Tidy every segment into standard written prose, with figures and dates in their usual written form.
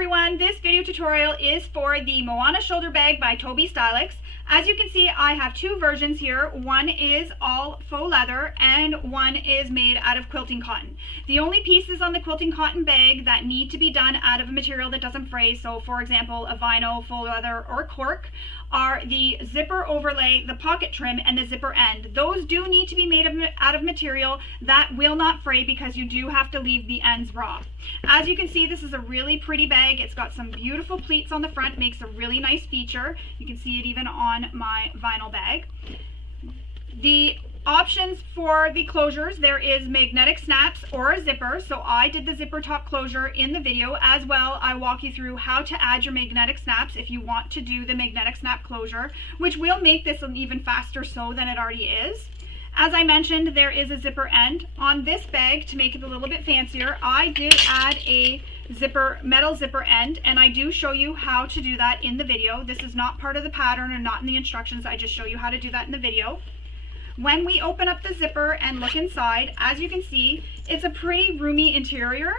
everyone, this video tutorial is for the Moana Shoulder Bag by Tobistylx. As you can see, I have two versions here. One is all faux leather and one is made out of quilting cotton. The only pieces on the quilting cotton bag that need to be done out of a material that doesn't fray, so for example a vinyl, faux leather, or cork, are the zipper overlay, the pocket trim, and the zipper end. Those do need to be made out of material that will not fray because you do have to leave the ends raw. As you can see, this is a really pretty bag. It's got some beautiful pleats on the front, makes a really nice feature. You can see it even on my vinyl bag. The options for the closures, there is magnetic snaps or a zipper. So I did the zipper top closure in the video. As well, I walk you through how to add your magnetic snaps if you want to do the magnetic snap closure, which will make this an even faster sew than it already is. As I mentioned, there is a zipper end. On this bag, to make it a little bit fancier, I did add a metal zipper end, and I do show you how to do that in the video. This is not part of the pattern or not in the instructions. I just show you how to do that in the video. When we open up the zipper and look inside, as you can see, it's a pretty roomy interior.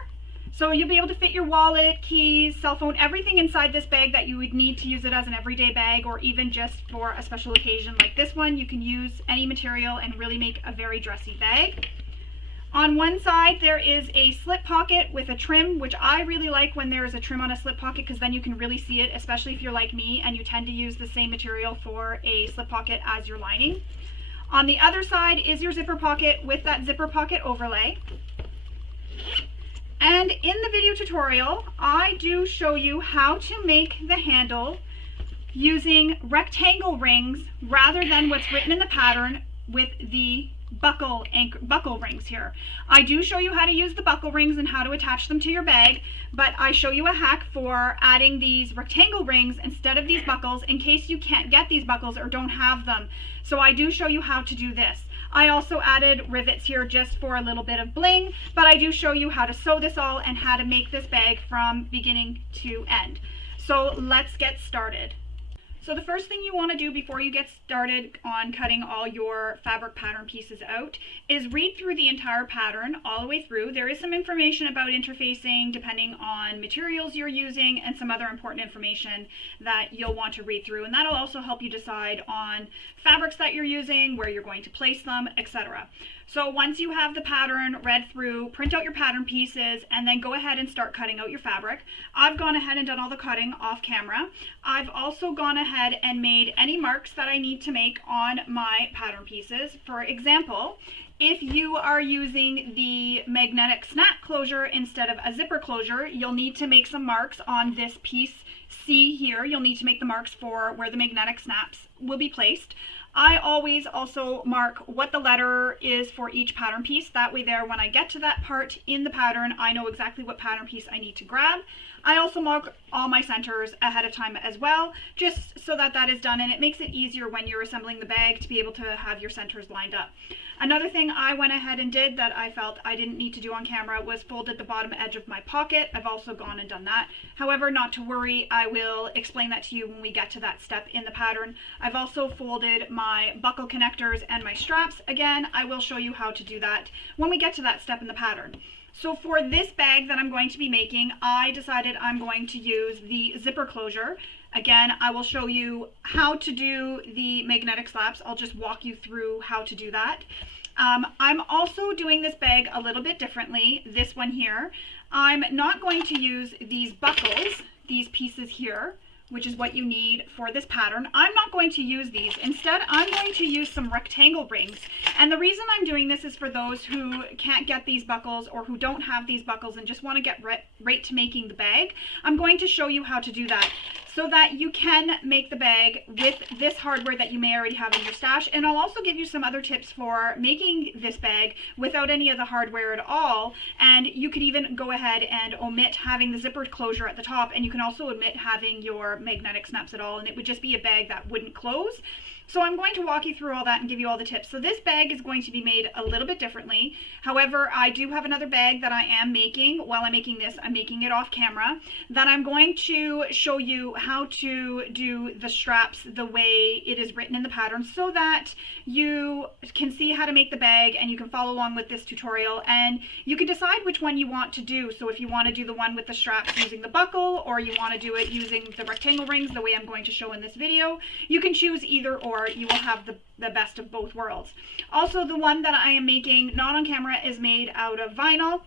So you'll be able to fit your wallet, keys, cell phone, everything inside this bag that you would need to use it as an everyday bag, or even just for a special occasion like this one. You can use any material and really make a very dressy bag. On one side there is a slip pocket with a trim, which I really like when there is a trim on a slip pocket, because then you can really see it, especially if you're like me and you tend to use the same material for a slip pocket as your lining. On the other side is your zipper pocket with that zipper pocket overlay. And in the video tutorial, I do show you how to make the handle using rectangle rings rather than what's written in the pattern with the buckle rings here. I do show you how to use the buckle rings and how to attach them to your bag, but I show you a hack for adding these rectangle rings instead of these buckles in case you can't get these buckles or don't have them. So I do show you how to do this. I also added rivets here just for a little bit of bling, but I do show you how to sew this all and how to make this bag from beginning to end. So let's get started. So the first thing you want to do before you get started on cutting all your fabric pattern pieces out is read through the entire pattern all the way through. There is some information about interfacing depending on materials you're using and some other important information that you'll want to read through, and that'll also help you decide on fabrics that you're using, where you're going to place them, etc. So once you have the pattern read through, print out your pattern pieces and then go ahead and start cutting out your fabric. I've gone ahead and done all the cutting off camera. I've also gone ahead and made any marks that I need to make on my pattern pieces. For example, if you are using the magnetic snap closure instead of a zipper closure, you'll need to make some marks on this piece C here. You'll need to make the marks for where the magnetic snaps will be placed. I always also mark what the letter is for each pattern piece. That way there, when I get to that part in the pattern, I know exactly what pattern piece I need to grab. I also mark all my centers ahead of time as well, just so that that is done, and it makes it easier when you're assembling the bag to be able to have your centers lined up. Another thing I went ahead and did that I felt I didn't need to do on camera was folded the bottom edge of my pocket. I've also gone and done that. However, not to worry, I will explain that to you when we get to that step in the pattern. I've also folded my buckle connectors and my straps. Again, I will show you how to do that when we get to that step in the pattern. So for this bag that I'm going to be making, I decided I'm going to use the zipper closure. Again, I will show you how to do the magnetic slaps. I'll just walk you through how to do that. I'm also doing this bag a little bit differently, this one here. I'm not going to use these buckles, these pieces here, which is what you need for this pattern. I'm not going to use these. Instead, I'm going to use some rectangle rings. And the reason I'm doing this is for those who can't get these buckles or who don't have these buckles and just want to get right to making the bag. I'm going to show you how to do that so that you can make the bag with this hardware that you may already have in your stash. And I'll also give you some other tips for making this bag without any of the hardware at all. And you could even go ahead and omit having the zipper closure at the top, and you can also omit having your magnetic snaps at all, and it would just be a bag that wouldn't close. So I'm going to walk you through all that and give you all the tips. So this bag is going to be made a little bit differently. However, I do have another bag that I am making. While I'm making this, I'm making it off camera, that I'm going to show you how to do the straps the way it is written in the pattern, so that you can see how to make the bag and you can follow along with this tutorial, and you can decide which one you want to do. So if you want to do the one with the straps using the buckle, or you want to do it using the rectangle rings the way I'm going to show in this video, you can choose either or. You will have the best of both worlds. Also, the one that I am making not on camera is made out of vinyl.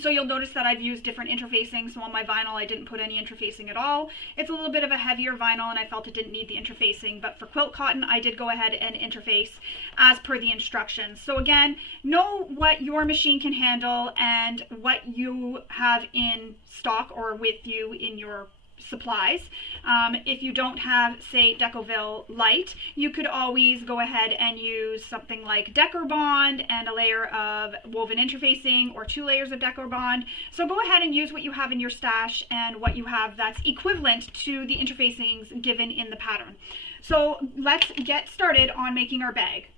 So you'll notice that I've used different interfacing. So on my vinyl, I didn't put any interfacing at all. It's a little bit of a heavier vinyl and I felt it didn't need the interfacing, but for quilt cotton, I did go ahead and interface as per the instructions. So again, know what your machine can handle and what you have in stock or with you in your supplies. If you don't have, say, Decovil Light, you could always go ahead and use something like Decor Bond and a layer of woven interfacing, or 2 layers of Decor Bond. So go ahead and use what you have in your stash and what you have that's equivalent to the interfacings given in the pattern. So let's get started on making our bag.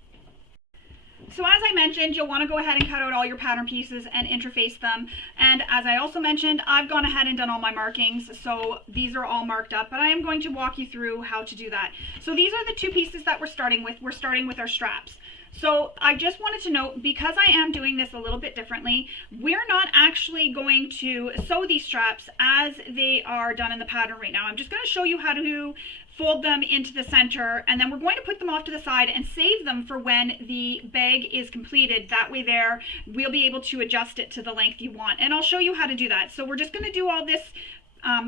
So as I mentioned, you'll want to go ahead and cut out all your pattern pieces and interface them. And as I also mentioned, I've gone ahead and done all my markings, so these are all marked up, but I am going to walk you through how to do that. So these are the 2 pieces that we're starting with. We're starting with our straps. So I just wanted to note, because I am doing this a little bit differently, we're not actually going to sew these straps as they are done in the pattern right now. I'm just going to show you how to fold them into the center, and then we're going to put them off to the side and save them for when the bag is completed. That way there, we'll be able to adjust it to the length you want. And I'll show you how to do that. So we're just going to do all this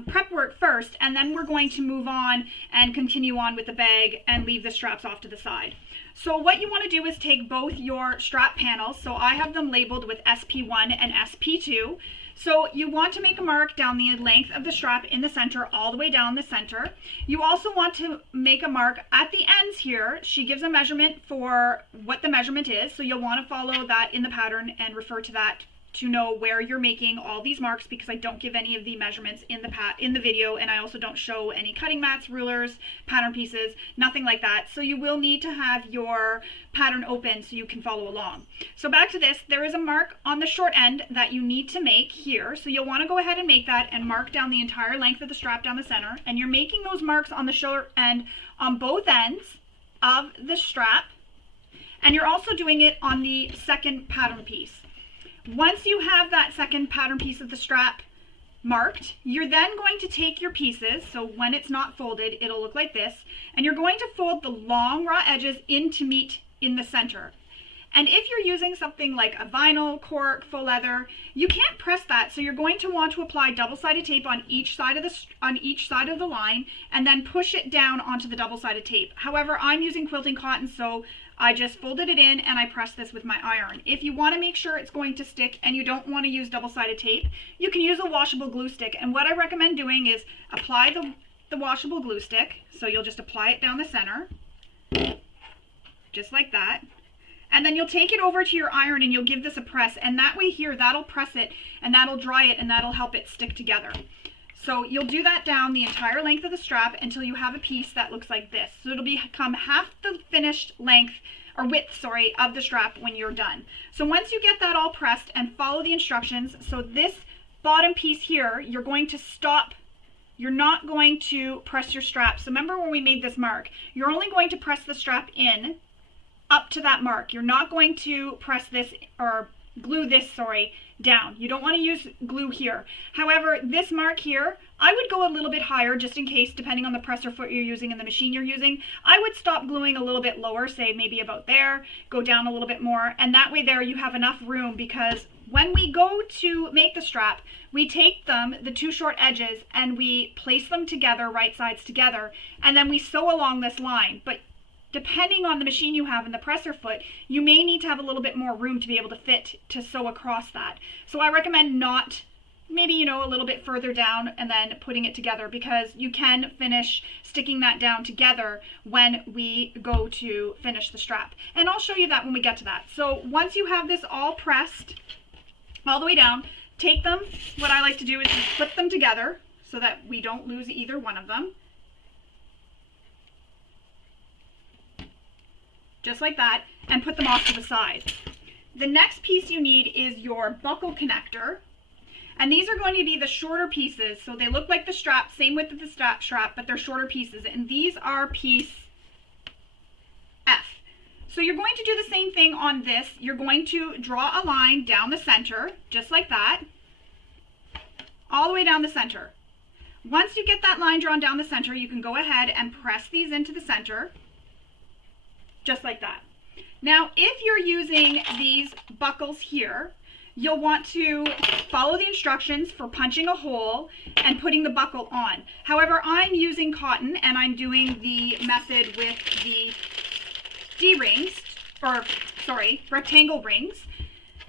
prep work first, and then we're going to move on and continue on with the bag and leave the straps off to the side. So what you want to do is take both your strap panels. So I have them labeled with SP1 and SP2. So you want to make a mark down the length of the strap in the center, all the way down the center. You also want to make a mark at the ends here. She gives a measurement for what the measurement is. So you'll want to follow that in the pattern and refer to that to know where you're making all these marks, because I don't give any of the measurements in the video, and I also don't show any cutting mats, rulers, pattern pieces, nothing like that. So you will need to have your pattern open so you can follow along. So back to this, there is a mark on the short end that you need to make here. So you'll want to go ahead and make that and mark down the entire length of the strap down the center, and you're making those marks on the short end on both ends of the strap, and you're also doing it on the second pattern piece. Once you have that second pattern piece of the strap marked, you're then going to take your pieces, so when it's not folded, it'll look like this, and you're going to fold the long raw edges in to meet in the center. And if you're using something like a vinyl, cork, faux leather, you can't press that, so you're going to want to apply double-sided tape on each side of the line, and then push it down onto the double-sided tape. However, I'm using quilting cotton, so I just folded it in and I pressed this with my iron. If you want to make sure it's going to stick and you don't want to use double-sided tape, you can use a washable glue stick. And what I recommend doing is apply the washable glue stick. So you'll just apply it down the center, just like that. And then you'll take it over to your iron and you'll give this a press. And that way here, that'll press it and that'll dry it and that'll help it stick together. So you'll do that down the entire length of the strap until you have a piece that looks like this. So it'll become half the finished length, or width, sorry, of the strap when you're done. So once you get that all pressed and follow the instructions, so this bottom piece here, you're going to stop. You're not going to press your strap. So remember when we made this mark, you're only going to press the strap in up to that mark. You're not going to press this or glue this, sorry, down. You don't want to use glue here. However, this mark here, I would go a little bit higher just in case, depending on the presser foot you're using and the machine you're using. I would stop gluing a little bit lower, say maybe about there, go down a little bit more, and that way there you have enough room, because when we go to make the strap, we take them, the 2 short edges, and we place them together, right sides together, and then we sew along this line. But depending on the machine you have and the presser foot, you may need to have a little bit more room to be able to fit to sew across that. So I recommend not, maybe, you know, a little bit further down and then putting it together, because you can finish sticking that down together when we go to finish the strap. And I'll show you that when we get to that. So once you have this all pressed all the way down, take them. What I like to do is just put them together so that we don't lose either one of them. just like that, and put them off to the side. The next piece you need is your buckle connector. And these are going to be the shorter pieces. So they look like the strap, same width of the strap, but they're shorter pieces. And these are piece F. So you're going to do the same thing on this. You're going to draw a line down the center, just like that, all the way down the center. Once you get that line drawn down the center, you can go ahead and press these into the center, just like that. Now, if you're using these buckles here, you'll want to follow the instructions for punching a hole and putting the buckle on. However, I'm using cotton and I'm doing the method with the D-rings, or sorry, rectangle rings.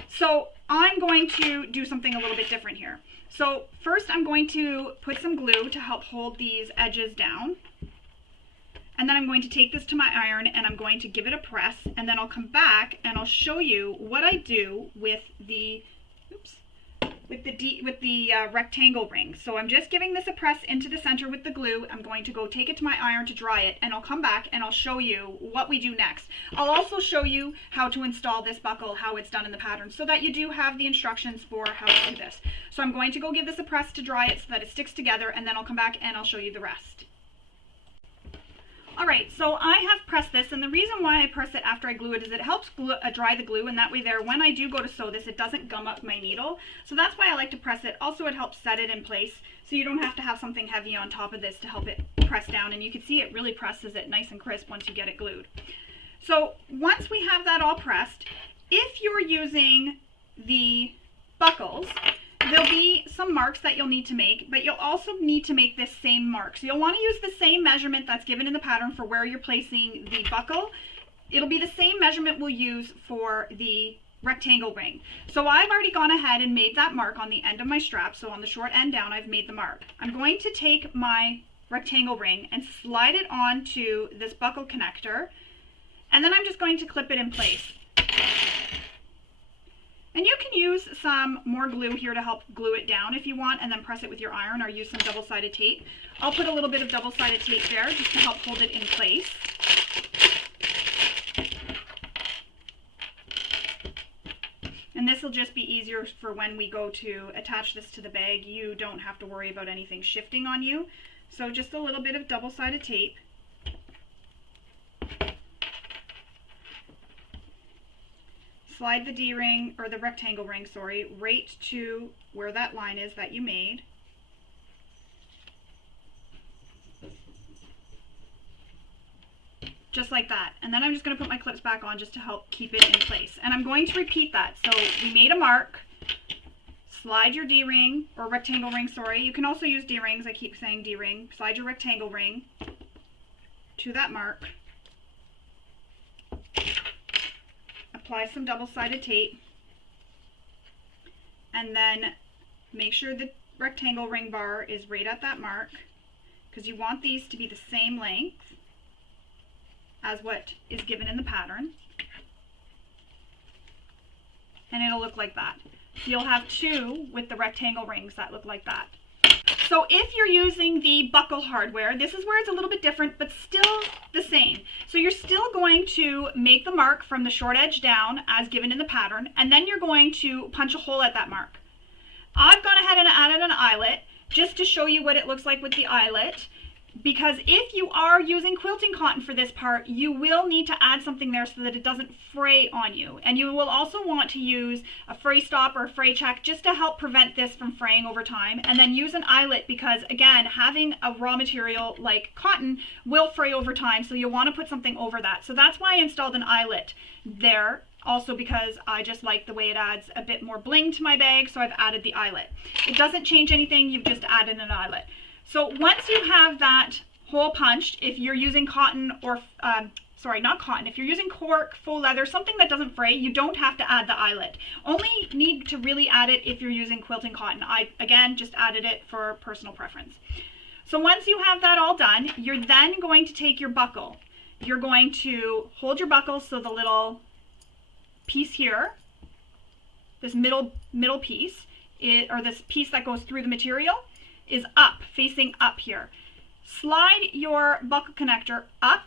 So I'm going to do something a little bit different here. So first I'm going to put some glue to help hold these edges down. And then I'm going to take this to my iron and I'm going to give it a press, and then I'll come back and I'll show you what I do with the rectangle ring. So I'm just giving this a press into the center with the glue. I'm going to go take it to my iron to dry it, and I'll come back and I'll show you what we do next. I'll also show you how to install this buckle, how it's done in the pattern, so that you do have the instructions for how to do this. So I'm going to go give this a press to dry it so that it sticks together, and then I'll come back and I'll show you the rest. Alright, so I have pressed this, and the reason why I press it after I glue it is it helps dry the glue, and that way there, when I do go to sew this, it doesn't gum up my needle. So that's why I like to press it. Also, it helps set it in place, so you don't have to have something heavy on top of this to help it press down, and you can see it really presses it nice and crisp once you get it glued. So once we have that all pressed, if you're using the buckles, there'll be some marks that you'll need to make, but you'll also need to make this same mark. So you'll want to use the same measurement that's given in the pattern for where you're placing the buckle. It'll be the same measurement we'll use for the rectangle ring. So I've already gone ahead and made that mark on the end of my strap. So on the short end down, I've made the mark. I'm going to take my rectangle ring and slide it onto this buckle connector, and then I'm just going to clip it in place. And you can use some more glue here to help glue it down if you want, and then press it with your iron, or use some double-sided tape. I'll put a little bit of double-sided tape there just to help hold it in place. And this will just be easier for when we go to attach this to the bag. You don't have to worry about anything shifting on you. So just a little bit of double-sided tape. Slide the D-ring, or the rectangle ring, sorry, right to where that line is that you made. Just like that. And then I'm just going to put my clips back on just to help keep it in place. And I'm going to repeat that. So we made a mark. Slide your D-ring, or rectangle ring, sorry. You can also use D-rings. I keep saying D-ring. Slide your rectangle ring to that mark. Apply some double-sided tape, and then make sure the rectangle ring bar is right at that mark, because you want these to be the same length as what is given in the pattern, and it'll look like that. So you'll have two with the rectangle rings that look like that. So if you're using the buckle hardware, this is where it's a little bit different, but still the same. So you're still going to make the mark from the short edge down as given in the pattern, and then you're going to punch a hole at that mark. I've gone ahead and added an eyelet just to show you what it looks like with the eyelet, because if you are using quilting cotton for this part, you will need to add something there so that it doesn't fray on you. And you will also want to use a fray stop or a fray check just to help prevent this from fraying over time. And then use an eyelet because, again, having a raw material like cotton will fray over time, so you'll want to put something over that. So that's why I installed an eyelet there. Also because I just like the way it adds a bit more bling to my bag, so I've added the eyelet. It doesn't change anything, you've just added an eyelet. So once you have that hole punched, if you're using cotton or, sorry, not cotton, if you're using cork, faux leather, something that doesn't fray, you don't have to add the eyelet. Only need to really add it if you're using quilting cotton. I, again, just added it for personal preference. So once you have that all done, you're then going to take your buckle. You're going to hold your buckle so the little piece here, this middle piece, or this piece that goes through the material, is up, facing up here. Slide your buckle connector up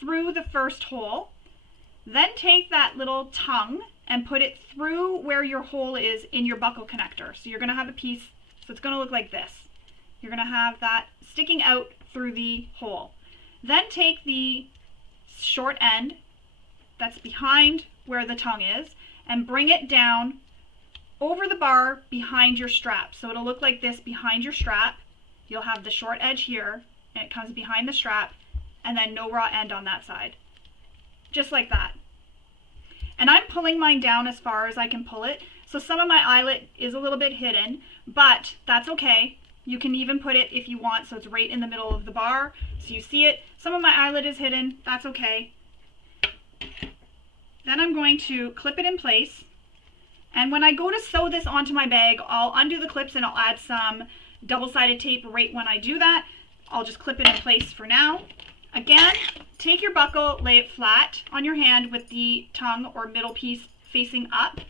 through the first hole. Then take that little tongue and put it through where your hole is in your buckle connector. So you're going to have a piece, so it's going to look like this. You're going to have that sticking out through the hole. Then take the short end that's behind where the tongue is and bring it down over the bar behind your strap. So it'll look like this behind your strap. You'll have the short edge here and it comes behind the strap and then no raw end on that side. Just like that. And I'm pulling mine down as far as I can pull it. So some of my eyelet is a little bit hidden, but that's okay. You can even put it if you want so it's right in the middle of the bar so you see it. Some of my eyelet is hidden, that's okay. Then I'm going to clip it in place. And when I go to sew this onto my bag, I'll undo the clips and I'll add some double-sided tape right when I do that. I'll just clip it in place for now. Again, take your buckle, lay it flat on your hand with the tongue or middle piece facing up.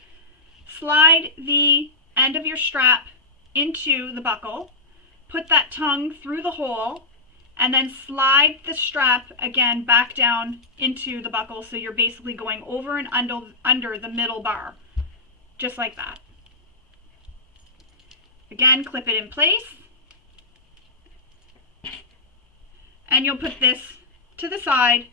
Slide the end of your strap into the buckle. Put that tongue through the hole and then slide the strap again back down into the buckle so you're basically going over and under the middle bar, just like that. Again, clip it in place and you'll put this to the side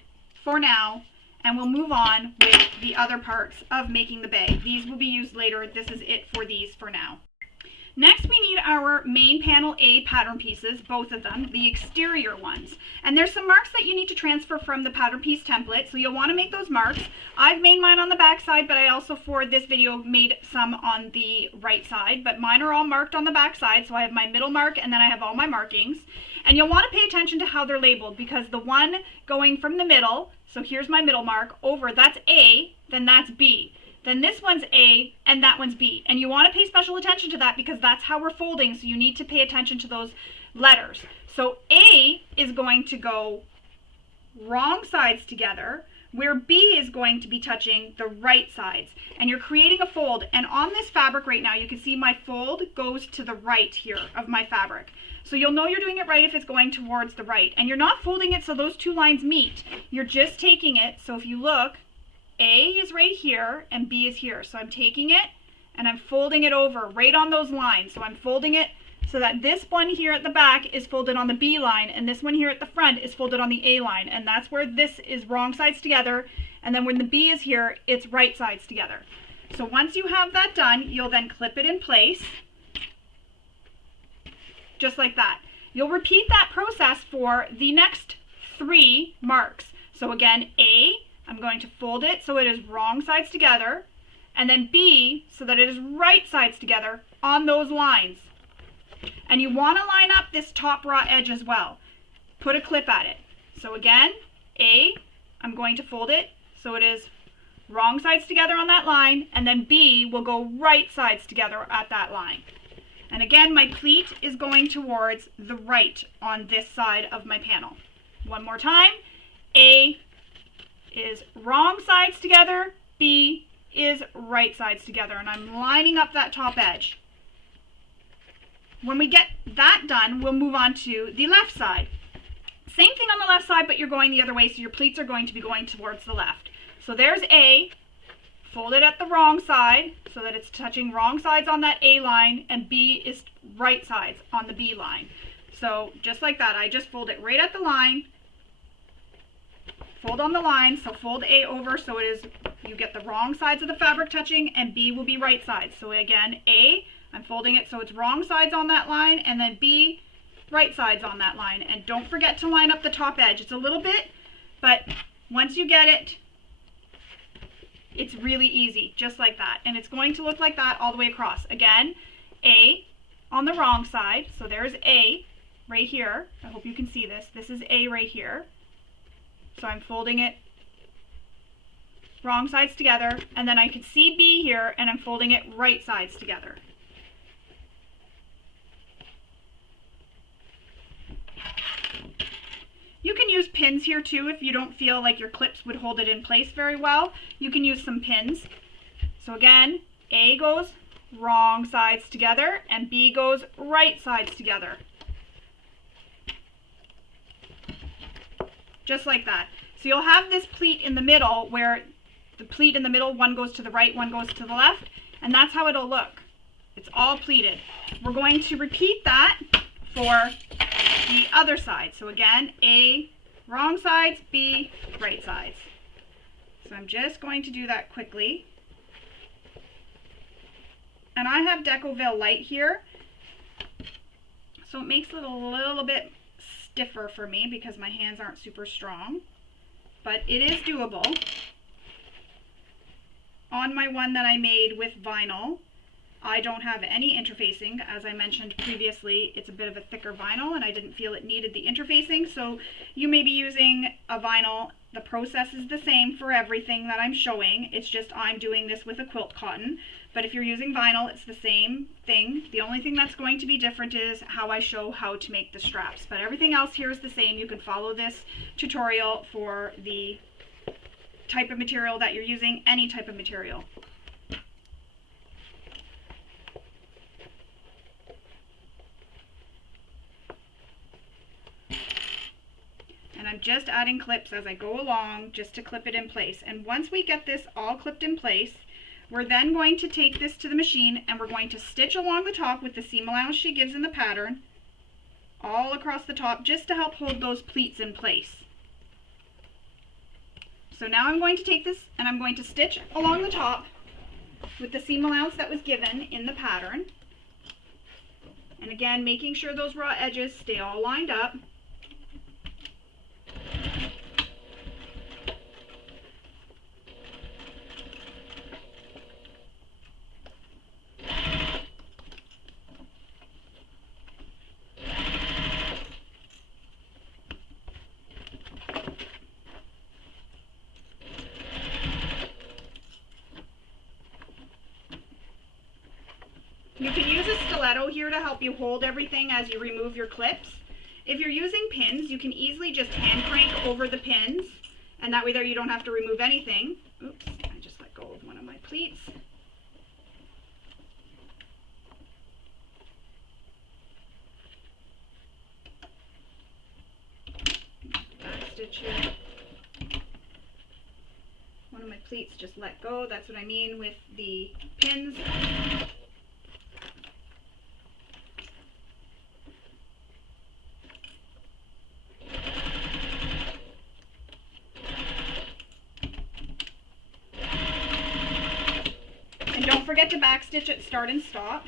for now and we'll move on with the other parts of making the bag. These will be used later. This is it for these for now. Next, we need our main panel A pattern pieces, both of them, the exterior ones. And there's some marks that you need to transfer from the pattern piece template, so you'll want to make those marks. I've made mine on the back side, but I also, for this video, made some on the right side. But mine are all marked on the back side, so I have my middle mark, and then I have all my markings. And you'll want to pay attention to how they're labeled, because the one going from the middle, so here's my middle mark, over, that's A, then that's B. Then this one's A and that one's B. And you want to pay special attention to that because that's how we're folding. So you need to pay attention to those letters. So A is going to go wrong sides together, where B is going to be touching the right sides. And you're creating a fold. And on this fabric right now, you can see my fold goes to the right here of my fabric. So you'll know you're doing it right if it's going towards the right. And you're not folding it so those two lines meet. You're just taking it. So if you look, A is right here and B is here. So I'm taking it and I'm folding it over right on those lines. So I'm folding it so that this one here at the back is folded on the B line and this one here at the front is folded on the A line. And that's where this is wrong sides together. And then when the B is here, it's right sides together. So once you have that done, you'll then clip it in place. Just like that. You'll repeat that process for the next 3 marks. So again, A, I'm going to fold it so it is wrong sides together, and then B so that it is right sides together on those lines. And you want to line up this top raw edge as well. Put a clip at it. So again, A, I'm going to fold it so it is wrong sides together on that line, and then B will go right sides together at that line. And again, my pleat is going towards the right on this side of my panel. One more time, A is wrong sides together, B is right sides together, and I'm lining up that top edge. When we get that done, we'll move on to the left side. Same thing on the left side, but you're going the other way, so your pleats are going to be going towards the left. So there's A, fold it at the wrong side so that it's touching wrong sides on that A line, and B is right sides on the B line. So just like that, I just fold it right at the line, fold on the line, so fold A over so it is, you get the wrong sides of the fabric touching, and B will be right sides. So again, A, I'm folding it so it's wrong sides on that line, and then B, right sides on that line. And don't forget to line up the top edge. It's a little bit, but once you get it, it's really easy, just like that. And it's going to look like that all the way across. Again, A on the wrong side. So there's A right here. I hope you can see this. This is A right here. So I'm folding it wrong sides together. And then I can see B here, and I'm folding it right sides together. You can use pins here too if you don't feel like your clips would hold it in place very well. You can use some pins. So again, A goes wrong sides together and B goes right sides together. Just like that. So you'll have this pleat in the middle where the pleat in the middle, one goes to the right, one goes to the left, and that's how it'll look. It's all pleated. We're going to repeat that for the other side. So again, A, wrong sides, B, right sides. So I'm just going to do that quickly. And I have Decoville Light here, so it makes it a little bit stiffer for me because my hands aren't super strong, but it is doable. On my one that I made with vinyl, I don't have any interfacing. As I mentioned previously, it's a bit of a thicker vinyl and I didn't feel it needed the interfacing, so you may be using a vinyl. The process is the same for everything that I'm showing. It's just I'm doing this with a quilt cotton. But if you're using vinyl, it's the same thing. The only thing that's going to be different is how I show how to make the straps. But everything else here is the same. You can follow this tutorial for the type of material that you're using, any type of material. And I'm just adding clips as I go along just to clip it in place. And once we get this all clipped in place, we're then going to take this to the machine and we're going to stitch along the top with the seam allowance she gives in the pattern, all across the top, just to help hold those pleats in place. So now I'm going to take this and I'm going to stitch along the top with the seam allowance that was given in the pattern. And again, making sure those raw edges stay all lined up. You can use a stiletto here to help you hold everything as you remove your clips. If you're using pins, you can easily just hand crank over the pins, and that way there you don't have to remove anything. Oops, I just let go of one of my pleats. Back stitch here. One of my pleats just let go. That's what I mean with the pins. Don't forget to backstitch at start and stop.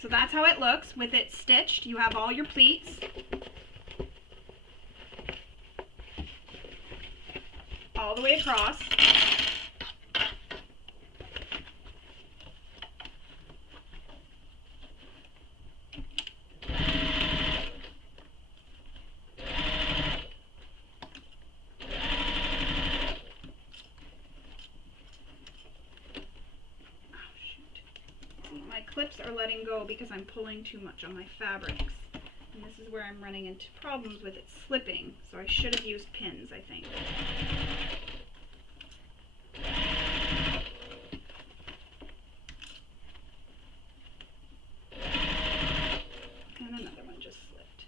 So that's how it looks with it stitched. You have all your pleats. All the way across. Clips are letting go because I'm pulling too much on my fabrics, and this is where I'm running into problems with it slipping, so I should have used pins, I think. And another one just slipped.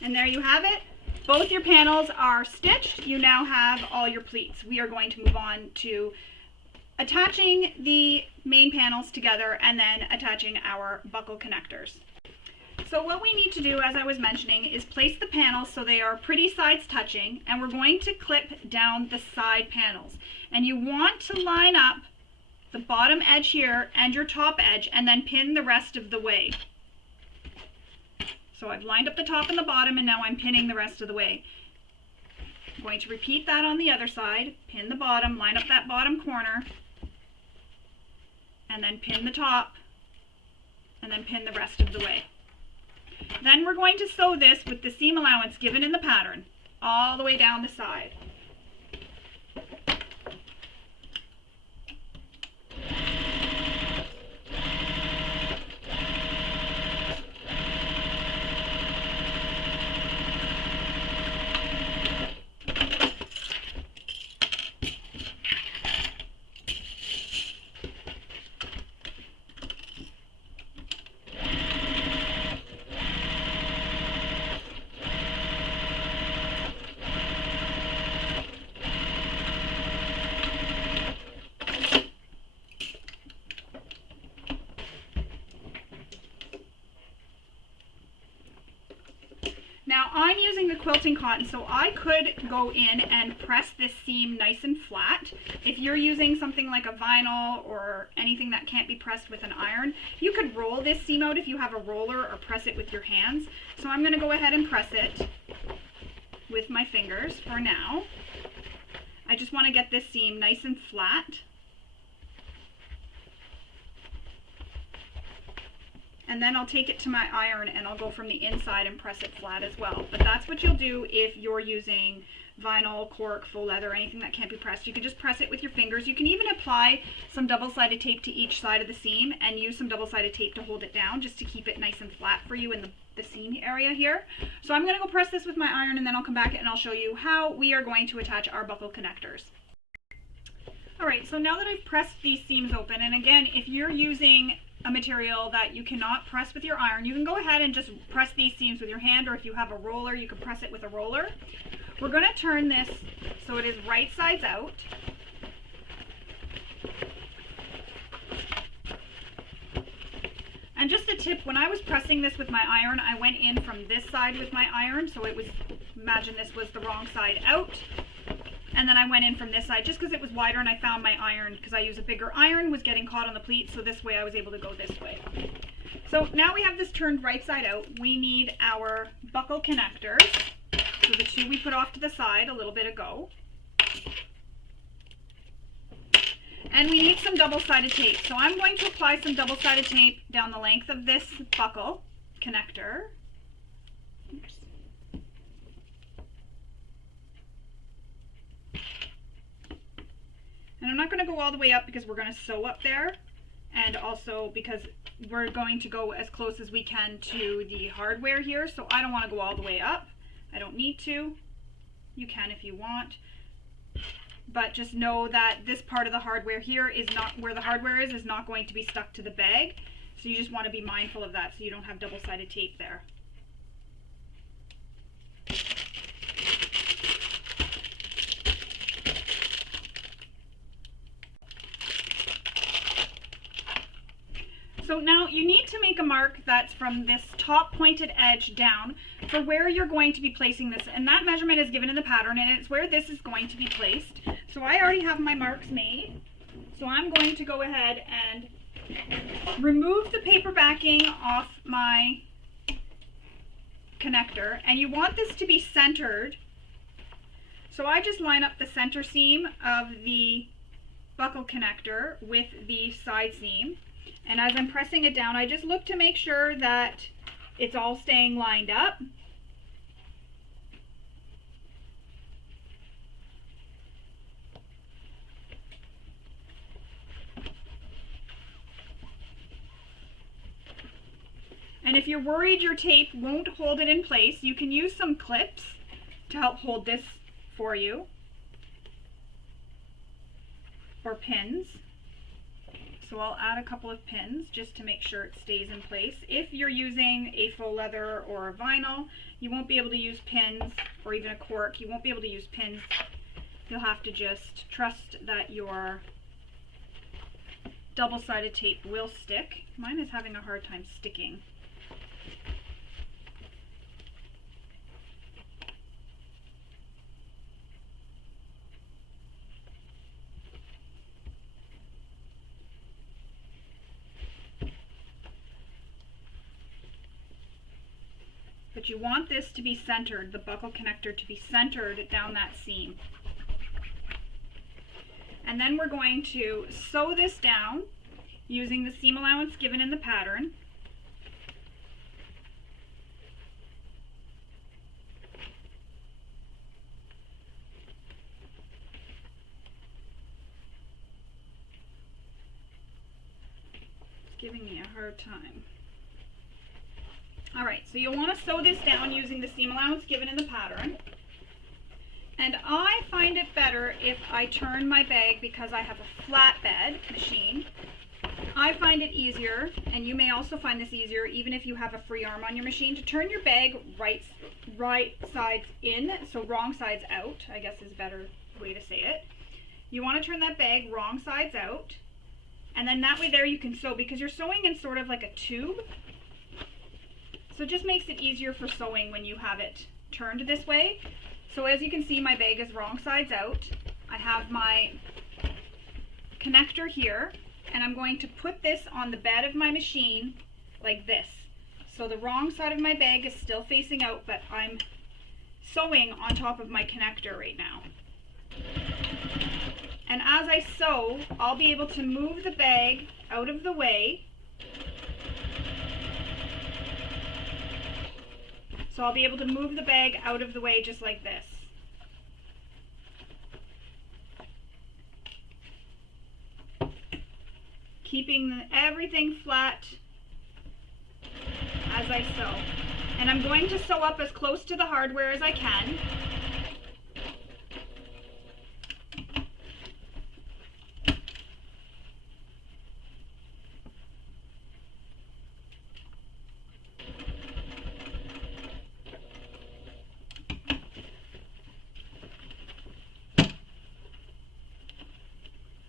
And there you have it. Both your panels are stitched. You now have all your pleats. We are going to move on to attaching the main panels together and then attaching our buckle connectors. So what we need to do, as I was mentioning, is place the panels so they are pretty sides touching, and we're going to clip down the side panels. And you want to line up the bottom edge here and your top edge and then pin the rest of the way. So I've lined up the top and the bottom, and now I'm pinning the rest of the way. I'm going to repeat that on the other side. Pin the bottom, line up that bottom corner, and then pin the top, and then pin the rest of the way. Then we're going to sew this with the seam allowance given in the pattern, all the way down the side. quilting cotton, so I could go in and press this seam nice and flat. If you're using something like a vinyl or anything that can't be pressed with an iron, you could roll this seam out if you have a roller, or press it with your hands. So I'm going to go ahead and press it with my fingers for now. I just want to get this seam nice and flat. And then I'll take it to my iron and I'll go from the inside and press it flat as well. But that's what you'll do if you're using vinyl, cork, faux leather, anything that can't be pressed. You can just press it with your fingers. You can even apply some double-sided tape to each side of the seam and use some double-sided tape to hold it down, just to keep it nice and flat for you in the seam area here. So I'm going to go press this with my iron, and then I'll come back and I'll show you how we are going to attach our buckle connectors. Alright, so now that I've pressed these seams open, and again, if you're using a material that you cannot press with your iron, you can go ahead and just press these seams with your hand, or if you have a roller, you can press it with a roller. We're going to turn this so it is right sides out. And just a tip, when I was pressing this with my iron, I went in from this side with my iron, so it was, imagine this was the wrong side out. And then I went in from this side just because it was wider, and I found my iron, because I use a bigger iron, was getting caught on the pleat, so this way I was able to go this way. So now we have this turned right side out. We need our buckle connectors. So the two we put off to the side a little bit ago. And we need some double-sided tape. So I'm going to apply some double-sided tape down the length of this buckle connector. Oops. And I'm not going to go all the way up because we're going to sew up there, and also because we're going to go as close as we can to the hardware here, so I don't want to go all the way up. I don't need to. You can if you want. But just know that this part of the hardware here is not, where the hardware is not going to be stuck to the bag. So you just want to be mindful of that so you don't have double-sided tape there. So now you need to make a mark that's from this top pointed edge down for where you're going to be placing this, and that measurement is given in the pattern, and it's where this is going to be placed. So I already have my marks made, so I'm going to go ahead and remove the paper backing off my connector, and you want this to be centered. So I just line up the center seam of the buckle connector with the side seam. And as I'm pressing it down, I just look to make sure that it's all staying lined up. And if you're worried your tape won't hold it in place, you can use some clips to help hold this for you, or pins. So I'll add a couple of pins just to make sure it stays in place. If you're using a faux leather or a vinyl, you won't be able to use pins, or even a cork, you won't be able to use pins. You'll have to just trust that your double-sided tape will stick. Mine is having a hard time sticking. But you want this to be centered, the buckle connector to be centered down that seam. And then we're going to sew this down using the seam allowance given in the pattern. It's giving me a hard time. Alright, so you'll want to sew this down using the seam allowance given in the pattern. And I find it better if I turn my bag because I have a flatbed machine. I find it easier, and you may also find this easier even if you have a free arm on your machine, to turn your bag right sides in, so wrong sides out, I guess is a better way to say it. You want to turn that bag wrong sides out, and then that way there you can sew, because you're sewing in sort of like a tube. So it just makes it easier for sewing when you have it turned this way. So as you can see, my bag is wrong sides out. I have my connector here, and I'm going to put this on the bed of my machine like this. So the wrong side of my bag is still facing out, but I'm sewing on top of my connector right now. And as I sew, I'll be able to move the bag out of the way. So I'll be able to move the bag out of the way just like this. Keeping everything flat as I sew. And I'm going to sew up as close to the hardware as I can.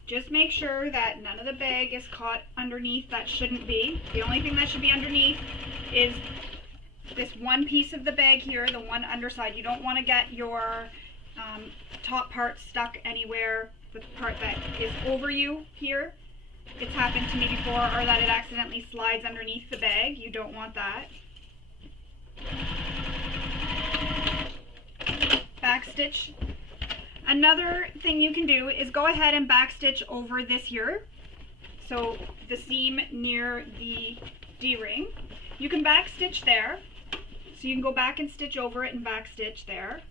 Just make sure that none of the bag is caught underneath. That shouldn't be. The only thing that should be underneath is this one piece of the bag here, the one underside. You don't want to get your top part stuck anywhere, the part that is over you here. It's happened to me before, or that it accidentally slides underneath the bag. You don't want that. Backstitch. Another thing you can do is go ahead and backstitch over this here. So the seam near the D-ring. You can backstitch there. So you can go back and stitch over it and backstitch there.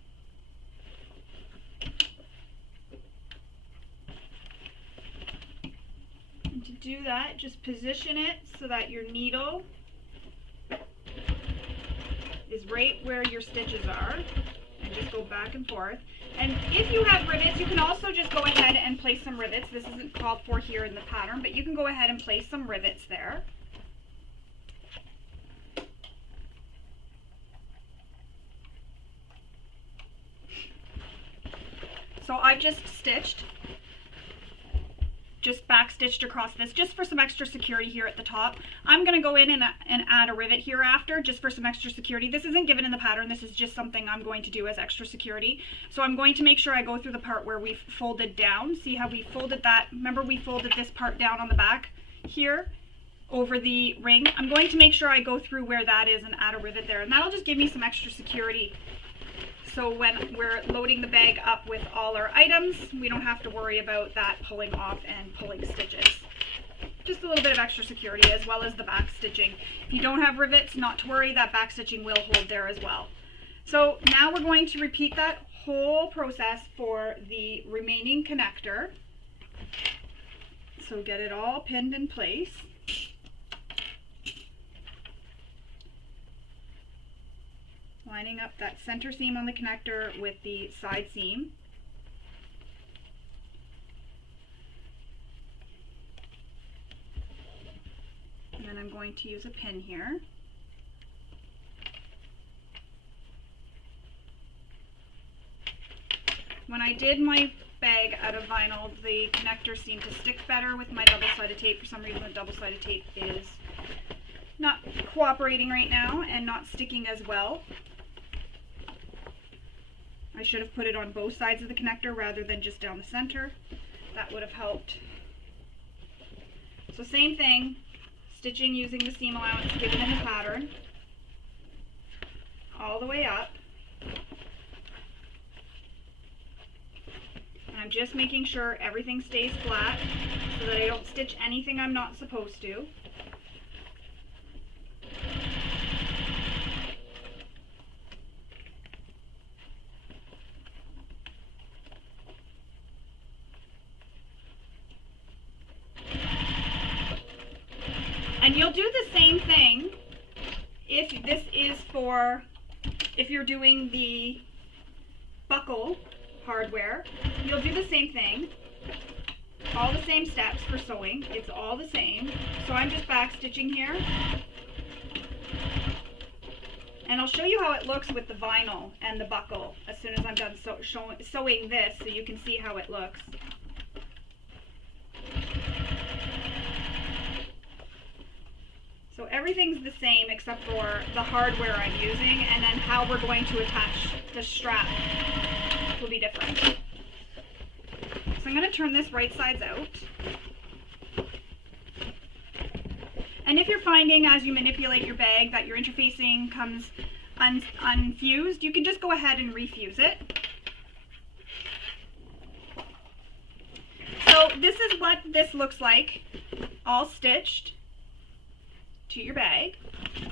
And to do that, just position it so that your needle is right where your stitches are. And just go back and forth. And if you have rivets, you can also just go ahead and place some rivets. This isn't called for here in the pattern, but you can go ahead and place some rivets there. So I've just backstitched across this just for some extra security here at the top. I'm going to go in and add a rivet here after just for some extra security. This isn't given in the pattern. This is just something I'm going to do as extra security. So I'm going to make sure I go through the part where we've folded down. See how we folded that? Remember we folded this part down on the back here over the ring? I'm going to make sure I go through where that is and add a rivet there. And that'll just give me some extra security. So when we're loading the bag up with all our items, we don't have to worry about that pulling off and pulling stitches. Just a little bit of extra security as well as the back stitching. If you don't have rivets, not to worry, that back stitching will hold there as well. So now we're going to repeat that whole process for the remaining connector. So get it all pinned in place. Lining up that center seam on the connector with the side seam. And then I'm going to use a pin here. When I did my bag out of vinyl, the connector seemed to stick better with my double-sided tape. For some reason the double-sided tape is not cooperating right now and not sticking as well. I should have put it on both sides of the connector rather than just down the center. That would have helped. So same thing, stitching using the seam allowance given in the pattern, all the way up. And I'm just making sure everything stays flat so that I don't stitch anything I'm not supposed to. And you'll do the same thing if this is for, if you're doing the buckle hardware, you'll do the same thing. All the same steps for sewing, it's all the same. So I'm just back stitching here. And I'll show you how it looks with the vinyl and the buckle as soon as I'm done sewing this so you can see how it looks. So everything's the same except for the hardware I'm using, and then how we're going to attach the strap will be different. So I'm going to turn this right sides out. And if you're finding as you manipulate your bag that your interfacing comes unfused, you can just go ahead and refuse it. So this is what this looks like, all stitched to your bag,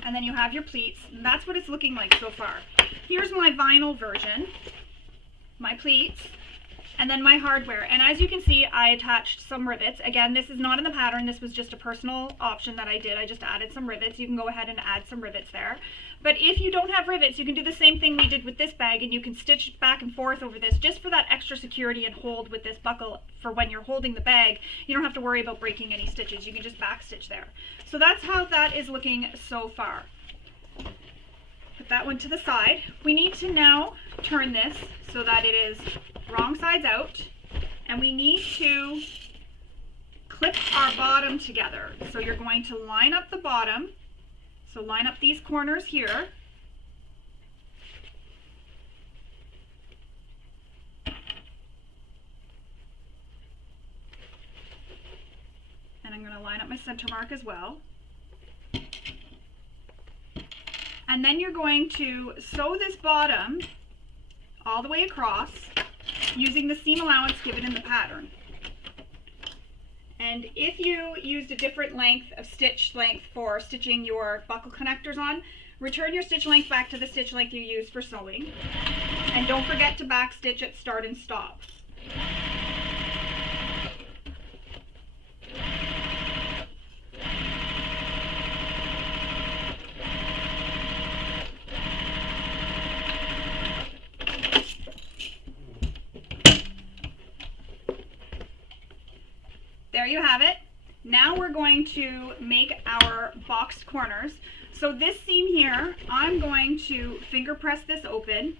and then you have your pleats, and that's what it's looking like so far. Here's my vinyl version, my pleats, and then my hardware. And as you can see, I attached some rivets. Again, this is not in the pattern, this was just a personal option that I did. I just added some rivets. You can go ahead and add some rivets there. But if you don't have rivets, you can do the same thing we did with this bag, and you can stitch back and forth over this just for that extra security and hold with this buckle for when you're holding the bag. You don't have to worry about breaking any stitches. You can just back stitch there. So that's how that is looking so far. Put that one to the side. We need to now turn this so that it is wrong sides out, and we need to clip our bottom together. So you're going to line up the bottom. So line up these corners here. And I'm going to line up my center mark as well. And then you're going to sew this bottom all the way across using the seam allowance given in the pattern. And if you used a different length of stitch length for stitching your buckle connectors on, return your stitch length back to the stitch length you used for sewing. And don't forget to back stitch at start and stop. There you have it. Now we're going to make our boxed corners. So this seam here, I'm going to finger press this open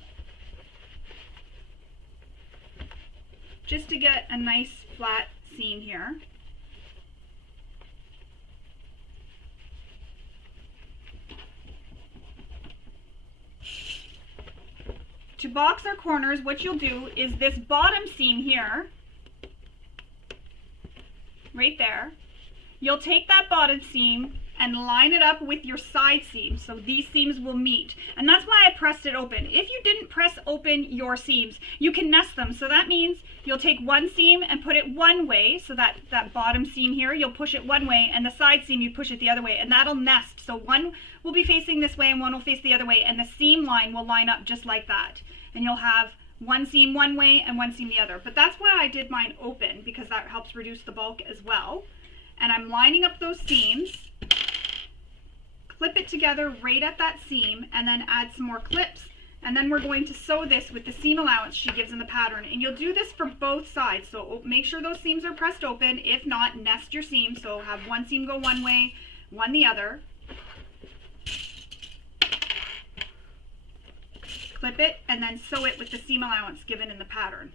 just to get a nice flat seam here. To box our corners, what you'll do is this bottom seam here, right there, you'll take that bottom seam and line it up with your side seams, so these seams will meet. And that's why I pressed it open. If you didn't press open your seams, you can nest them. So that means you'll take one seam and put it one way, so that bottom seam here, you'll push it one way, and the side seam you push it the other way, and that'll nest. So one will be facing this way and one will face the other way, and the seam line will line up just like that. And you'll have one seam one way and one seam the other. But that's why I did mine open, because that helps reduce the bulk as well. And I'm lining up those seams, clip it together right at that seam, and then add some more clips. And then we're going to sew this with the seam allowance she gives in the pattern. And you'll do this for both sides. So make sure those seams are pressed open. If not, nest your seams. So have one seam go one way, one the other. Clip it, and then sew it with the seam allowance given in the pattern.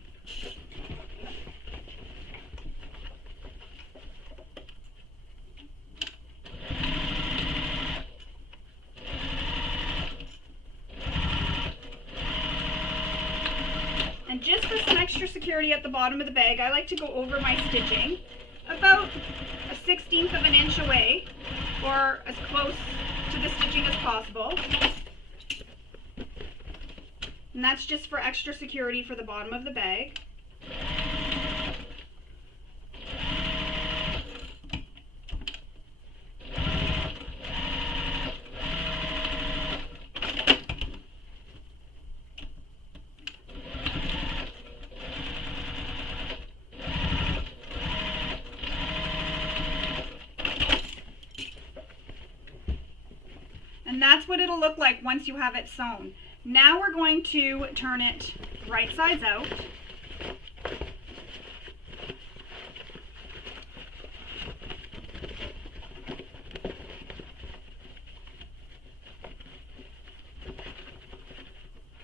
And just for some extra security at the bottom of the bag, I like to go over my stitching about a 1/16 of an inch away, or as close to the stitching as possible. And that's just for extra security for the bottom of the bag. And that's what it'll look like once you have it sewn. Now we're going to turn it right sides out.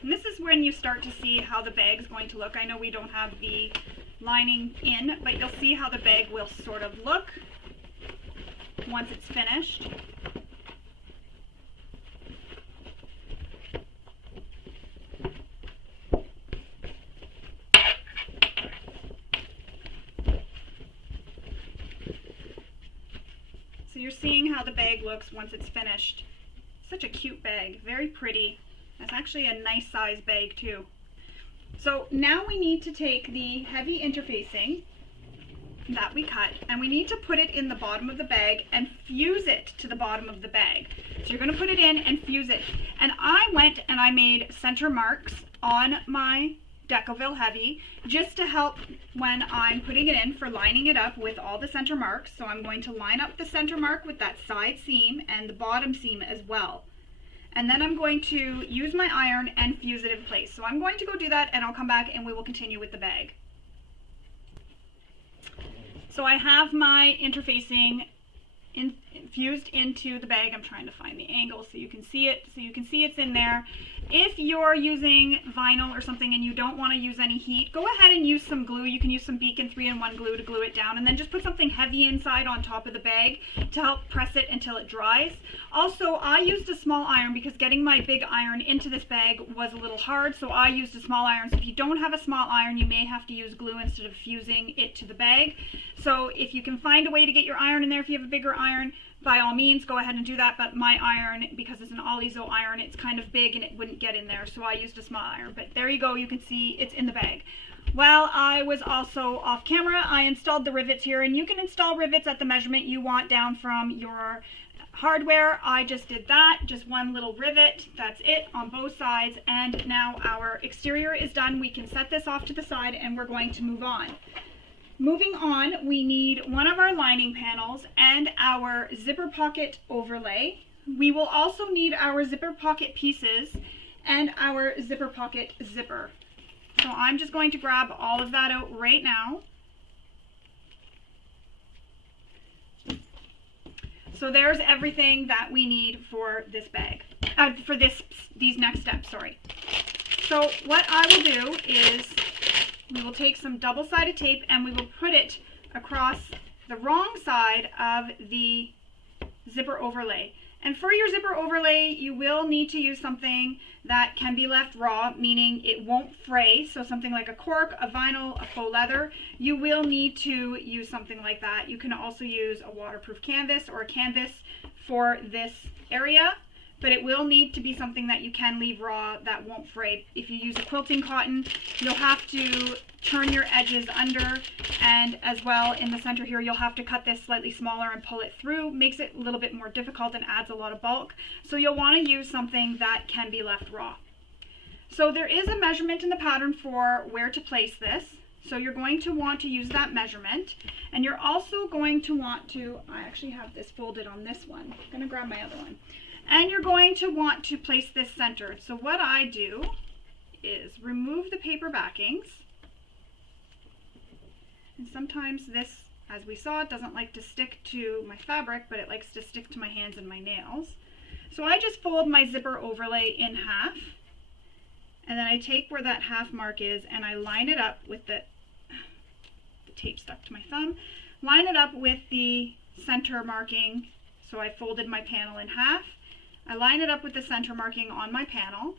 And this is when you start to see how the bag's going to look. I know we don't have the lining in, but you'll see how the bag will sort of look once it's finished. So you're seeing how the bag looks once it's finished. Such a cute bag, very pretty. It's actually a nice size bag too. So now we need to take the heavy interfacing that we cut, and we need to put it in the bottom of the bag and fuse it to the bottom of the bag. So you're going to put it in and fuse it. And I went and I made center marks on my Decoville Heavy just to help when I'm putting it in for lining it up with all the center marks. So I'm going to line up the center mark with that side seam and the bottom seam as well. And then I'm going to use my iron and fuse it in place. So I'm going to go do that, and I'll come back and we will continue with the bag. So I have my interfacing fused into the bag. I'm trying to find the angle so you can see it. So you can see it's in there. If you're using vinyl or something and you don't want to use any heat, go ahead and use some glue. You can use some Beacon 3-in-1 glue to glue it down, and then just put something heavy inside on top of the bag to help press it until it dries. Also, I used a small iron because getting my big iron into this bag was a little hard, so I used a small iron. So if you don't have a small iron, you may have to use glue instead of fusing it to the bag. So if you can find a way to get your iron in there, if you have a bigger iron, by all means go ahead and do that. But my iron, because it's an Olizo iron, it's kind of big and it wouldn't get in there, so I used a small iron. But there you go, you can see it's in the bag. While I was also off camera, I installed the rivets here, and you can install rivets at the measurement you want down from your hardware. I just did that, just one little rivet, that's it on both sides. And now our exterior is done. We can set this off to the side and we're going to move on. Moving on, we need one of our lining panels and our zipper pocket overlay. We will also need our zipper pocket pieces and our zipper pocket zipper. So I'm just going to grab all of that out right now. So there's everything that we need for this bag, for these next steps, sorry. So what I will do is we will take some double-sided tape and we will put it across the wrong side of the zipper overlay. And for your zipper overlay, you will need to use something that can be left raw, meaning it won't fray. So something like a cork, a vinyl, a faux leather. You will need to use something like that. You can also use a waterproof canvas or a canvas for this area, but it will need to be something that you can leave raw that won't fray. If you use a quilting cotton, you'll have to turn your edges under, and as well in the center here, you'll have to cut this slightly smaller and pull it through. Makes it a little bit more difficult and adds a lot of bulk. So you'll want to use something that can be left raw. So there is a measurement in the pattern for where to place this. So you're going to want to use that measurement, and you're also going to want to, I actually have this folded on this one. I'm going to grab my other one. And you're going to want to place this centered. So what I do is remove the paper backings. And sometimes this, as we saw, it doesn't like to stick to my fabric, but it likes to stick to my hands and my nails. So I just fold my zipper overlay in half. And then I take where that half mark is and I line it up with the tape stuck to my thumb. Line it up with the center marking. So I folded my panel in half. I line it up with the center marking on my panel.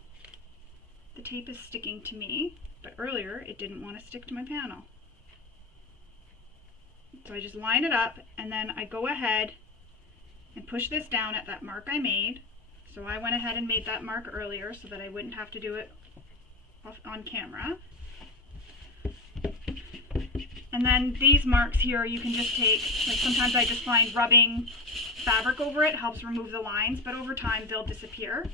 The tape is sticking to me, but earlier it didn't want to stick to my panel. So I just line it up, and then I go ahead and push this down at that mark I made. So I went ahead and made that mark earlier so that I wouldn't have to do it on camera. And then these marks here you can just take, like sometimes I just find rubbing fabric over it helps remove the lines, but over time they'll disappear.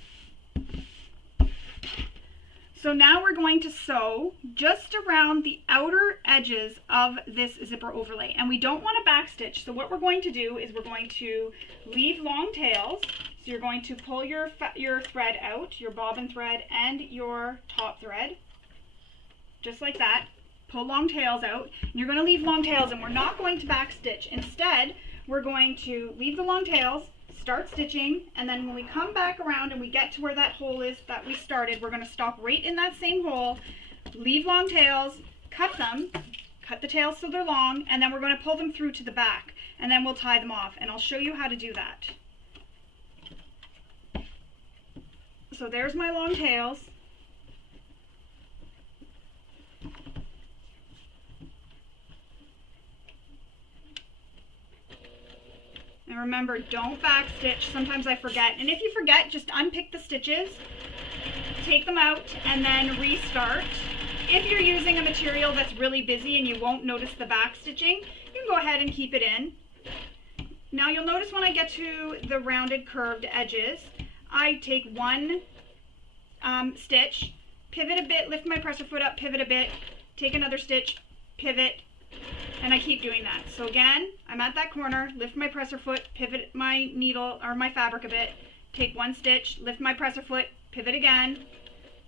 So now we're going to sew just around the outer edges of this zipper overlay, and we don't want to backstitch. So what we're going to do is we're going to leave long tails. So you're going to pull your thread out, your bobbin thread and your top thread, just like that. Pull long tails out, and you're going to leave long tails, and we're not going to backstitch. Instead, we're going to leave the long tails, start stitching, and then when we come back around and we get to where that hole is that we started, we're going to stop right in that same hole, leave long tails, cut them, cut the tails so they're long, and then we're going to pull them through to the back, and then we'll tie them off, and I'll show you how to do that. So there's my long tails. And And remember, don't backstitch. Sometimes I forget. And if you forget, just unpick the stitches, take them out, and then restart. If you're using a material that's really busy and you won't notice the backstitching, you can go ahead and keep it in. Now you'll notice when I get to the rounded curved edges, I take one stitch, pivot a bit, lift my presser foot up, pivot a bit, take another stitch, pivot, and I keep doing that. So again, I'm at that corner, lift my presser foot, pivot my needle or my fabric a bit, take one stitch, lift my presser foot, pivot again,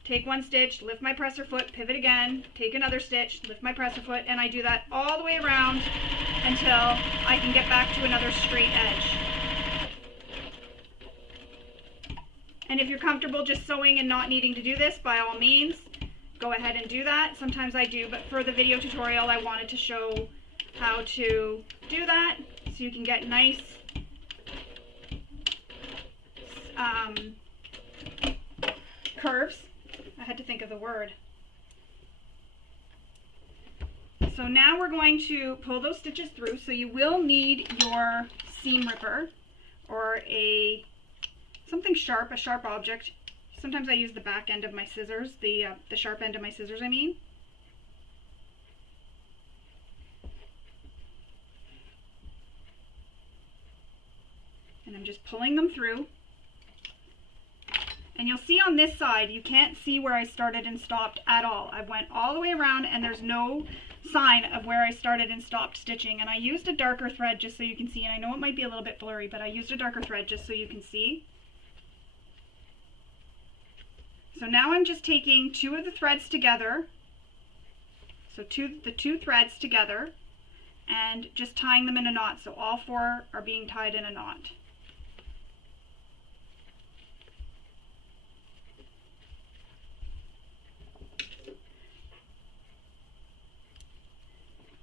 take one stitch, lift my presser foot, pivot again, take another stitch, lift my presser foot, and I do that all the way around until I can get back to another straight edge. And if you're comfortable just sewing and not needing to do this, by all means, go ahead and do that. Sometimes I do, but for the video tutorial, I wanted to show how to do that so you can get nice curves. I had to think of the word. So now we're going to pull those stitches through. So you will need your seam ripper or something sharp, a sharp object. Sometimes I use the back end of my scissors, the sharp end of my scissors, I mean. And I'm just pulling them through. And you'll see on this side, you can't see where I started and stopped at all. I went all the way around and there's no sign of where I started and stopped stitching. And I used a darker thread just so you can see. And I know it might be a little bit blurry, but I used a darker thread just so you can see. So now I'm just taking two of the threads together. So the two threads together and just tying them in a knot. So all four are being tied in a knot.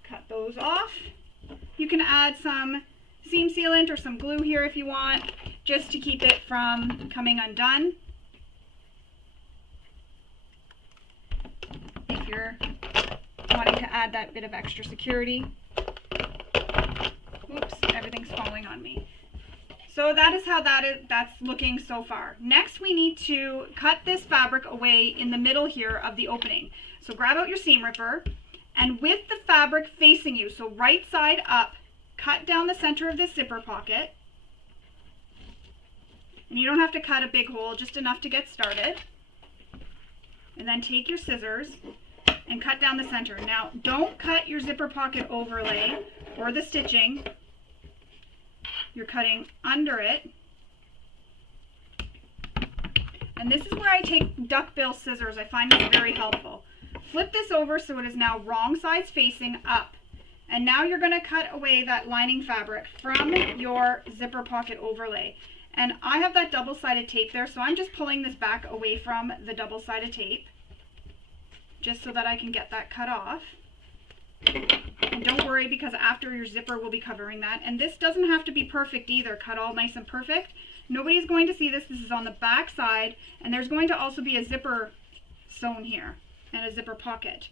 Cut those off. You can add some seam sealant or some glue here if you want, just to keep it from coming undone. If you're wanting to add that bit of extra security. Oops, everything's falling on me. So that is how that's looking so far. Next we need to cut this fabric away in the middle here of the opening. So grab out your seam ripper, and with the fabric facing you, so right side up, cut down the center of this zipper pocket. And you don't have to cut a big hole, just enough to get started. And then take your scissors and cut down the center. Now, don't cut your zipper pocket overlay or the stitching. You're cutting under it. And this is where I take duckbill scissors. I find this very helpful. Flip this over so it is now wrong sides facing up. And now you're going to cut away that lining fabric from your zipper pocket overlay. And I have that double-sided tape there, so I'm just pulling this back away from the double-sided tape, just so that I can get that cut off. And don't worry, because after your zipper will be covering that. And this doesn't have to be perfect either, cut all nice and perfect. Nobody's going to see this. This is on the back side, and there's going to also be a zipper sewn here and a zipper pocket.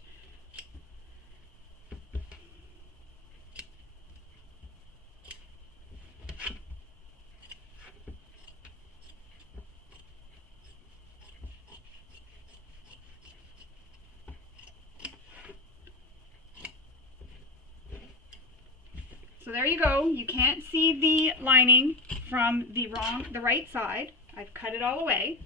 So there you go. You can't see the lining from the right side. I've cut it all away.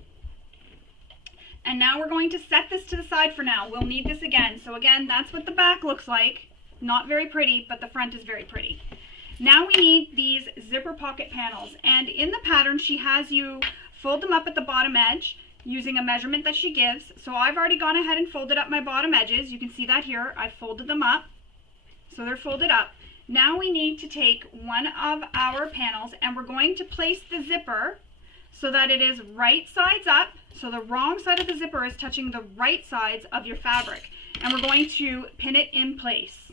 And now we're going to set this to the side for now. We'll need this again. So again, that's what the back looks like. Not very pretty, but the front is very pretty. Now we need these zipper pocket panels. And in the pattern, she has you fold them up at the bottom edge using a measurement that she gives. So I've already gone ahead and folded up my bottom edges. You can see that here. I folded them up. So they're folded up. Now we need to take one of our panels and we're going to place the zipper so that it is right sides up. So the wrong side of the zipper is touching the right sides of your fabric. And we're going to pin it in place.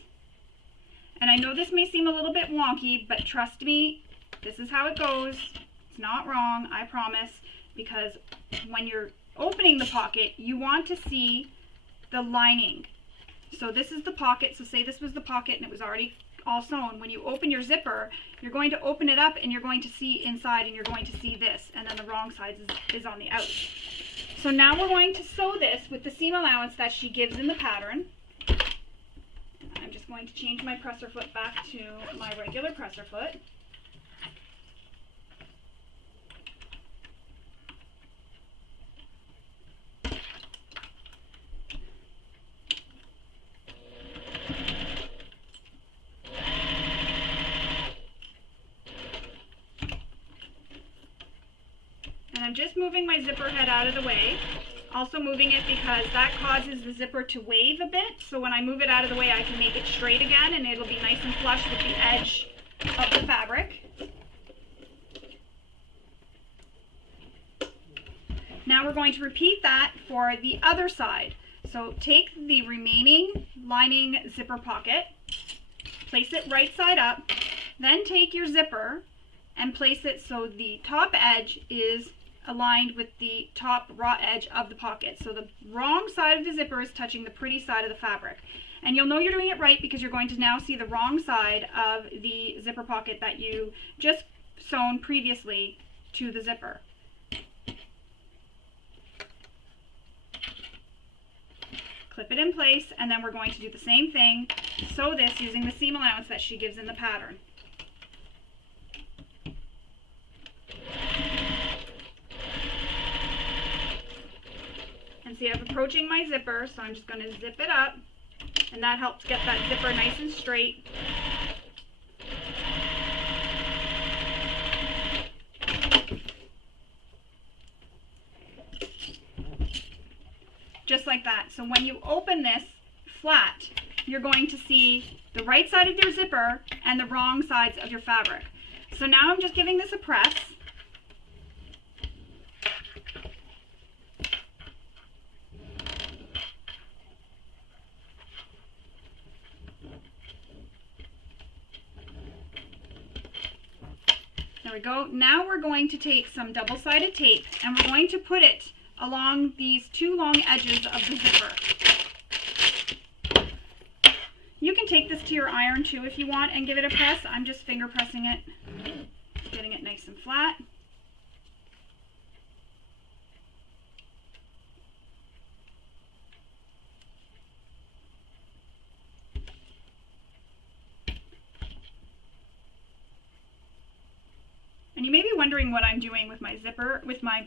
And I know this may seem a little bit wonky, but trust me, this is how it goes. It's not wrong, I promise, because when you're opening the pocket, you want to see the lining. So this is the pocket. So say this was the pocket and it was already all sewn. When you open your zipper, you're going to open it up and you're going to see inside, and you're going to see this, and then the wrong side is on the out. So now we're going to sew this with the seam allowance that she gives in the pattern. I'm just going to change my presser foot back to my regular presser foot. And I'm just moving my zipper head out of the way. Also moving it because that causes the zipper to wave a bit. So when I move it out of the way, I can make it straight again, and it'll be nice and flush with the edge of the fabric. Now we're going to repeat that for the other side. So take the remaining lining zipper pocket, place it right side up, then take your zipper and place it so the top edge is aligned with the top raw edge of the pocket. So the wrong side of the zipper is touching the pretty side of the fabric. And you'll know you're doing it right because you're going to now see the wrong side of the zipper pocket that you just sewn previously to the zipper. Clip it in place, and then we're going to do the same thing. Sew this using the seam allowance that she gives in the pattern. And see, I'm approaching my zipper, so I'm just going to zip it up, and that helps get that zipper nice and straight. Just like that. So when you open this flat, you're going to see the right side of your zipper and the wrong sides of your fabric. So now I'm just giving this a press. There we go. Now we're going to take some double-sided tape and we're going to put it along these two long edges of the zipper. You can take this to your iron too if you want and give it a press. I'm just finger pressing it, getting it nice and flat. And you may be wondering what I'm doing with my zipper, with my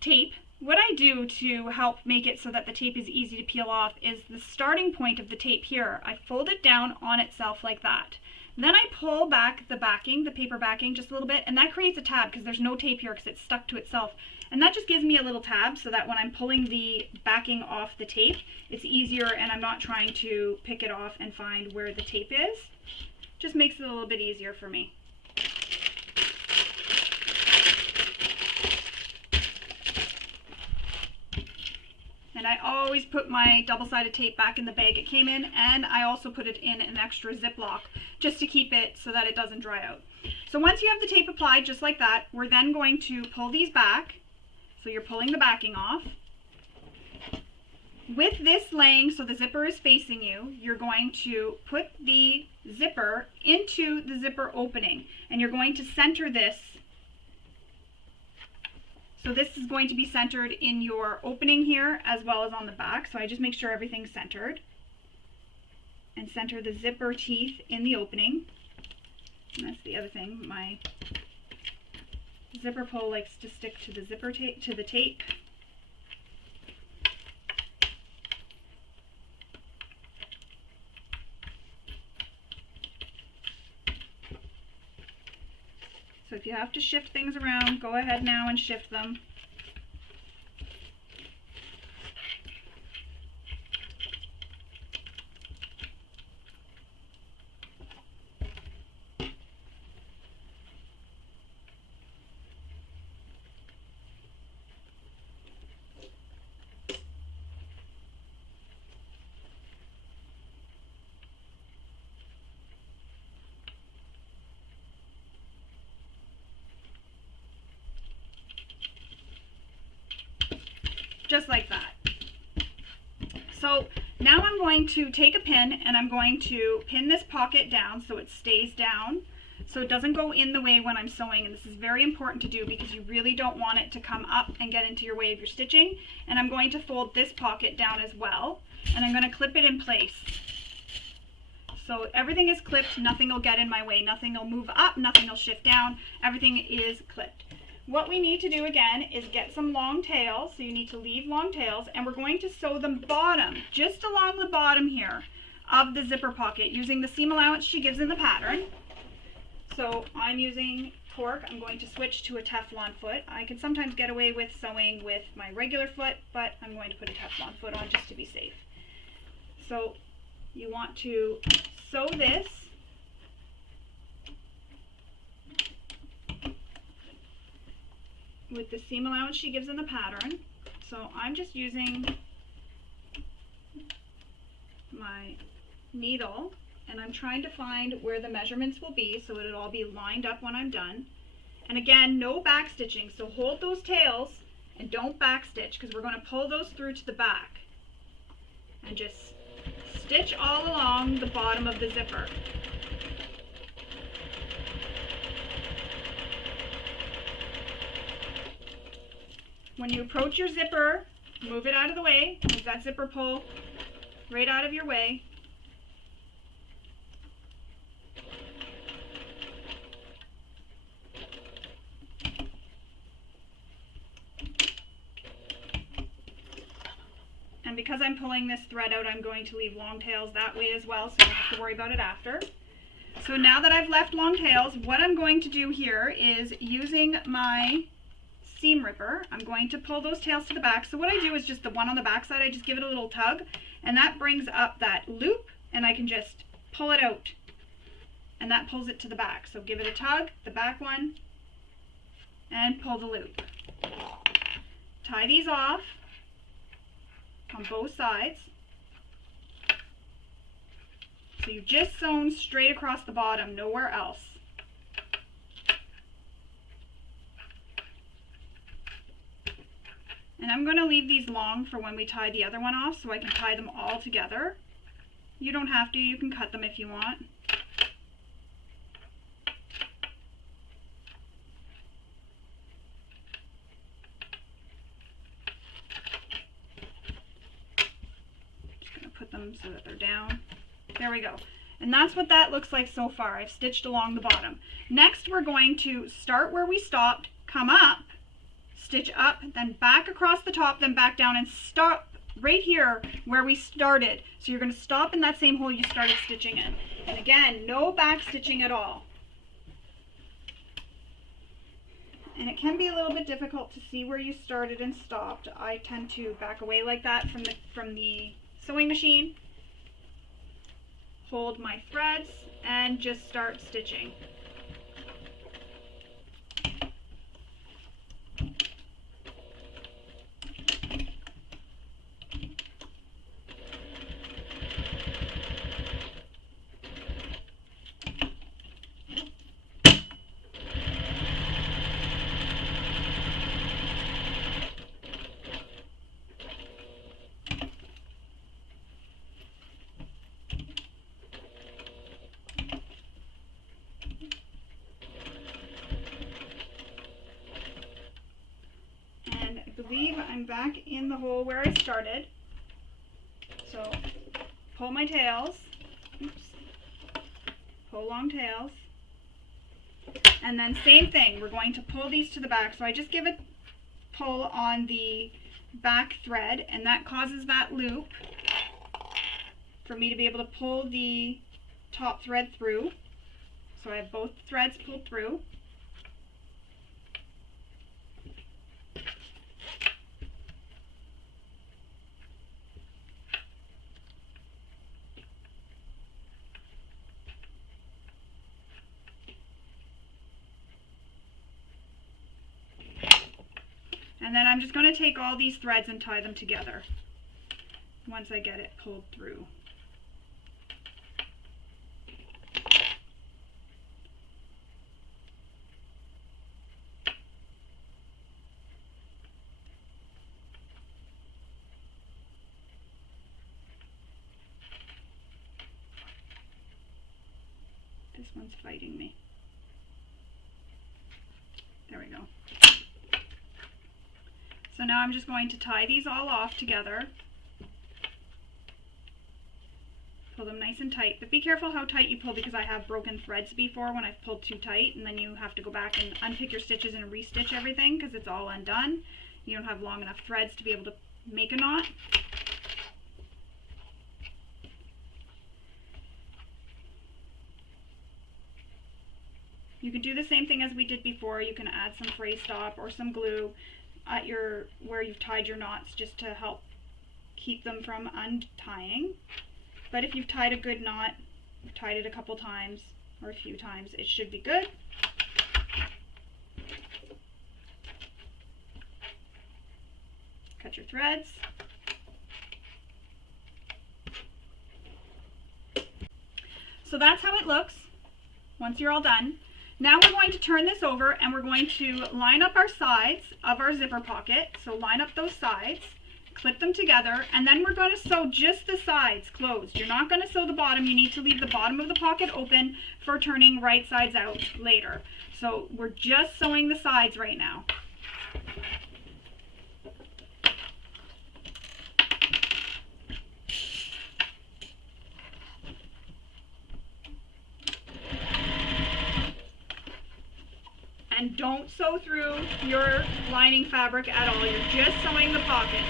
tape. What I do to help make it so that the tape is easy to peel off is the starting point of the tape here. I fold it down on itself like that. Then I pull back the backing, the paper backing, just a little bit, and that creates a tab because there's no tape here because it's stuck to itself. And that just gives me a little tab so that when I'm pulling the backing off the tape, it's easier and I'm not trying to pick it off and find where the tape is. Just makes it a little bit easier for me. And I always put my double-sided tape back in the bag it came in, and I also put it in an extra Ziploc just to keep it so that it doesn't dry out. So once you have the tape applied just like that, we're then going to pull these back. So you're pulling the backing off. With this laying so the zipper is facing you, you're going to put the zipper into the zipper opening, and you're going to center this. So this is going to be centered in your opening here as well as on the back. So I just make sure everything's centered. And center the zipper teeth in the opening. And that's the other thing. My zipper pull likes to stick to the zipper tape, to the tape. So if you have to shift things around, go ahead now and shift them. Just like that. So Now I'm going to take a pin and I'm going to pin this pocket down so it stays down, so it doesn't go in the way when I'm sewing. And this is very important to do because you really don't want it to come up and get into your way of your stitching. And I'm going to fold this pocket down as well, and I'm going to clip it in place. So everything is clipped, nothing will get in my way, nothing will move up, nothing will shift down, everything is clipped. What we need to do again is get some long tails, so you need to leave long tails, and we're going to sew them bottom, just along the bottom here of the zipper pocket, using the seam allowance she gives in the pattern. So I'm using cork. I'm going to switch to a Teflon foot. I can sometimes get away with sewing with my regular foot, but I'm going to put a Teflon foot on just to be safe. So you want to sew this with the seam allowance she gives in the pattern. So I'm just using my needle and I'm trying to find where the measurements will be so it'll all be lined up when I'm done. And again, no back stitching, so hold those tails and don't back stitch because we're going to pull those through to the back. And just stitch all along the bottom of the zipper. When you approach your zipper, move it out of the way, move that zipper pull right out of your way. And because I'm pulling this thread out, I'm going to leave long tails that way as well, so you don't have to worry about it after. So now that I've left long tails, what I'm going to do here is, using my seam ripper, I'm going to pull those tails to the back. So what I do is just the one on the back side, I just give it a little tug, and that brings up that loop, and I can just pull it out, and that pulls it to the back. So give it a tug, the back one, and pull the loop. Tie these off on both sides. So you've just sewn straight across the bottom, nowhere else. And I'm going to leave these long for when we tie the other one off so I can tie them all together. You don't have to, you can cut them if you want. Put them so that they're down. There we go. And that's what that looks like so far. I've stitched along the bottom. Next, we're going to start where we stopped, come up, stitch up, then back across the top, then back down, and stop right here where we started. So you're going to stop in that same hole you started stitching in. And again, no back stitching at all. And it can be a little bit difficult to see where you started and stopped. I tend to back away like that from the sewing machine, hold my threads, and just start stitching. I'm back in the hole where I started. So pull my tails, oops, pull long tails, and then same thing, we're going to pull these to the back. So I just give a pull on the back thread, and that causes that loop for me to be able to pull the top thread through. So I have both threads pulled through. And then I'm just going to take all these threads and tie them together once I get it pulled through. This one's fighting me. There we go. So now I'm just going to tie these all off together. Pull them nice and tight, but be careful how tight you pull, because I have broken threads before when I've pulled too tight, and then you have to go back and unpick your stitches and restitch everything because it's all undone. You don't have long enough threads to be able to make a knot. You can do the same thing as we did before. You can add some fray stop or some glue at where you've tied your knots, just to help keep them from untying. But if you've tied a good knot, you've tied it a couple times or a few times, it should be good. Cut your threads. So that's how it looks once you're all done. Now we're going to turn this over and we're going to line up our sides of our zipper pocket. So line up those sides, clip them together, and then we're going to sew just the sides closed. You're not going to sew the bottom. You need to leave the bottom of the pocket open for turning right sides out later. So we're just sewing the sides right now. And don't sew through your lining fabric at all. You're just sewing the pockets.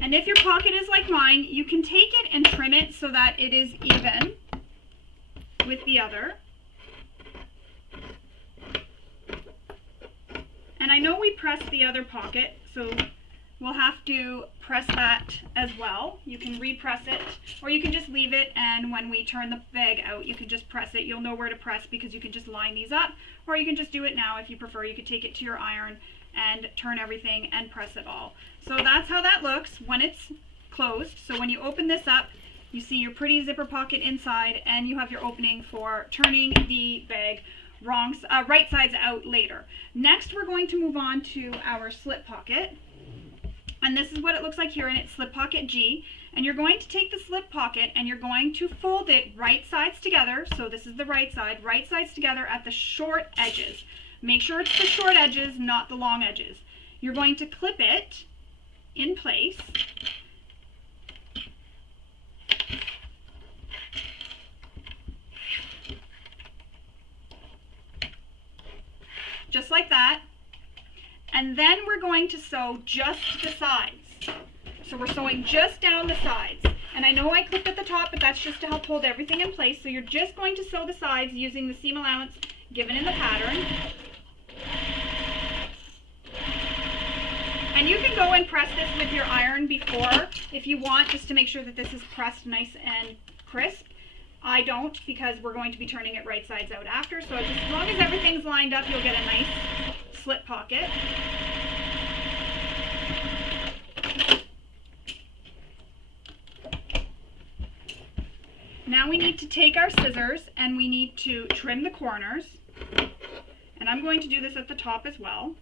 And if your pocket is like mine, you can take it and trim it so that it is even with the other. And I know we pressed the other pocket, so we'll have to press that as well. You can repress it, or you can just leave it, and when we turn the bag out, you can just press it. You'll know where to press because you can just line these up, or you can just do it now if you prefer. You could take it to your iron and turn everything and press it all. So that's how that looks when it's closed. So when you open this up, you see your pretty zipper pocket inside, and you have your opening for turning the bag right sides out later. Next, we're going to move on to our slip pocket. And this is what it looks like here, and it's slip pocket G. And you're going to take the slip pocket and you're going to fold it right sides together. So this is the right sides together at the short edges. Make sure it's the short edges, not the long edges. You're going to clip it in place. Just like that. And then we're going to sew just the sides. So we're sewing just down the sides. And I know I clipped at the top, but that's just to help hold everything in place. So you're just going to sew the sides using the seam allowance given in the pattern. And you can go and press this with your iron before if you want, just to make sure that this is pressed nice and crisp. I don't, because we're going to be turning it right sides out after. So just as long as everything's lined up, you'll get a nice slip pocket. Now we need to take our scissors and we need to trim the corners. And I'm going to do this at the top as well.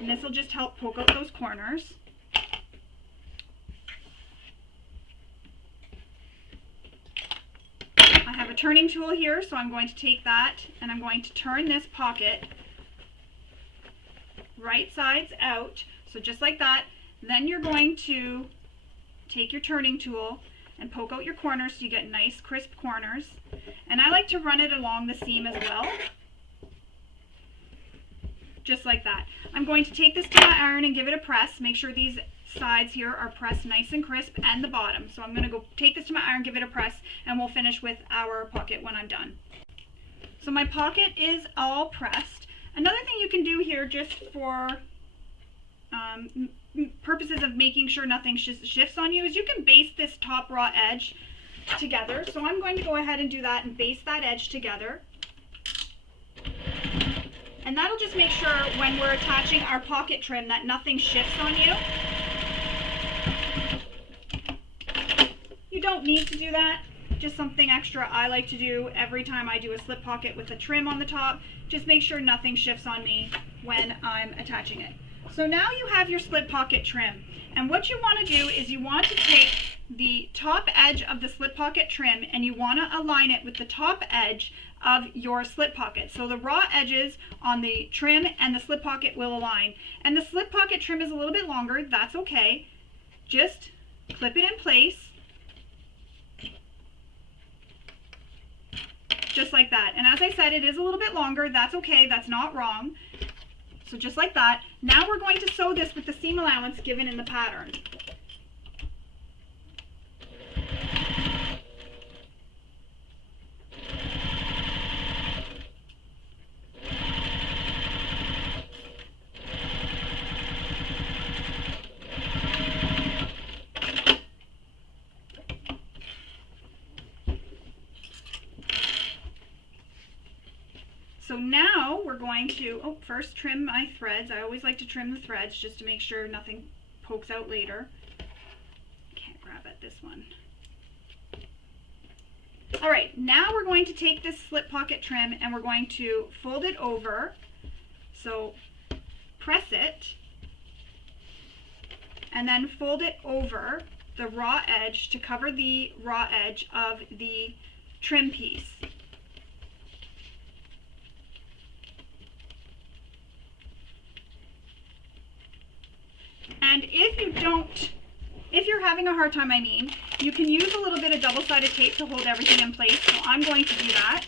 And this will just help poke out those corners. I have a turning tool here, so I'm going to take that and I'm going to turn this pocket right sides out. So just like that. Then you're going to take your turning tool and poke out your corners so you get nice crisp corners. And I like to run it along the seam as well. Just like that. I'm going to take this to my iron and give it a press. Make sure these sides here are pressed nice and crisp, and the bottom. So I'm going to go take this to my iron, give it a press, and we'll finish with our pocket when I'm done. So my pocket is all pressed. Another thing you can do here, just for purposes of making sure nothing shifts on you, is you can base this top raw edge together. So I'm going to go ahead and do that and base that edge together. And that'll just make sure when we're attaching our pocket trim that nothing shifts on you. need to do that. Just something extra I like to do every time I do a slip pocket with a trim on the top. Just make sure nothing shifts on me when I'm attaching it. So now you have your slip pocket trim. And what you want to do is you want to take the top edge of the slip pocket trim and you want to align it with the top edge of your slip pocket. So the raw edges on the trim and the slip pocket will align. And the slip pocket trim is a little bit longer, that's okay. Just clip it in place. Just like that. And as I said, it is a little bit longer, that's okay, that's not wrong. So just like that. Now we're going to sew this with the seam allowance given in the pattern. So now we're going to, first trim my threads. I always like to trim the threads just to make sure nothing pokes out later. Can't grab at this one. All right, now we're going to take this slip pocket trim and we're going to fold it over. So press it and then fold it over the raw edge to cover the raw edge of the trim piece. And if you're having a hard time, you can use a little bit of double-sided tape to hold everything in place. So I'm going to do that.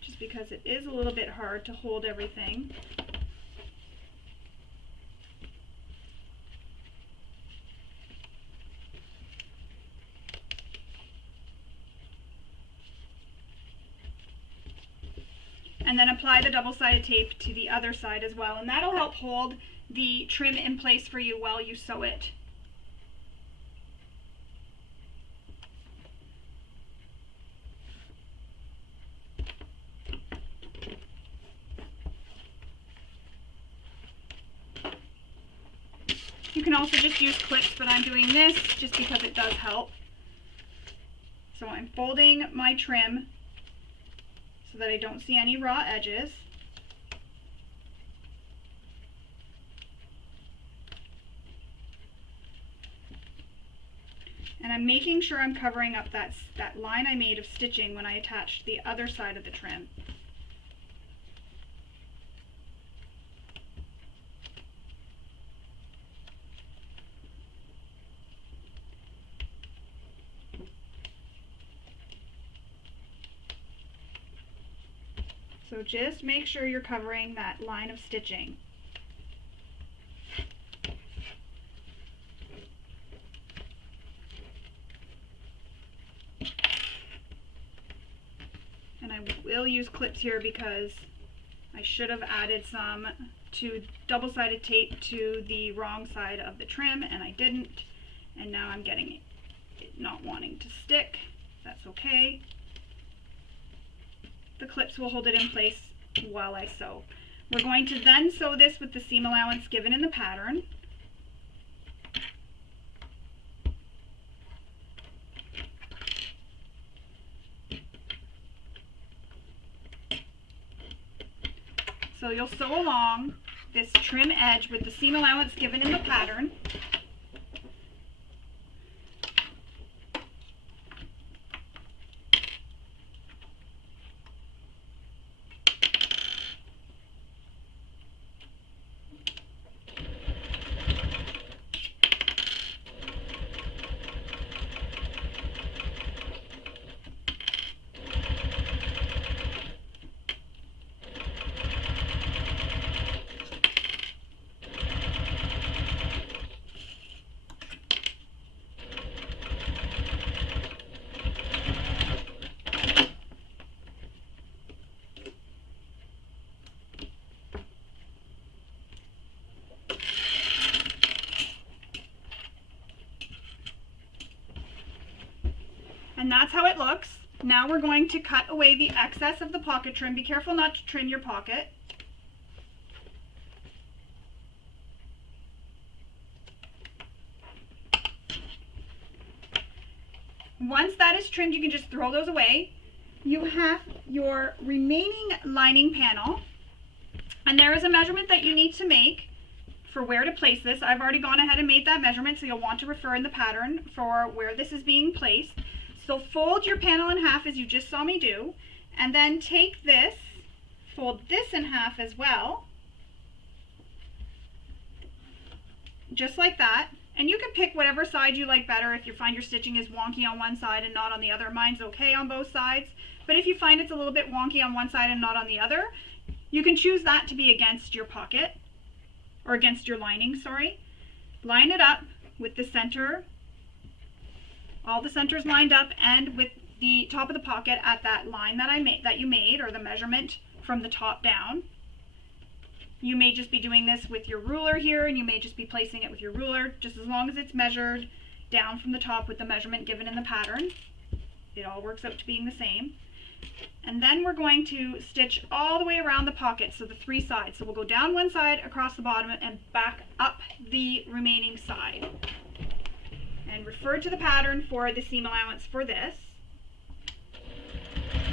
Just because it is a little bit hard to hold everything. And then apply the double-sided tape to the other side as well, and that'll help hold the trim in place for you while you sew it. You can also just use clips, but I'm doing this just because it does help. So I'm folding my trim so that I don't see any raw edges. And I'm making sure I'm covering up that line I made of stitching when I attached the other side of the trim. So just make sure you're covering that line of stitching. And I will use clips here because I should have added some double-sided tape to the wrong side of the trim and I didn't. And now I'm getting it not wanting to stick. That's okay. The clips will hold it in place while I sew. We're going to then sew this with the seam allowance given in the pattern. So you'll sew along this trim edge with the seam allowance given in the pattern. And that's how it looks. Now we're going to cut away the excess of the pocket trim. Be careful not to trim your pocket. Once that is trimmed, you can just throw those away. You have your remaining lining panel, and there is a measurement that you need to make for where to place this. I've already gone ahead and made that measurement, so you'll want to refer in the pattern for where this is being placed. So fold your panel in half as you just saw me do, and then take this, fold this in half as well, just like that. And you can pick whatever side you like better. If you find your stitching is wonky on one side and not on the other, mine's okay on both sides. But if you find it's a little bit wonky on one side and not on the other, you can choose that to be against your pocket, or against your lining, sorry. Line it up with the center, all the centers lined up, and with the top of the pocket at that line that you made, or the measurement from the top down. You may just be doing this with your ruler here, and you may just be placing it with your ruler, just as long as it's measured down from the top with the measurement given in the pattern. It all works out to being the same. And then we're going to stitch all the way around the pocket, so the three sides. So we'll go down one side, across the bottom, and back up the remaining side. And refer to the pattern for the seam allowance for this.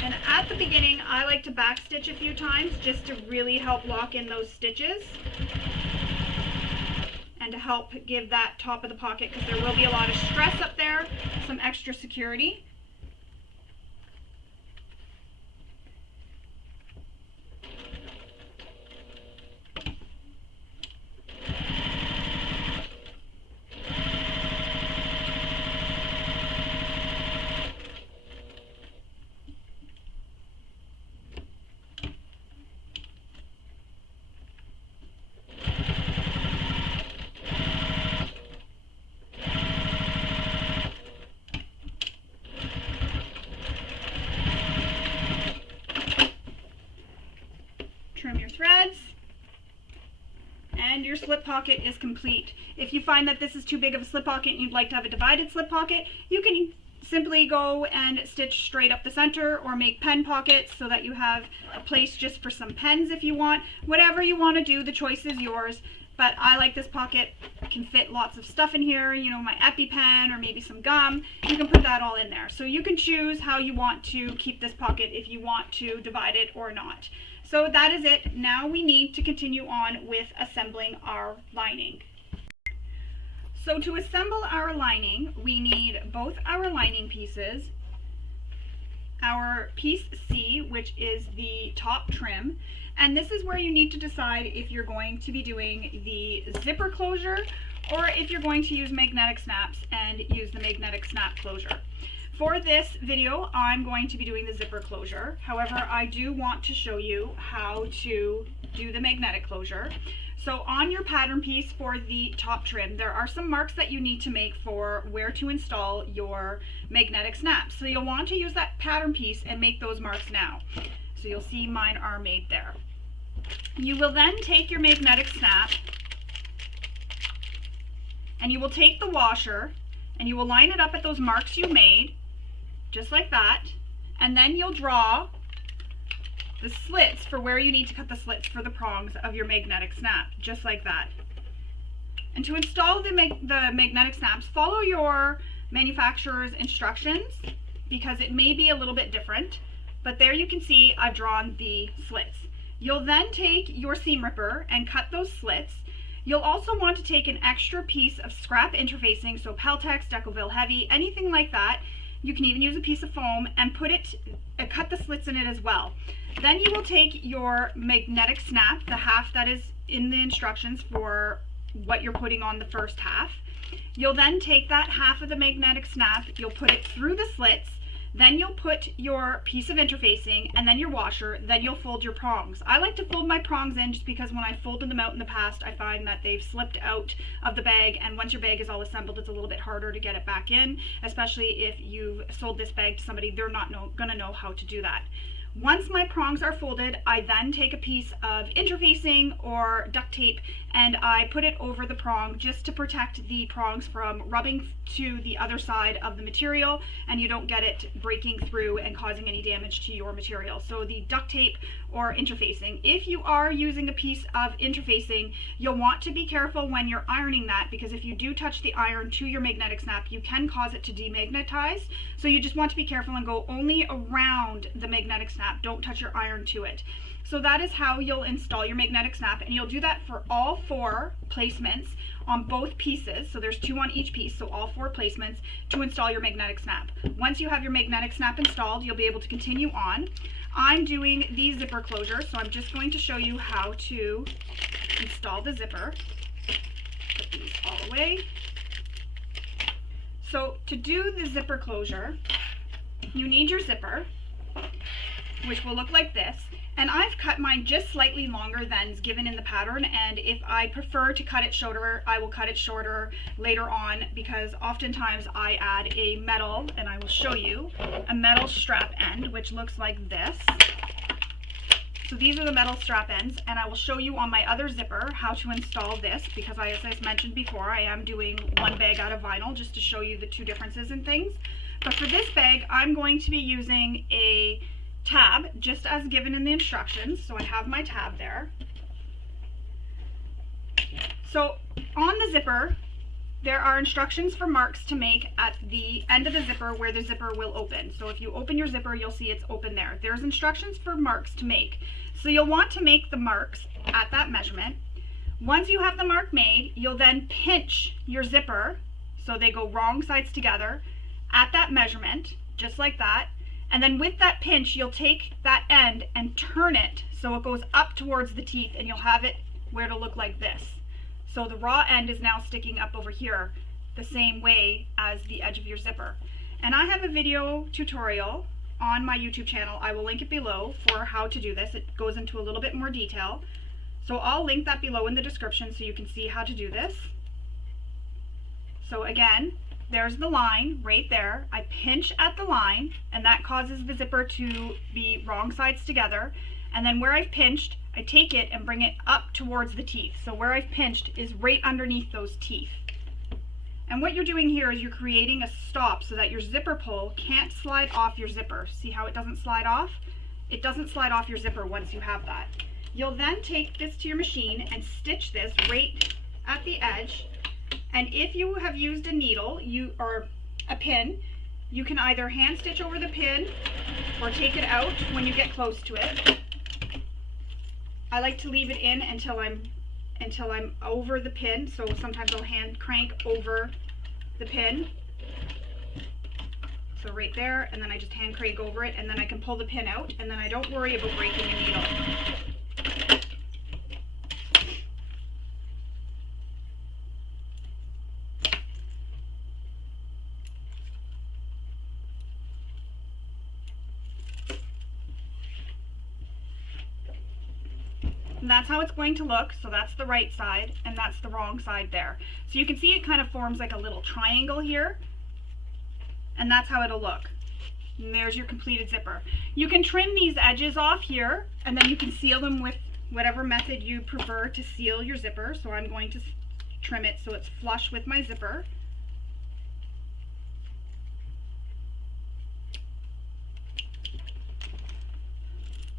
And at the beginning, I like to back stitch a few times just to really help lock in those stitches and to help give that top of the pocket, because there will be a lot of stress up there, some extra security. Trim your threads, and your slip pocket is complete. If you find that this is too big of a slip pocket and you'd like to have a divided slip pocket, you can simply go and stitch straight up the center, or make pen pockets so that you have a place just for some pens if you want. Whatever you want to do, the choice is yours. But I like this pocket. It can fit lots of stuff in here, you know, my EpiPen or maybe some gum. You can put that all in there. So you can choose how you want to keep this pocket, if you want to divide it or not. So that is it. Now we need to continue on with assembling our lining. So to assemble our lining, we need both our lining pieces, our piece C, which is the top trim, and this is where you need to decide if you're going to be doing the zipper closure or if you're going to use magnetic snaps and use the magnetic snap closure. For this video, I'm going to be doing the zipper closure. However, I do want to show you how to do the magnetic closure. So on your pattern piece for the top trim, there are some marks that you need to make for where to install your magnetic snaps. So you'll want to use that pattern piece and make those marks now. So you'll see mine are made there. You will then take your magnetic snap and you will take the washer and you will line it up at those marks you made, just like that, and then you'll draw the slits for where you need to cut the slits for the prongs of your magnetic snap, just like that. And to install the magnetic snaps, follow your manufacturer's instructions, because it may be a little bit different, but there you can see I've drawn the slits. You'll then take your seam ripper and cut those slits. You'll also want to take an extra piece of scrap interfacing, so Peltex, Decoville Heavy, anything like that. You can even use a piece of foam and cut the slits in it as well. Then you will take your magnetic snap, the half that is in the instructions for what you're putting on the first half. You'll then take that half of the magnetic snap, you'll put it through the slits, then you'll put your piece of interfacing and then your washer, then you'll fold your prongs. I like to fold my prongs in just because when I folded them out in the past, I find that they've slipped out of the bag, and once your bag is all assembled, it's a little bit harder to get it back in, especially if you've sold this bag to somebody, they're not gonna know how to do that. Once my prongs are folded, I then take a piece of interfacing or duct tape and I put it over the prong just to protect the prongs from rubbing to the other side of the material and you don't get it breaking through and causing any damage to your material. So the duct tape or interfacing. If you are using a piece of interfacing, you'll want to be careful when you're ironing that, because if you do touch the iron to your magnetic snap, you can cause it to demagnetize. So you just want to be careful and go only around the magnetic snap. Don't touch your iron to it. So that is how you'll install your magnetic snap, and you'll do that for all 4 placements on both pieces. So there's 2 on each piece, so all 4 placements to install your magnetic snap. Once you have your magnetic snap installed, you'll be able to continue on. I'm doing the zipper closure, so I'm just going to show you how to install the zipper. Put these all away. So to do the zipper closure, you need your zipper, which will look like this. And I've cut mine just slightly longer than is given in the pattern, and if I prefer to cut it shorter, I will cut it shorter later on, because oftentimes I add a metal, and I will show you, a metal strap end, which looks like this. So these are the metal strap ends, and I will show you on my other zipper how to install this, because as I mentioned before, I am doing one bag out of vinyl just to show you the 2 differences in things. But for this bag, I'm going to be using a tab, just as given in the instructions. So I have my tab there. So on the zipper, there are instructions for marks to make at the end of the zipper where the zipper will open. So if you open your zipper, you'll see it's open there. There's instructions for marks to make. So you'll want to make the marks at that measurement. Once you have the mark made, you'll then pinch your zipper so they go wrong sides together at that measurement, just like that. And then with that pinch, you'll take that end and turn it so it goes up towards the teeth, and you'll have it where it'll look like this. So the raw end is now sticking up over here the same way as the edge of your zipper. And I have a video tutorial on my YouTube channel. I will link it below for how to do this. It goes into a little bit more detail. So I'll link that below in the description so you can see how to do this. So again, there's the line right there. I pinch at the line, and that causes the zipper to be wrong sides together. And then where I've pinched, I take it and bring it up towards the teeth. So where I've pinched is right underneath those teeth. And what you're doing here is you're creating a stop so that your zipper pull can't slide off your zipper. See how it doesn't slide off? It doesn't slide off your zipper once you have that. You'll then take this to your machine and stitch this right at the edge. And if you have used a needle or a pin, you can either hand stitch over the pin or take it out when you get close to it. I like to leave it in until I'm over the pin, so sometimes I'll hand crank over the pin. So right there, and then I just hand crank over it, and then I can pull the pin out, and then I don't worry about breaking a needle. And that's how it's going to look. So that's the right side and that's the wrong side there. So you can see it kind of forms like a little triangle here, and that's how it'll look. And there's your completed zipper. You can trim these edges off here, and then you can seal them with whatever method you prefer to seal your zipper. So I'm going to trim it so it's flush with my zipper.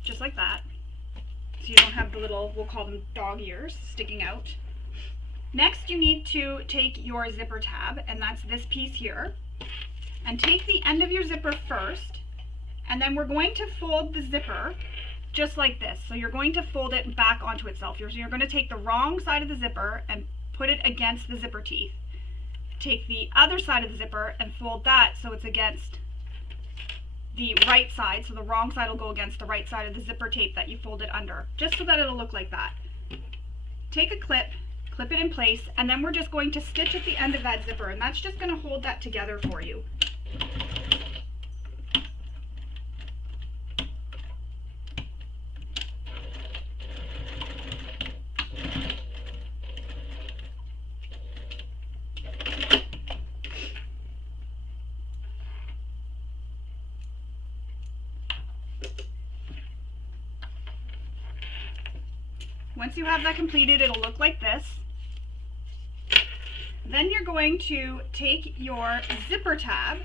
Just like that. So you don't have the little, we'll call them dog ears, sticking out. Next, you need to take your zipper tab, and that's this piece here, and take the end of your zipper first, and then we're going to fold the zipper just like this. So you're going to fold it back onto itself. You're going to take the wrong side of the zipper and put it against the zipper teeth. Take the other side of the zipper and fold that so it's against the right side, so the wrong side will go against the right side of the zipper tape that you folded under, just so that it'll look like that. Take a clip it in place, and then we're just going to stitch at the end of that zipper, and that's just going to hold that together for you. Once you have that completed, it'll look like this. Then you're going to take your zipper tab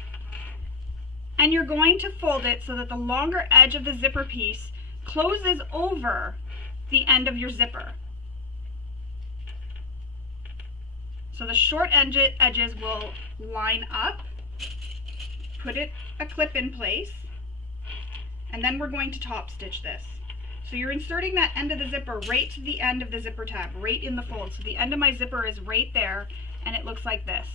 and you're going to fold it so that the longer edge of the zipper piece closes over the end of your zipper. So the short edges will line up, put a clip in place, and then we're going to top stitch this. So you're inserting that end of the zipper right to the end of the zipper tab, right in the fold. So the end of my zipper is right there, and it looks like this.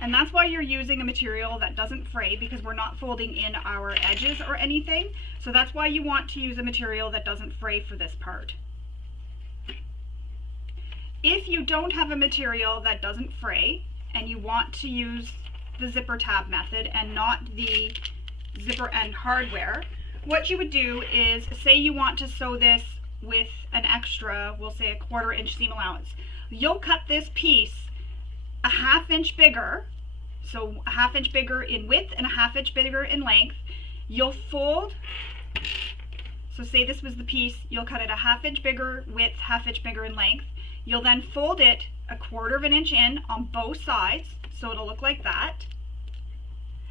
And that's why you're using a material that doesn't fray, because we're not folding in our edges or anything. So that's why you want to use a material that doesn't fray for this part. If you don't have a material that doesn't fray and you want to use the zipper tab method and not the zipper end hardware, what you would do is, say you want to sew this with an extra, we'll say a 1/4 inch seam allowance. You'll cut this piece a 1/2 inch bigger, so a 1/2 inch bigger in width and a 1/2 inch bigger in length. You'll fold, so say this was the piece, you'll cut it a 1/2 inch bigger width, 1/2 inch bigger in length. You'll then fold it a 1/4 inch in on both sides, so it'll look like that.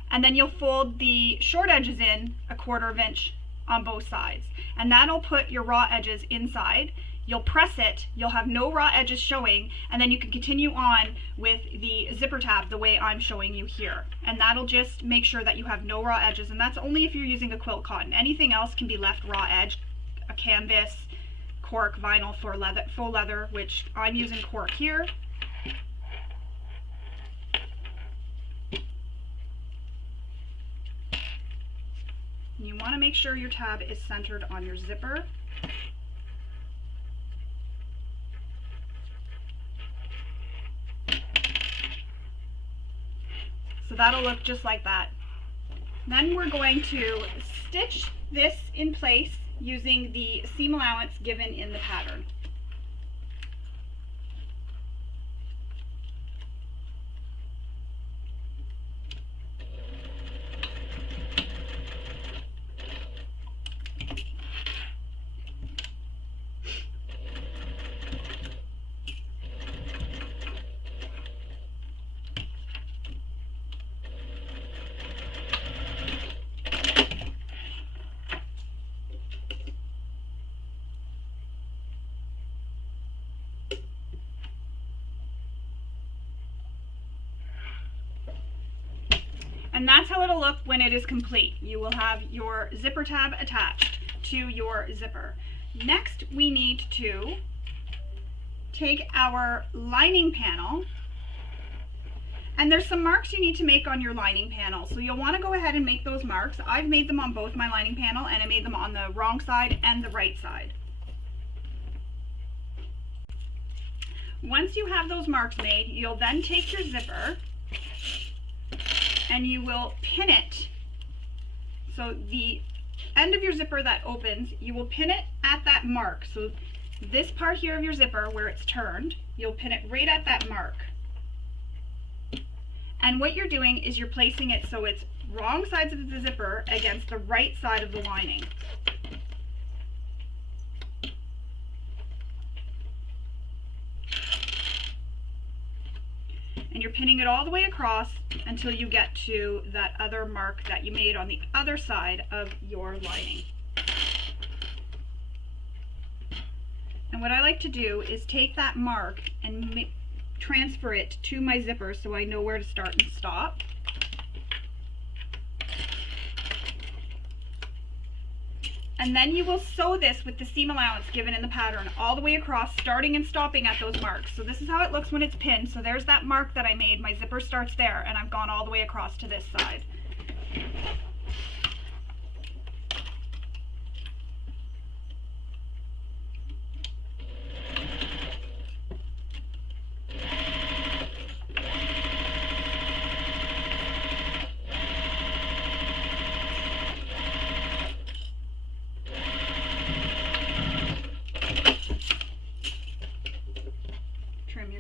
And then you'll fold the short edges in a 1/4 inch on both sides. And that'll put your raw edges inside. You'll press it, you'll have no raw edges showing, and then you can continue on with the zipper tab the way I'm showing you here. And that'll just make sure that you have no raw edges, and that's only if you're using a quilt cotton. Anything else can be left raw edge, a canvas, cork, vinyl, for leather, faux leather, which I'm using cork here. You want to make sure your tab is centered on your zipper. So that'll look just like that. Then we're going to stitch this in place using the seam allowance given in the pattern. And that's how it'll look when it is complete. You will have your zipper tab attached to your zipper. Next, we need to take our lining panel, and there's some marks you need to make on your lining panel. So you'll want to go ahead and make those marks. I've made them on both my lining panel, and I made them on the wrong side and the right side. Once you have those marks made, you'll then take your zipper and you will pin it. So the end of your zipper that opens, you will pin it at that mark. So this part here of your zipper where it's turned, you'll pin it right at that mark. And what you're doing is you're placing it so it's wrong sides of the zipper against the right side of the lining. And you're pinning it all the way across until you get to that other mark that you made on the other side of your lining. And what I like to do is take that mark and transfer it to my zipper so I know where to start and stop. And then you will sew this with the seam allowance given in the pattern all the way across, starting and stopping at those marks. So this is how it looks when it's pinned. So there's that mark that I made. My zipper starts there, and I've gone all the way across to this side.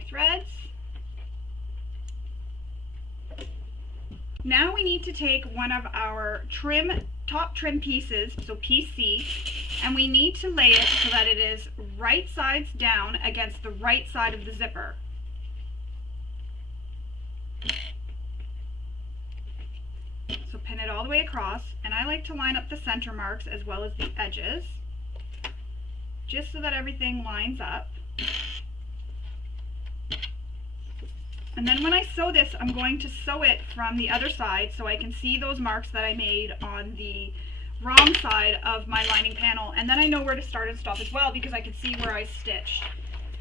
Threads. Now we need to take one of our top trim pieces, so piece C, And we need to lay it so that it is right sides down against the right side of the zipper. So pin it all the way across, and I like to line up the center marks as well as the edges, just so that everything lines up. And then when I sew this, I'm going to sew it from the other side so I can see those marks that I made on the wrong side of my lining panel, and then I know where to start and stop as well because I can see where I stitched.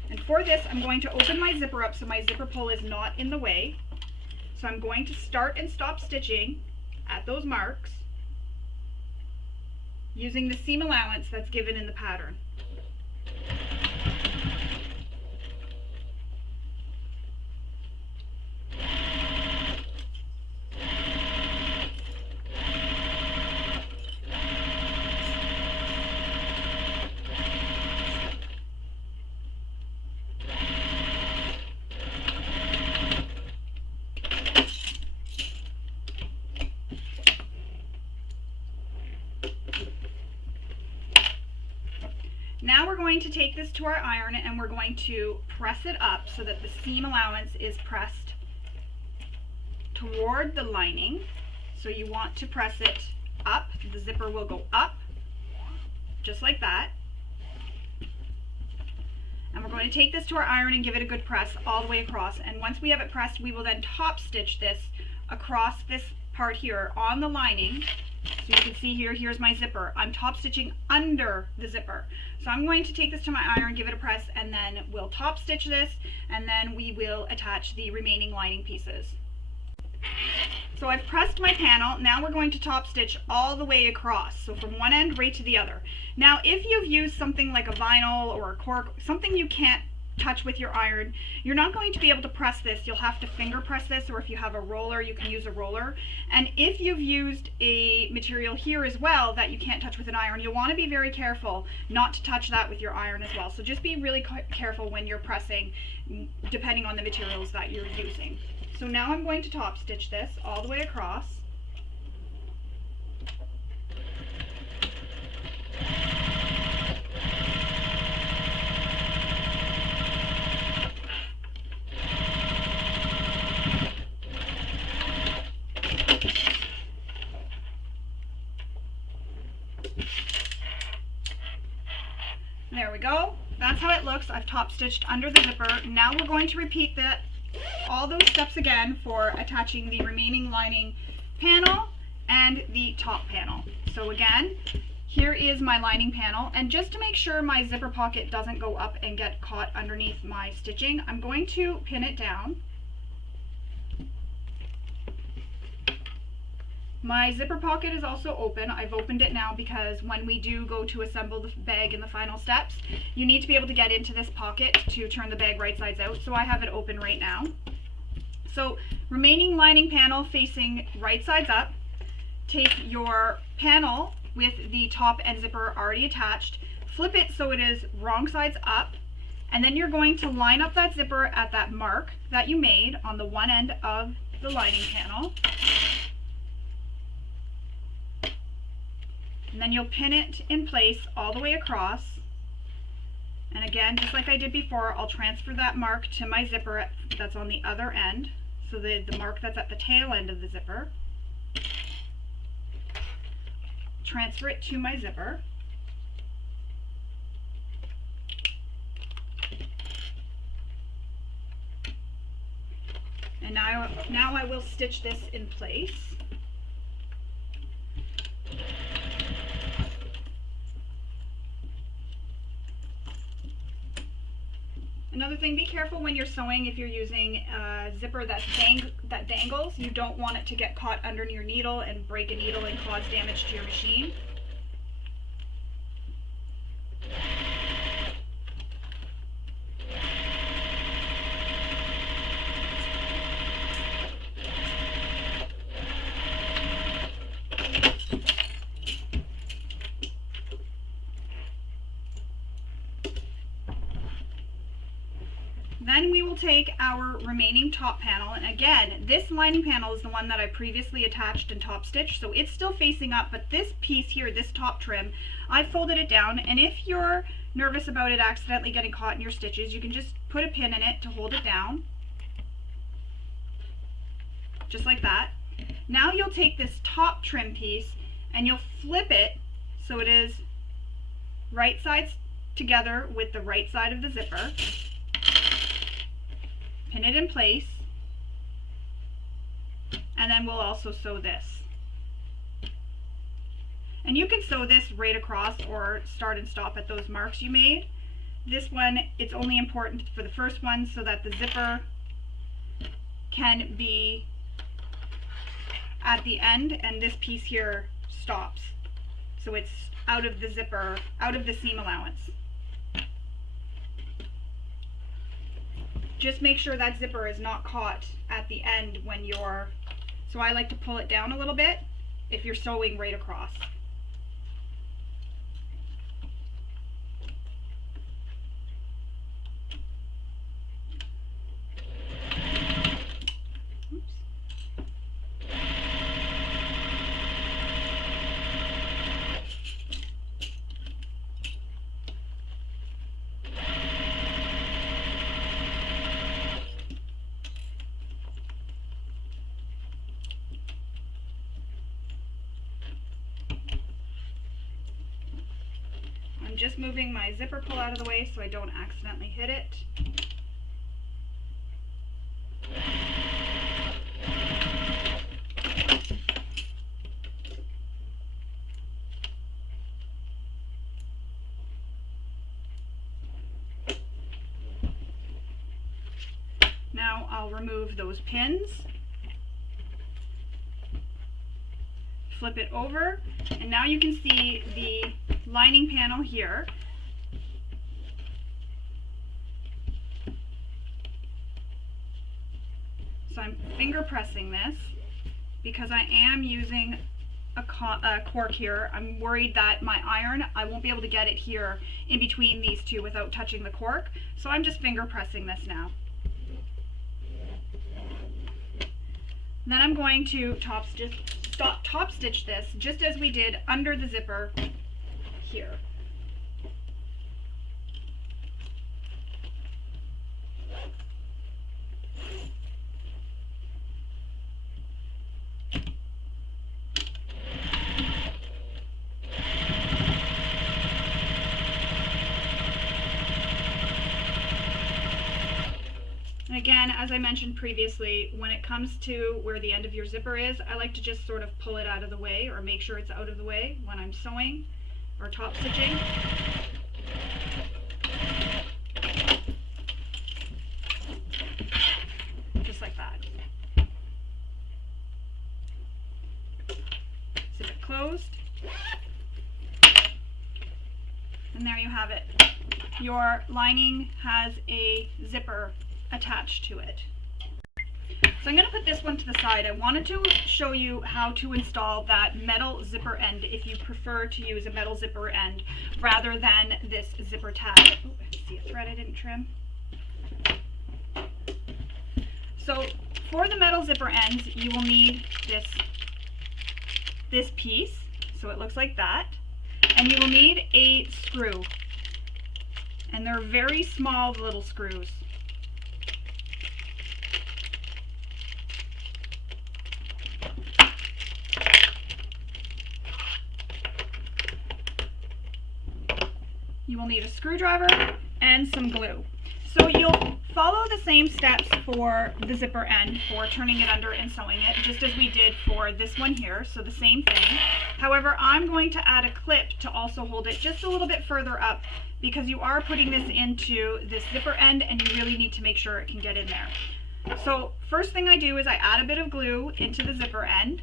And for this, I'm going to open my zipper up so my zipper pull is not in the way. So I'm going to start and stop stitching at those marks using the seam allowance that's given in the pattern. Now we're going to take this to our iron and we're going to press it up so that the seam allowance is pressed toward the lining. So you want to press it up. The zipper will go up, just like that. And we're going to take this to our iron and give it a good press all the way across. And once we have it pressed, we will then top stitch this across this part here on the lining. So you can see here, here's my zipper. I'm top stitching under the zipper. So I'm going to take this to my iron, give it a press, and then we'll top stitch this, and then we will attach the remaining lining pieces. So I've pressed my panel. Now we're going to top stitch all the way across. So from one end right to the other. Now if you've used something like a vinyl or a cork, something you can't touch with your iron, you're not going to be able to press this. You'll have to finger press this, or if you have a roller, you can use a roller. And if you've used a material here as well that you can't touch with an iron, you'll want to be very careful not to touch that with your iron as well. So just be really careful when you're pressing, depending on the materials that you're using. So now I'm going to top stitch this all the way across. There we go. That's how it looks. I've top stitched under the zipper. Now we're going to repeat that, all those steps again for attaching the remaining lining panel and the top panel. So again, here is my lining panel, and just to make sure my zipper pocket doesn't go up and get caught underneath my stitching, I'm going to pin it down. My zipper pocket is also open. I've opened it now because when we do go to assemble the bag in the final steps, you need to be able to get into this pocket to turn the bag right sides out, so I have it open right now. So remaining lining panel facing right sides up. Take your panel with the top and zipper already attached, flip it so it is wrong sides up, and then you're going to line up that zipper at that mark that you made on the one end of the lining panel. And then you'll pin it in place all the way across. And again, just like I did before, I'll transfer that mark to my zipper that's on the other end. So the mark that's at the tail end of the zipper. Transfer it to my zipper. And now I will stitch this in place. Another thing, be careful when you're sewing if you're using a zipper that dangles. You don't want it to get caught under your needle and break a needle and cause damage to your machine. Then we will take our remaining top panel, and again, this lining panel is the one that I previously attached and top stitched, so it's still facing up, but this piece here, this top trim, I folded it down, and if you're nervous about it accidentally getting caught in your stitches, you can just put a pin in it to hold it down, just like that. Now you'll take this top trim piece and you'll flip it so it is right sides together with the right side of the zipper. Pin it in place, and then we'll also sew this. And you can sew this right across or start and stop at those marks you made. This one, it's only important for the first one so that the zipper can be at the end and this piece here stops. So it's out of the zipper, out of the seam allowance. Just make sure that zipper is not caught at the end when you're, so I like to pull it down a little bit if you're sewing right across. Just moving my zipper pull out of the way so I don't accidentally hit it. Now I'll remove those pins, flip it over, and now you can see the lining panel here. So I'm finger pressing this because I am using a cork here. I'm worried that my iron, I won't be able to get it here in between these two without touching the cork. So I'm just finger pressing this now. Then I'm going to top stitch this just as we did under the zipper here. And again, as I mentioned previously, when it comes to where the end of your zipper is, I like to just sort of pull it out of the way or make sure it's out of the way when I'm sewing or top stitching. Just like that. Zip it closed. And there you have it. Your lining has a zipper attached to it. So I'm going to put this one to the side. I wanted to show you how to install that metal zipper end if you prefer to use a metal zipper end rather than this zipper tab. Oh, I see a thread I didn't trim. So for the metal zipper ends, you will need this piece, so it looks like that, and you will need a screw. And they're very small little screws. You will need a screwdriver and some glue. So you'll follow the same steps for the zipper end for turning it under and sewing it, just as we did for this one here, so the same thing. However, I'm going to add a clip to also hold it just a little bit further up because you are putting this into this zipper end and you really need to make sure it can get in there. So first thing I do is I add a bit of glue into the zipper end.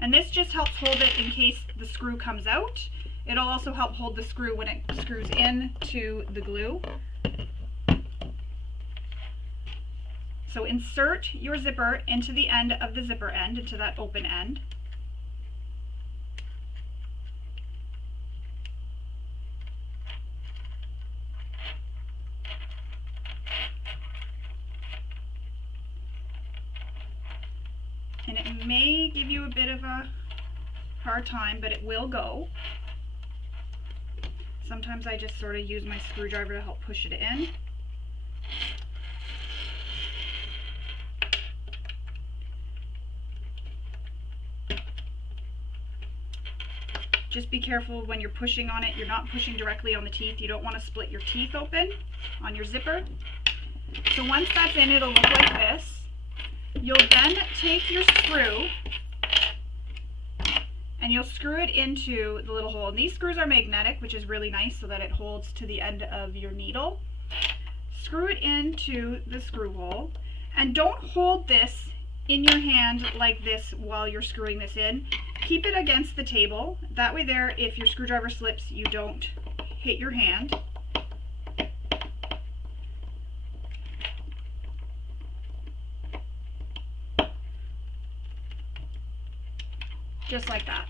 And this just helps hold it in case the screw comes out. It'll also help hold the screw when it screws into the glue. So insert your zipper into the end of the zipper end, into that open end. may give you a bit of a hard time, but it will go. Sometimes I just sort of use my screwdriver to help push it in. Just be careful when you're pushing on it. You're not pushing directly on the teeth. You don't want to split your teeth open on your zipper. So once that's in, it'll look like this. You'll then take your screw and you'll screw it into the little hole. And these screws are magnetic, which is really nice so that it holds to the end of your needle. Screw it into the screw hole, and don't hold this in your hand like this while you're screwing this in. Keep it against the table. That way there, if your screwdriver slips, you don't hit your hand. Just like that.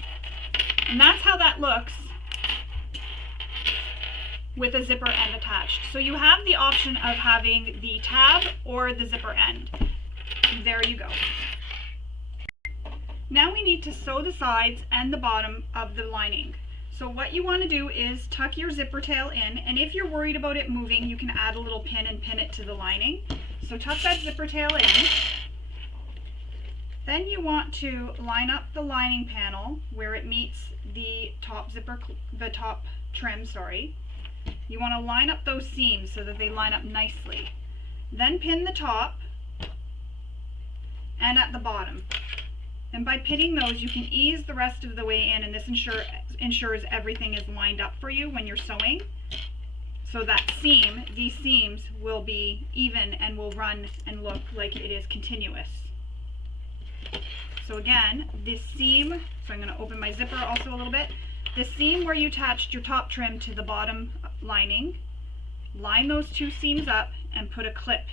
And that's how that looks with a zipper end attached. So you have the option of having the tab or the zipper end. There you go. Now we need to sew the sides and the bottom of the lining. So what you want to do is tuck your zipper tail in, and if you're worried about it moving, you can add a little pin and pin it to the lining. So tuck that zipper tail in. Then you want to line up the lining panel where it meets the top trim, sorry. You want to line up those seams so that they line up nicely. Then pin the top and at the bottom. And by pinning those, you can ease the rest of the way in, and this ensures everything is lined up for you when you're sewing. So that these seams will be even and will run and look like it is continuous. So again, this seam, so I'm going to open my zipper also a little bit. The seam where you attached your top trim to the bottom lining, line those two seams up and put a clip.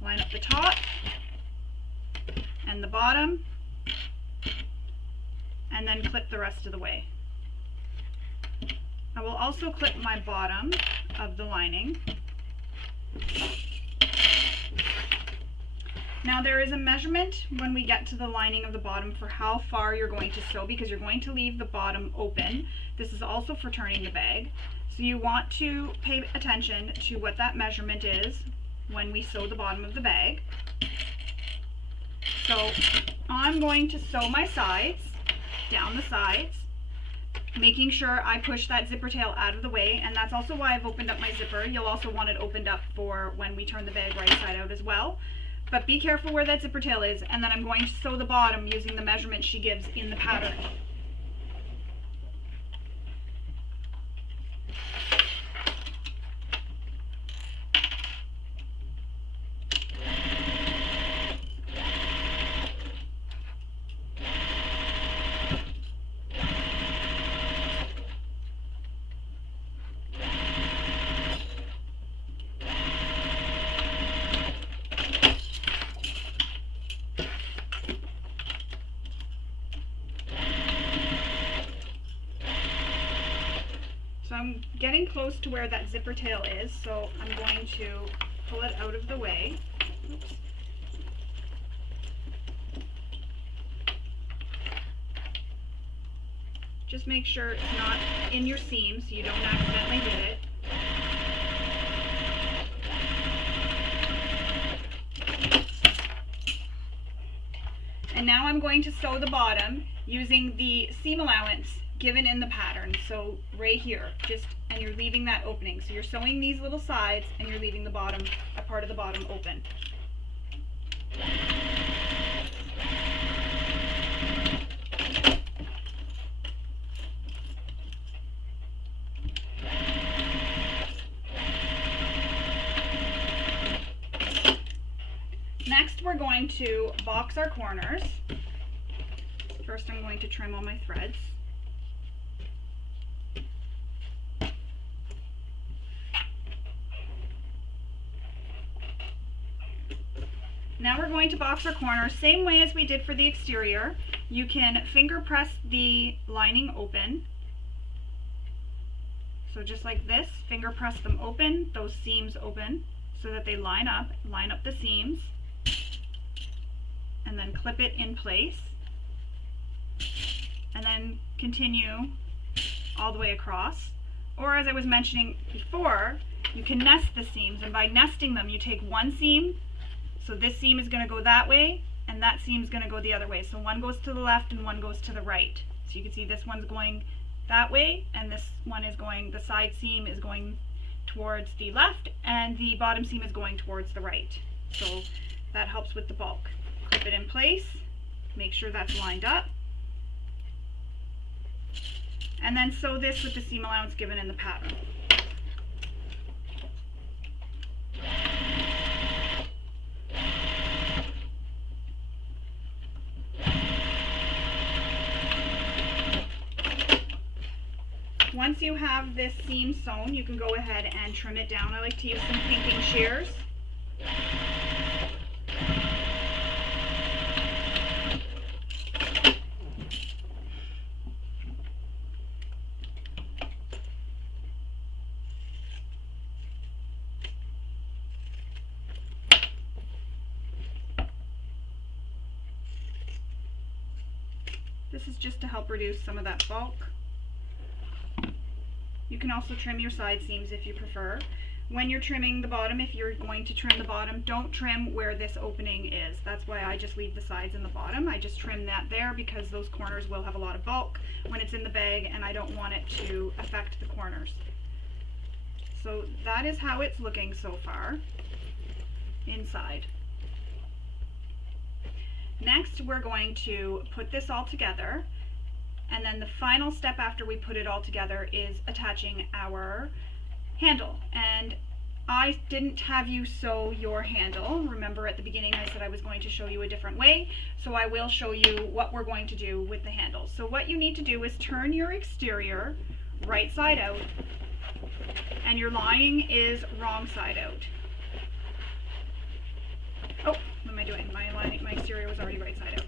Line up the top and the bottom, and then clip the rest of the way. I will also clip my bottom of the lining. Now there is a measurement when we get to the lining of the bottom for how far you're going to sew, because you're going to leave the bottom open. This is also for turning the bag. So you want to pay attention to what that measurement is when we sew the bottom of the bag. So I'm going to sew my sides, down the sides, making sure I push that zipper tail out of the way, and that's also why I've opened up my zipper. You'll also want it opened up for when we turn the bag right side out as well. But be careful where that zipper tail is, and then I'm going to sew the bottom using the measurement she gives in the pattern. So I'm getting close to where that zipper tail is, so I'm going to pull it out of the way. Oops. Just make sure it's not in your seam so you don't accidentally hit it. And now I'm going to sew the bottom using the seam allowance given in the pattern. So right here, and you're leaving that opening. So you're sewing these little sides and you're leaving the bottom, a part of the bottom open. Next, we're going to box our corners. First, I'm going to trim all my threads. Now we're going to box our corners, same way as we did for the exterior. You can finger press the lining open. So just like this, finger press them open, those seams open, so that they line up the seams. and then clip it in place, and then continue all the way across. Or as I was mentioning before, you can nest the seams, and by nesting them you take one seam, so this seam is going to go that way and that seam is going to go the other way. So one goes to the left and one goes to the right. So you can see this one's going that way and this one is going, the side seam is going towards the left and the bottom seam is going towards the right. So that helps with the bulk. Clip it in place, make sure that's lined up, and then sew this with the seam allowance given in the pattern. Once you have this seam sewn, you can go ahead and trim it down. I like to use some pinking shears. This is just to help reduce some of that bulk. You can also trim your side seams if you prefer. When you're trimming the bottom, if you're going to trim the bottom, don't trim where this opening is. That's why I just leave the sides and the bottom. I just trim that there because those corners will have a lot of bulk when it's in the bag and I don't want it to affect the corners. So that is how it's looking so far inside. Next, we're going to put this all together, and then the final step after we put it all together is attaching our handle. And I didn't have you sew your handle. Remember at the beginning I said I was going to show you a different way, so I will show you what we're going to do with the handle. So what you need to do is turn your exterior right side out, and your lining is wrong side out. Oh, what am I doing? My exterior was already right side out.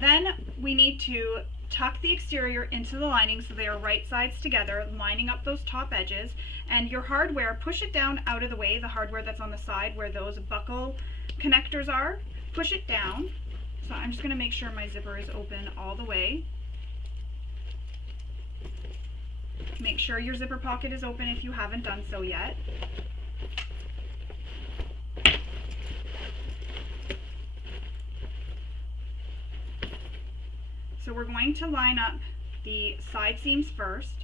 Then we need to tuck the exterior into the lining so they are right sides together, lining up those top edges. And your hardware, push it down out of the way, the hardware that's on the side where those buckle connectors are, push it down. So I'm just going to make sure my zipper is open all the way. Make sure your zipper pocket is open if you haven't done so yet. So we're going to line up the side seams first,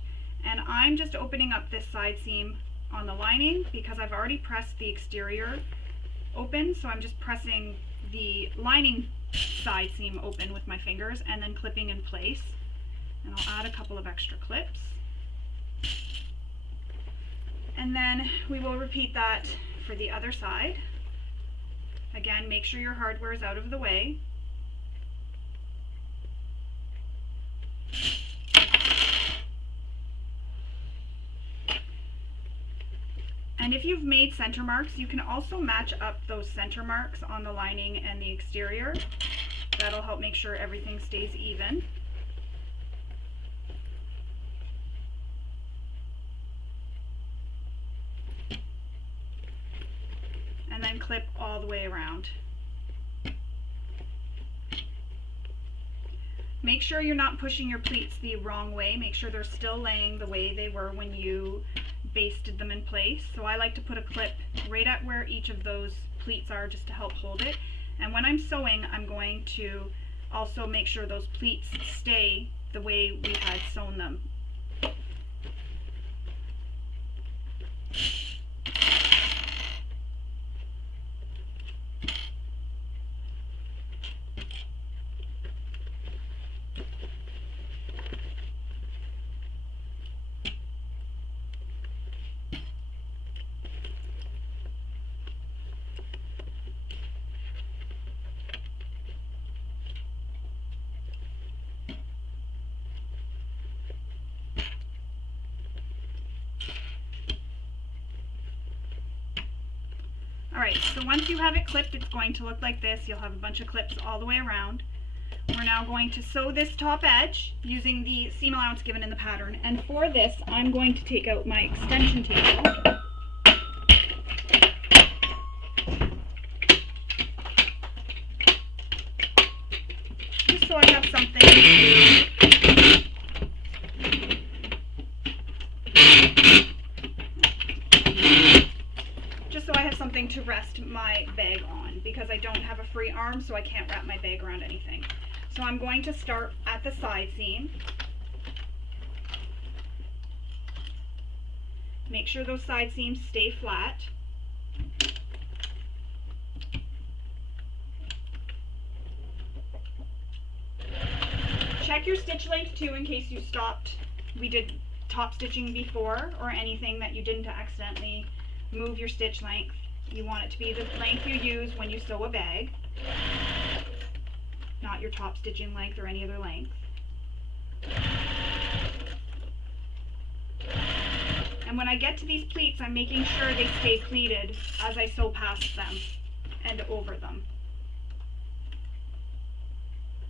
and I'm just opening up this side seam on the lining because I've already pressed the exterior open, so I'm just pressing the lining side seam open with my fingers and then clipping in place. And I'll add a couple of extra clips. And then we will repeat that for the other side. Again, make sure your hardware is out of the way. And if you've made center marks, you can also match up those center marks on the lining and the exterior. That'll help make sure everything stays even. And then clip all the way around. Make sure you're not pushing your pleats the wrong way. Make sure they're still laying the way they were when you basted them in place. So I like to put a clip right at where each of those pleats are just to help hold it. And when I'm sewing, I'm going to also make sure those pleats stay the way we had sewn them. Alright, so once you have it clipped, it's going to look like this. You'll have a bunch of clips all the way around. We're now going to sew this top edge using the seam allowance given in the pattern. And for this, I'm going to take out my extension table. something to to rest my bag on, because I don't have a free arm, so I can't wrap my bag around anything. So I'm going to start at the side seam. Make sure those side seams stay flat. Check your stitch length too, in case you stopped. We did top stitching before, or anything that you didn't accidentally move your stitch length. You want it to be the length you use when you sew a bag, not your top stitching length or any other length. And when I get to these pleats, I'm making sure they stay pleated as I sew past them and over them.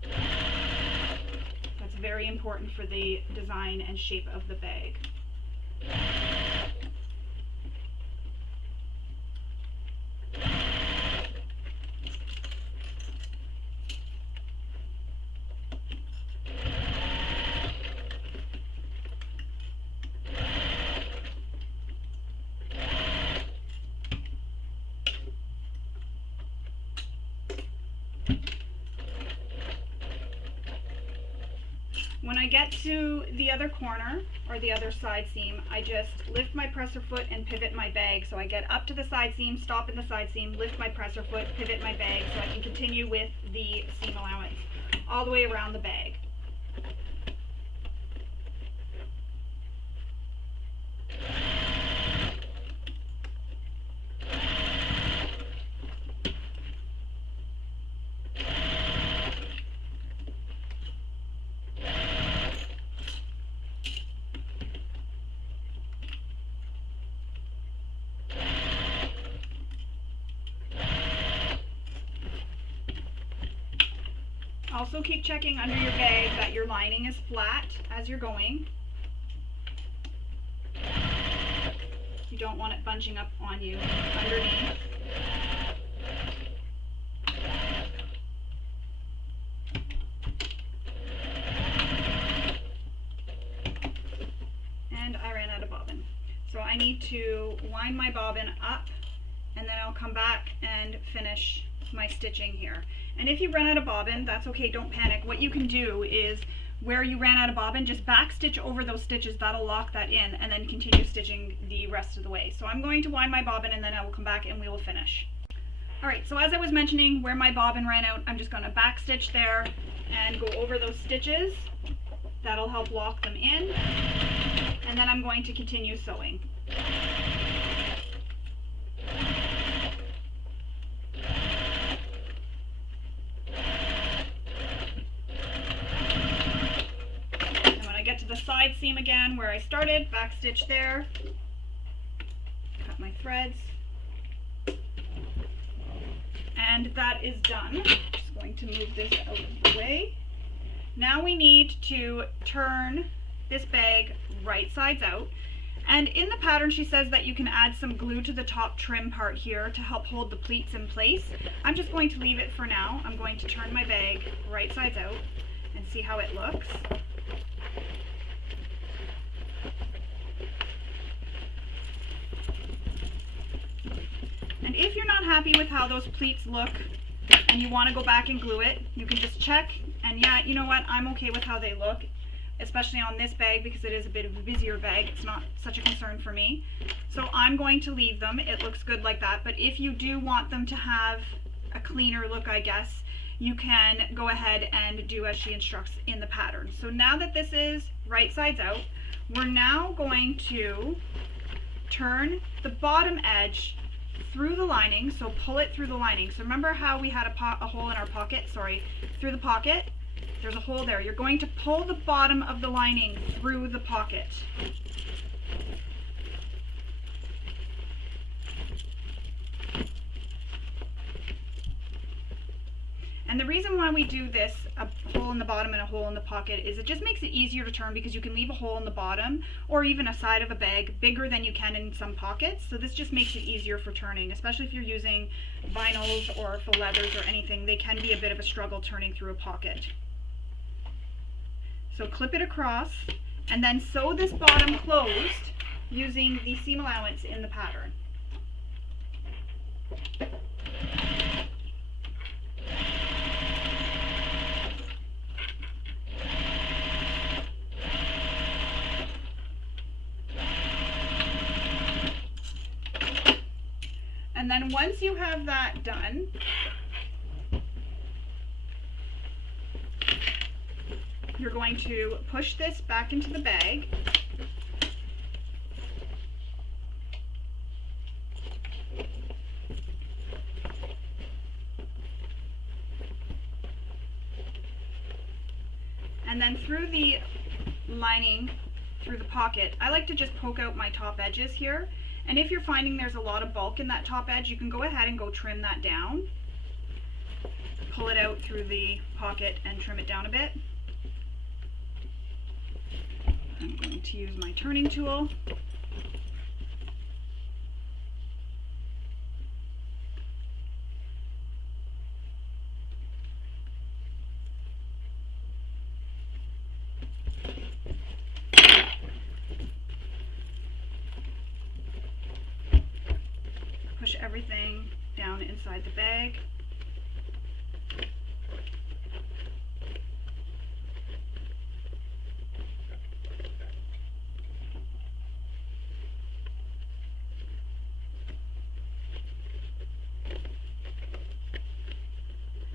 That's very important for the design and shape of the bag. When I get to the other corner, or the other side seam, I just lift my presser foot and pivot my bag. So I get up to the side seam, stop in the side seam, lift my presser foot, pivot my bag, so I can continue with the seam allowance all the way around the bag. Also keep checking under your bag that your lining is flat as you're going. You don't want it bunching up on you underneath. And I ran out of bobbin. So I need to wind my bobbin up, and then I'll come back and finish my stitching here. And if you run out of bobbin, that's okay, don't panic. What you can do is, where you ran out of bobbin, just back stitch over those stitches, that'll lock that in, and then continue stitching the rest of the way. So I'm going to wind my bobbin, and then I will come back and we will finish. Alright, so as I was mentioning, where my bobbin ran out, I'm just going to back stitch there and go over those stitches. That'll help lock them in, and then I'm going to continue sewing. To the side seam again where I started, back stitch there, cut my threads, and that is done. Just going to move this out of the way. Now we need to turn this bag right sides out, and in the pattern she says that you can add some glue to the top trim part here to help hold the pleats in place. I'm just going to leave it for now. I'm going to turn my bag right sides out and see how it looks. And if you're not happy with how those pleats look and you want to go back and glue it, you can just check, and yeah, you know what, I'm okay with how they look, especially on this bag because it is a bit of a busier bag. It's not such a concern for me. So I'm going to leave them. It looks good like that, but if you do want them to have a cleaner look, I guess, you can go ahead and do as she instructs in the pattern. So now that this is right sides out, we're now going to turn the bottom edge through the lining, so pull it through the lining. So remember how we had a hole in our pocket? Sorry, through the pocket, there's a hole there. You're going to pull the bottom of the lining through the pocket. And the reason why we do this, a hole in the bottom and a hole in the pocket, is it just makes it easier to turn, because you can leave a hole in the bottom or even a side of a bag bigger than you can in some pockets. So this just makes it easier for turning, especially if you're using vinyls or faux leathers or anything. They can be a bit of a struggle turning through a pocket. So clip it across and then sew this bottom closed using the seam allowance in the pattern. And then once you have that done, you're going to push this back into the bag. And then through the lining, through the pocket, I like to just poke out my top edges here. And if you're finding there's a lot of bulk in that top edge, you can go ahead and go trim that down. Pull it out through the pocket and trim it down a bit. I'm going to use my turning tool. Push everything down inside the bag.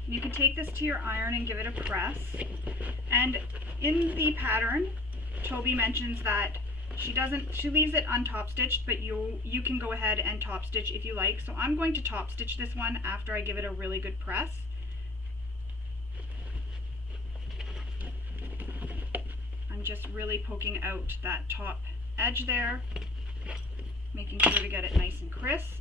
You can take this to your iron and give it a press. And in the pattern, Toby mentions that she leaves it untop stitched, but you can go ahead and top stitch if you like. So I'm going to top stitch this one after I give it a really good press. I'm just really poking out that top edge there, making sure to get it nice and crisp.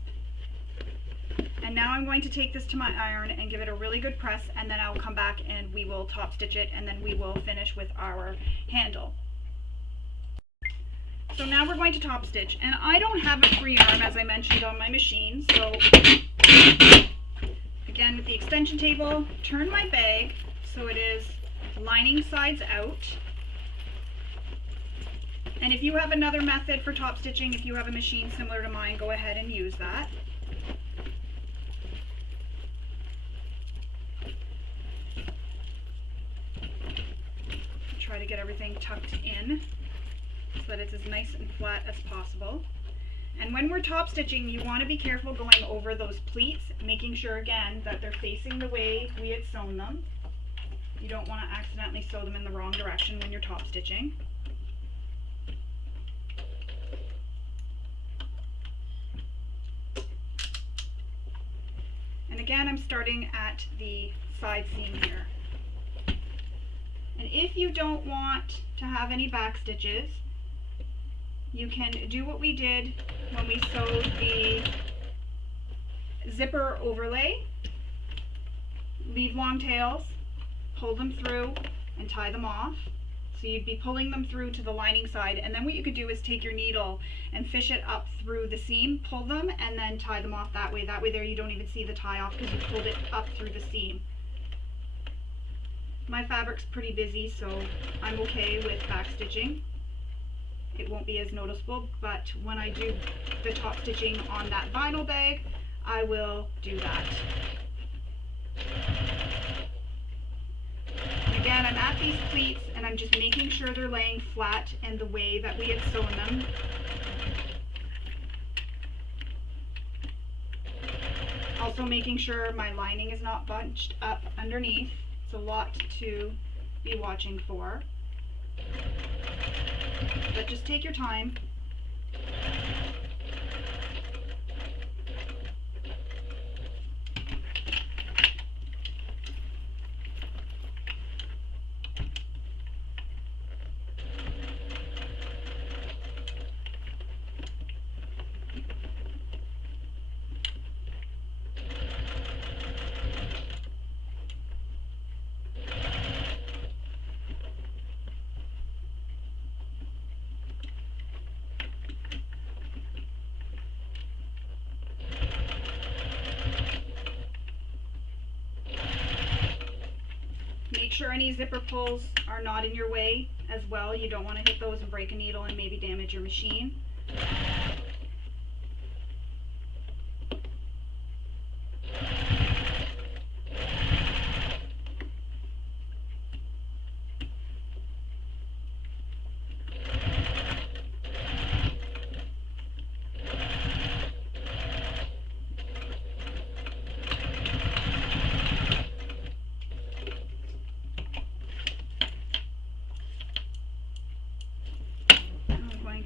And now I'm going to take this to my iron and give it a really good press, and then I'll come back and we will top stitch it, and then we will finish with our handle. So now we're going to top stitch, and I don't have a free arm as I mentioned on my machine, so again with the extension table, turn my bag so it is lining sides out. And if you have another method for top stitching, if you have a machine similar to mine, go ahead and use that. Try to get everything tucked in so that it's as nice and flat as possible. And when we're top stitching, you want to be careful going over those pleats, making sure again that they're facing the way we had sewn them. You don't want to accidentally sew them in the wrong direction when you're top stitching. And again, I'm starting at the side seam here. And if you don't want to have any back stitches, you can do what we did when we sewed the zipper overlay. Leave long tails, pull them through, and tie them off. So you'd be pulling them through to the lining side, and then what you could do is take your needle and fish it up through the seam, pull them, and then tie them off that way. That way there you don't even see the tie off because you pulled it up through the seam. My fabric's pretty busy, so I'm okay with back stitching. It won't be as noticeable, but when I do the top stitching on that vinyl bag, I will do that. Again, I'm at these pleats and I'm just making sure they're laying flat and the way that we had sewn them. Also making sure my lining is not bunched up underneath. It's a lot to be watching for. But just take your time. sure any zipper pulls are not in your way as well. You don't want to hit those and break a needle and maybe damage your machine.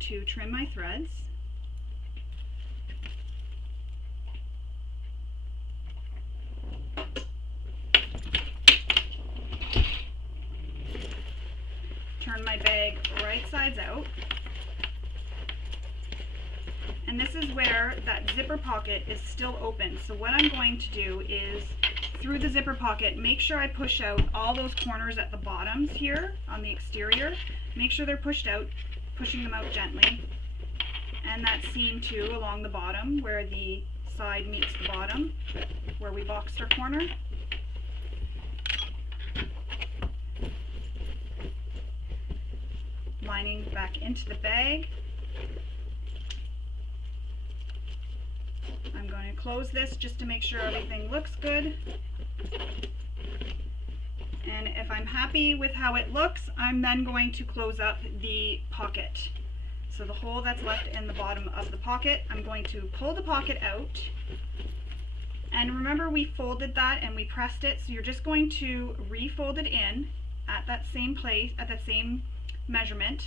To trim my threads. Turn my bag right sides out. And this is where that zipper pocket is still open. So what I'm going to do is, through the zipper pocket, make sure I push out all those corners at the bottoms here on the exterior. Make sure they're pushed out, pushing them out gently, and that seam too along the bottom where the side meets the bottom, where we boxed our corner. Lining back into the bag. I'm going to close this just to make sure everything looks good. And if I'm happy with how it looks, I'm then going to close up the pocket. So the hole that's left in the bottom of the pocket, I'm going to pull the pocket out. And remember, we folded that and we pressed it, so you're just going to refold it in at that same place, at that same measurement.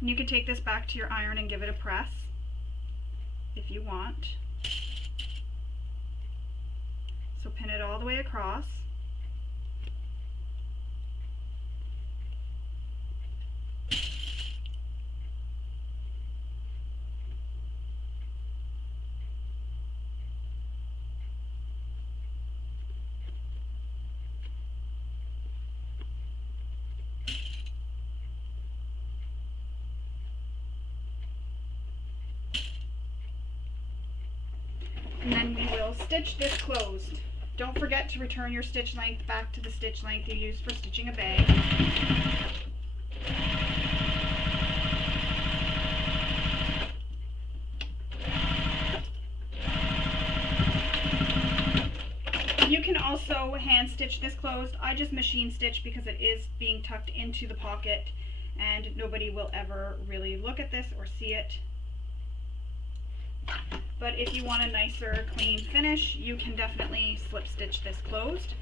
And you can take this back to your iron and give it a press if you want. So pin it all the way across. And then we will stitch this closed. Don't forget to return your stitch length back to the stitch length you used for stitching a bag. You can also hand stitch this closed. I just machine stitch because it is being tucked into the pocket and nobody will ever really look at this or see it. But if you want a nicer, clean finish, you can definitely slip stitch this closed.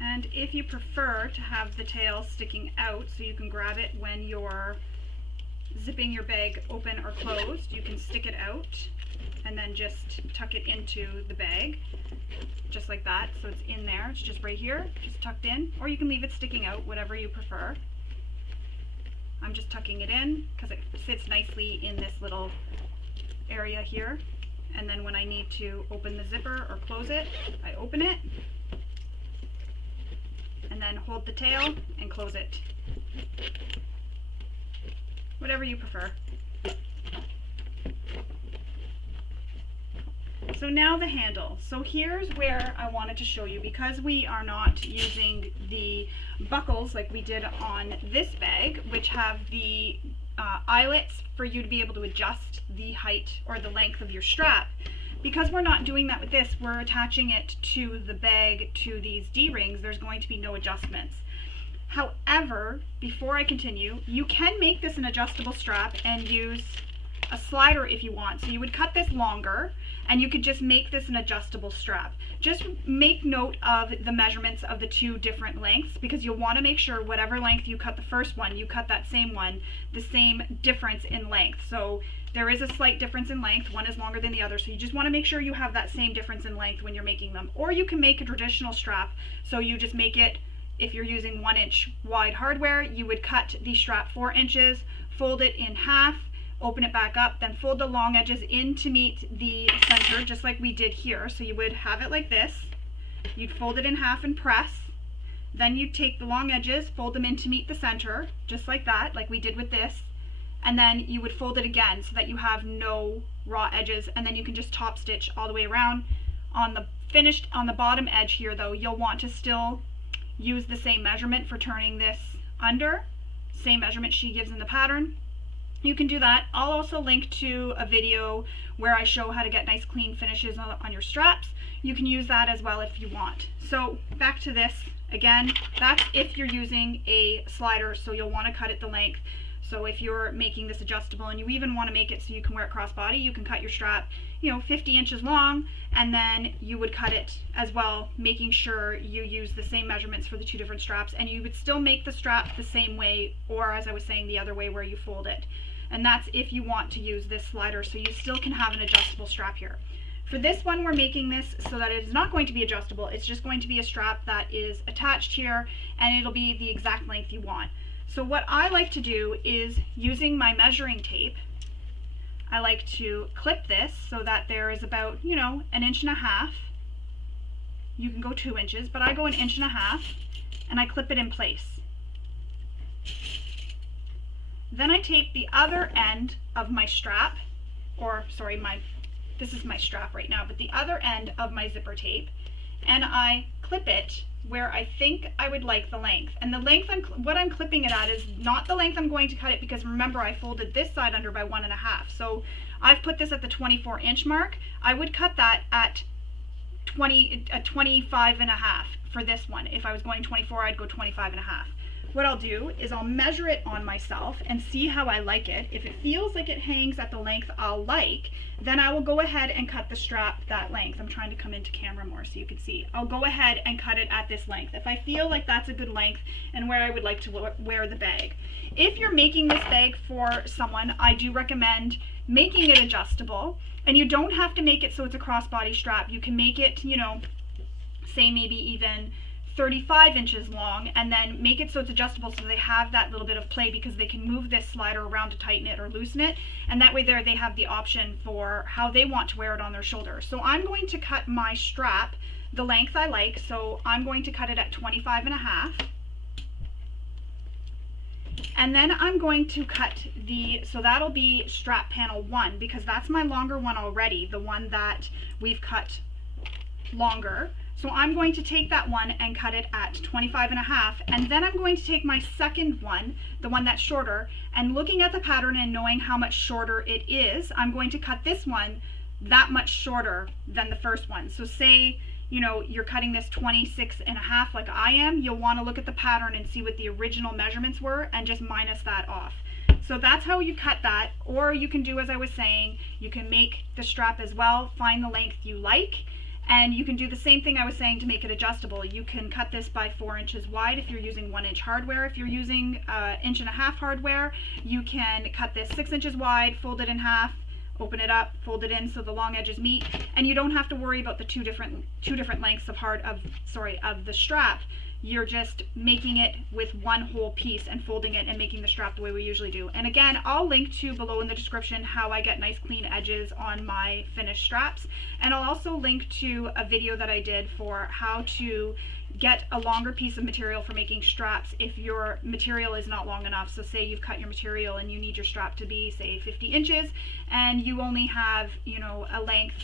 And if you prefer to have the tail sticking out so you can grab it when you're zipping your bag open or closed, you can stick it out and then just tuck it into the bag, just like that. So it's in there, it's just right here, just tucked in, or you can leave it sticking out, whatever you prefer. I'm just tucking it in because it fits nicely in this little area here. And then when I need to open the zipper or close it, I open it, and then hold the tail and close it. Whatever you prefer. So now the handle. So here's where I wanted to show you, because we are not using the buckles like we did on this bag, which have the eyelets for you to be able to adjust the height or the length of your strap. Because we're not doing that with this, we're attaching it to the bag to these D-rings, there's going to be no adjustments. However, before I continue, you can make this an adjustable strap and use a slider if you want. So you would cut this longer and you could just make this an adjustable strap. Just make note of the measurements of the two different lengths, because you'll want to make sure whatever length you cut the first one, you cut that same one, the same difference in length. So there is a slight difference in length, one is longer than the other, so you just want to make sure you have that same difference in length when you're making them. Or you can make a traditional strap, so you just make it, if you're using 1 inch wide hardware, you would cut the strap 4 inches, fold it in half, open it back up, then fold the long edges in to meet the center, just like we did here. So you would have it like this. You'd fold it in half and press. Then you'd take the long edges, fold them in to meet the center, just like that, like we did with this. And then you would fold it again so that you have no raw edges, and then you can just top stitch all the way around. On the bottom edge here though, you'll want to still use the same measurement for turning this under, same measurement she gives in the pattern. You can do that. I'll also link to a video where I show how to get nice clean finishes on your straps. You can use that as well if you want. So back to this again, that's if you're using a slider, so you'll want to cut it the length. So if you're making this adjustable and you even want to make it so you can wear it crossbody, you can cut your strap, 50 inches long, and then you would cut it as well, making sure you use the same measurements for the two different straps, and you would still make the strap the same way, or as I was saying, the other way where you fold it. And that's if you want to use this slider, so you still can have an adjustable strap here. For this one, we're making this so that it is not going to be adjustable. It's just going to be a strap that is attached here, and it'll be the exact length you want. So what I like to do is, using my measuring tape, I like to clip this so that there is about, 1.5 inches. You can go 2 inches, but I go 1.5 inches, and I clip it in place. Then I take the other end of my strap, this is my strap right now, but the other end of my zipper tape, and I clip it where I think I would like the length. And the length, what I'm clipping it at is not the length I'm going to cut it, because remember I folded this side under by 1.5. So I've put this at the 24-inch mark. I would cut that at 25.5 for this one. If I was going 24, I'd go 25.5. What I'll do is I'll measure it on myself and see how I like it. If it feels like it hangs at the length I'll like, then I will go ahead and cut the strap that length. I'm trying to come into camera more so you can see. I'll go ahead and cut it at this length if I feel like that's a good length and where I would like to wear the bag. If you're making this bag for someone, I do recommend making it adjustable, and you don't have to make it so it's a crossbody strap. You can make it, say maybe even 35 inches long, and then make it so it's adjustable so they have that little bit of play, because they can move this slider around to tighten it or loosen it, and that way they have the option for how they want to wear it on their shoulder. So I'm going to cut my strap the length I like, so I'm going to cut it at 25.5, and then I'm going to cut so that'll be strap panel 1, because that's my longer one already, the one that we've cut longer. So I'm going to take that one and cut it at 25.5, and then I'm going to take my second one, the one that's shorter, and looking at the pattern and knowing how much shorter it is, I'm going to cut this one that much shorter than the first one. So say, you're cutting this 26.5 like I am, you'll want to look at the pattern and see what the original measurements were and just minus that off. So that's how you cut that, or you can do as I was saying, you can make the strap as well, find the length you like, and you can do the same thing I was saying to make it adjustable. You can cut this by 4 inches wide if you're using 1-inch hardware. If you're using 1.5 inch hardware, you can cut this 6 inches wide, fold it in half, open it up, fold it in so the long edges meet, and you don't have to worry about the two different lengths of the strap. You're just making it with one whole piece and folding it and making the strap the way we usually do. And again, I'll link to below in the description how I get nice clean edges on my finished straps. And I'll also link to a video that I did for how to get a longer piece of material for making straps if your material is not long enough. So say you've cut your material and you need your strap to be, say, 50 inches, and you only have, a length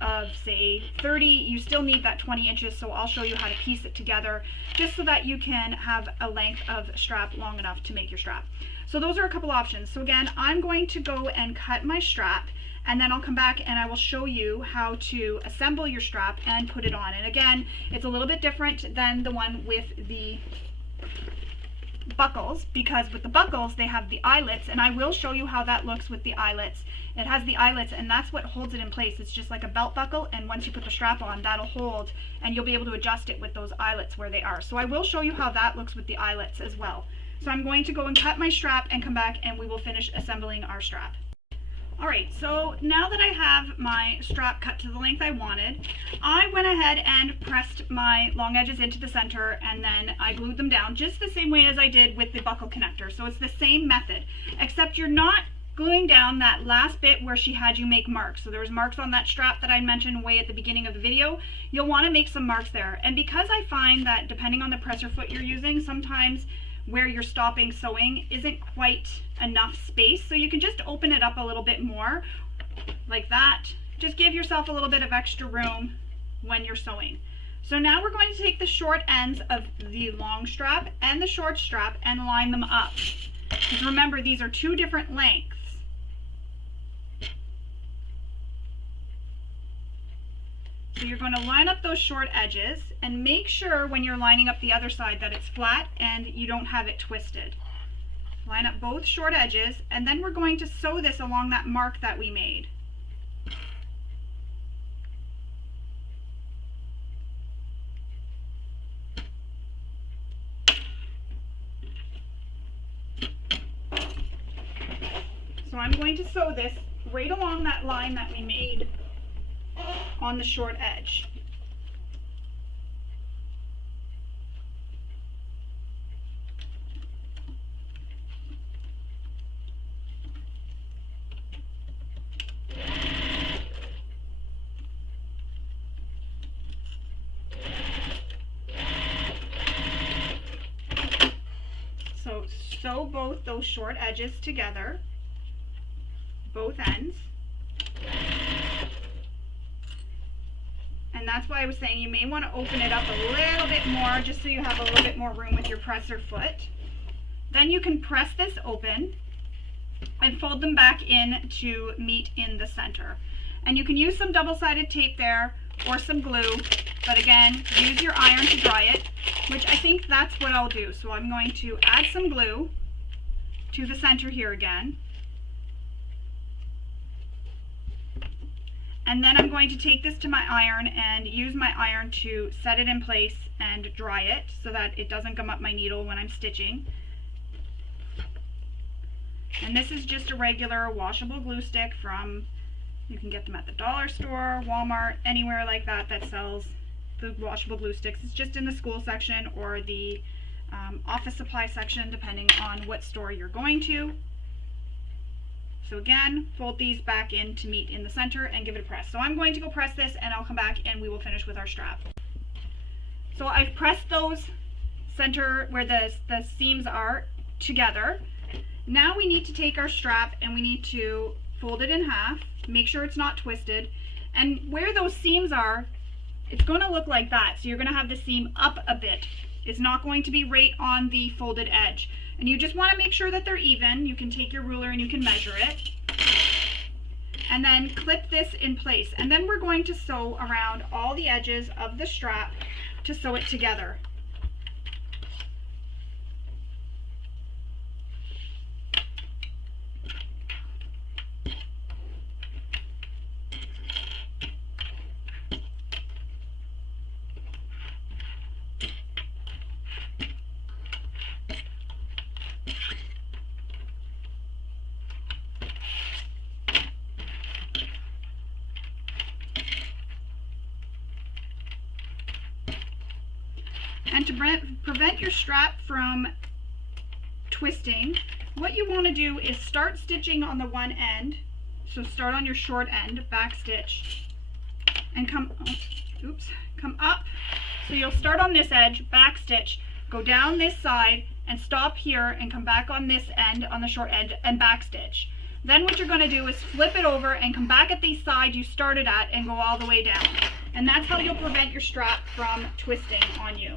of say 30, you still need that 20 inches, so I'll show you how to piece it together just so that you can have a length of strap long enough to make your strap. So those are a couple options. So again, I'm going to go and cut my strap, and then I'll come back and I will show you how to assemble your strap and put it on. And again, it's a little bit different than the one with the buckles, because with the buckles they have the eyelets, and I will show you how that looks with the eyelets. It has the eyelets, and that's what holds it in place. It's just like a belt buckle, and once you put the strap on, that'll hold, and you'll be able to adjust it with those eyelets where they are. So I will show you how that looks with the eyelets as well. So I'm going to go and cut my strap and come back and we will finish assembling our strap. Alright, so now that I have my strap cut to the length I wanted, I went ahead and pressed my long edges into the center, and then I glued them down just the same way as I did with the buckle connector. So it's the same method, except you're not gluing down that last bit where she had you make marks. So there was marks on that strap that I mentioned way at the beginning of the video. You'll want to make some marks there. And because I find that depending on the presser foot you're using, sometimes where you're stopping sewing isn't quite enough space. So you can just open it up a little bit more like that. Just give yourself a little bit of extra room when you're sewing. So now we're going to take the short ends of the long strap and the short strap and line them up. Because remember, these are two different lengths. So you're going to line up those short edges and make sure when you're lining up the other side that it's flat and you don't have it twisted. Line up both short edges, and then we're going to sew this along that mark that we made. So I'm going to sew this right along that line that we made on the short edge. So sew both those short edges together, both ends. And that's why I was saying you may want to open it up a little bit more just so you have a little bit more room with your presser foot. Then you can press this open and fold them back in to meet in the center. And you can use some double-sided tape there or some glue, but again, use your iron to dry it, which I think that's what I'll do. So I'm going to add some glue to the center here again. And then I'm going to take this to my iron and use my iron to set it in place and dry it so that it doesn't gum up my needle when I'm stitching. And this is just a regular washable glue stick from, you can get them at the dollar store, Walmart, anywhere like that that sells the washable glue sticks. It's just in the school section or the office supply section, depending on what store you're going to. So again, fold these back in to meet in the center and give it a press. So I'm going to go press this and I'll come back and we will finish with our strap. So I've pressed those center where the seams are together. Now we need to take our strap and we need to fold it in half, make sure it's not twisted, and where those seams are, it's going to look like that. So you're going to have the seam up a bit. It's not going to be right on the folded edge. And you just want to make sure that they're even. You can take your ruler and you can measure it. And then clip this in place. And then we're going to sew around all the edges of the strap to sew it together. And to prevent your strap from twisting, what you want to do is start stitching on the one end. So start on your short end, back stitch, and come up. So you'll start on this edge, back stitch, go down this side, and stop here, and come back on this end, on the short end, and back stitch. Then what you're going to do is flip it over and come back at the side you started at and go all the way down. And that's how you'll prevent your strap from twisting on you.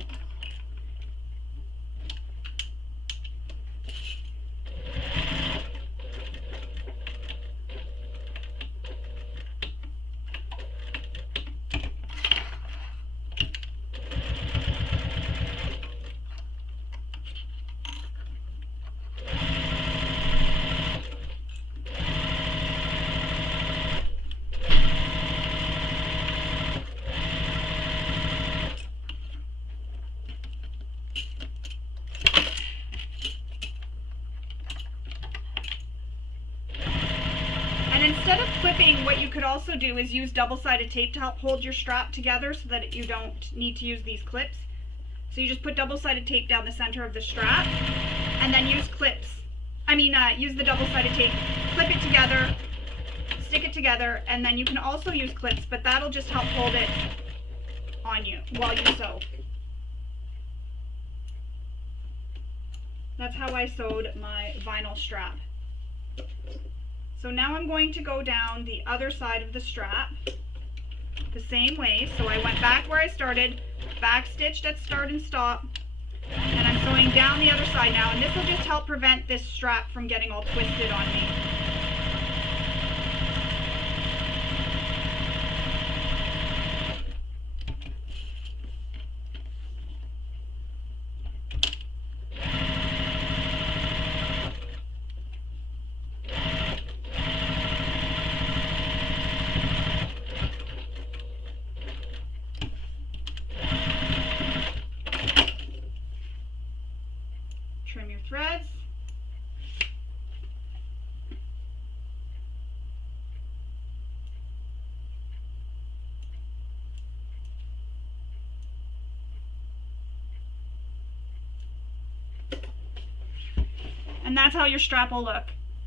Instead of clipping, what you could also do is use double-sided tape to help hold your strap together so that you don't need to use these clips. So you just put double-sided tape down the center of the strap and then use clips. Use the double-sided tape clip it together, stick it together, and then you can also use clips, but that'll just help hold it on you while you sew. That's how I sewed my vinyl strap. So now I'm going to go down the other side of the strap the same way. So I went back where I started, back stitched at start and stop, and I'm sewing down the other side now, and this will just help prevent this strap from getting all twisted on me. Trim your threads. And that's how your strap will look,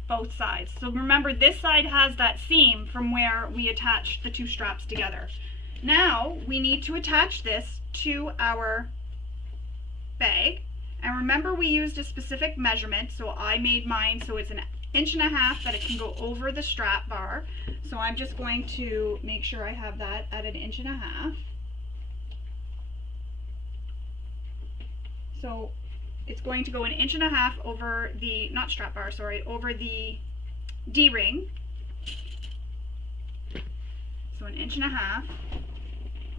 both sides. So remember, this side has that seam from where we attached the two straps together. Now we need to attach this to our bag. And remember, we used a specific measurement, so I made mine so it's 1.5 inches that it can go over the strap bar. So I'm just going to make sure I have that at 1.5 inches. So it's going to go 1.5 inches over the, not strap bar, sorry, over the D-ring. So 1.5 inches,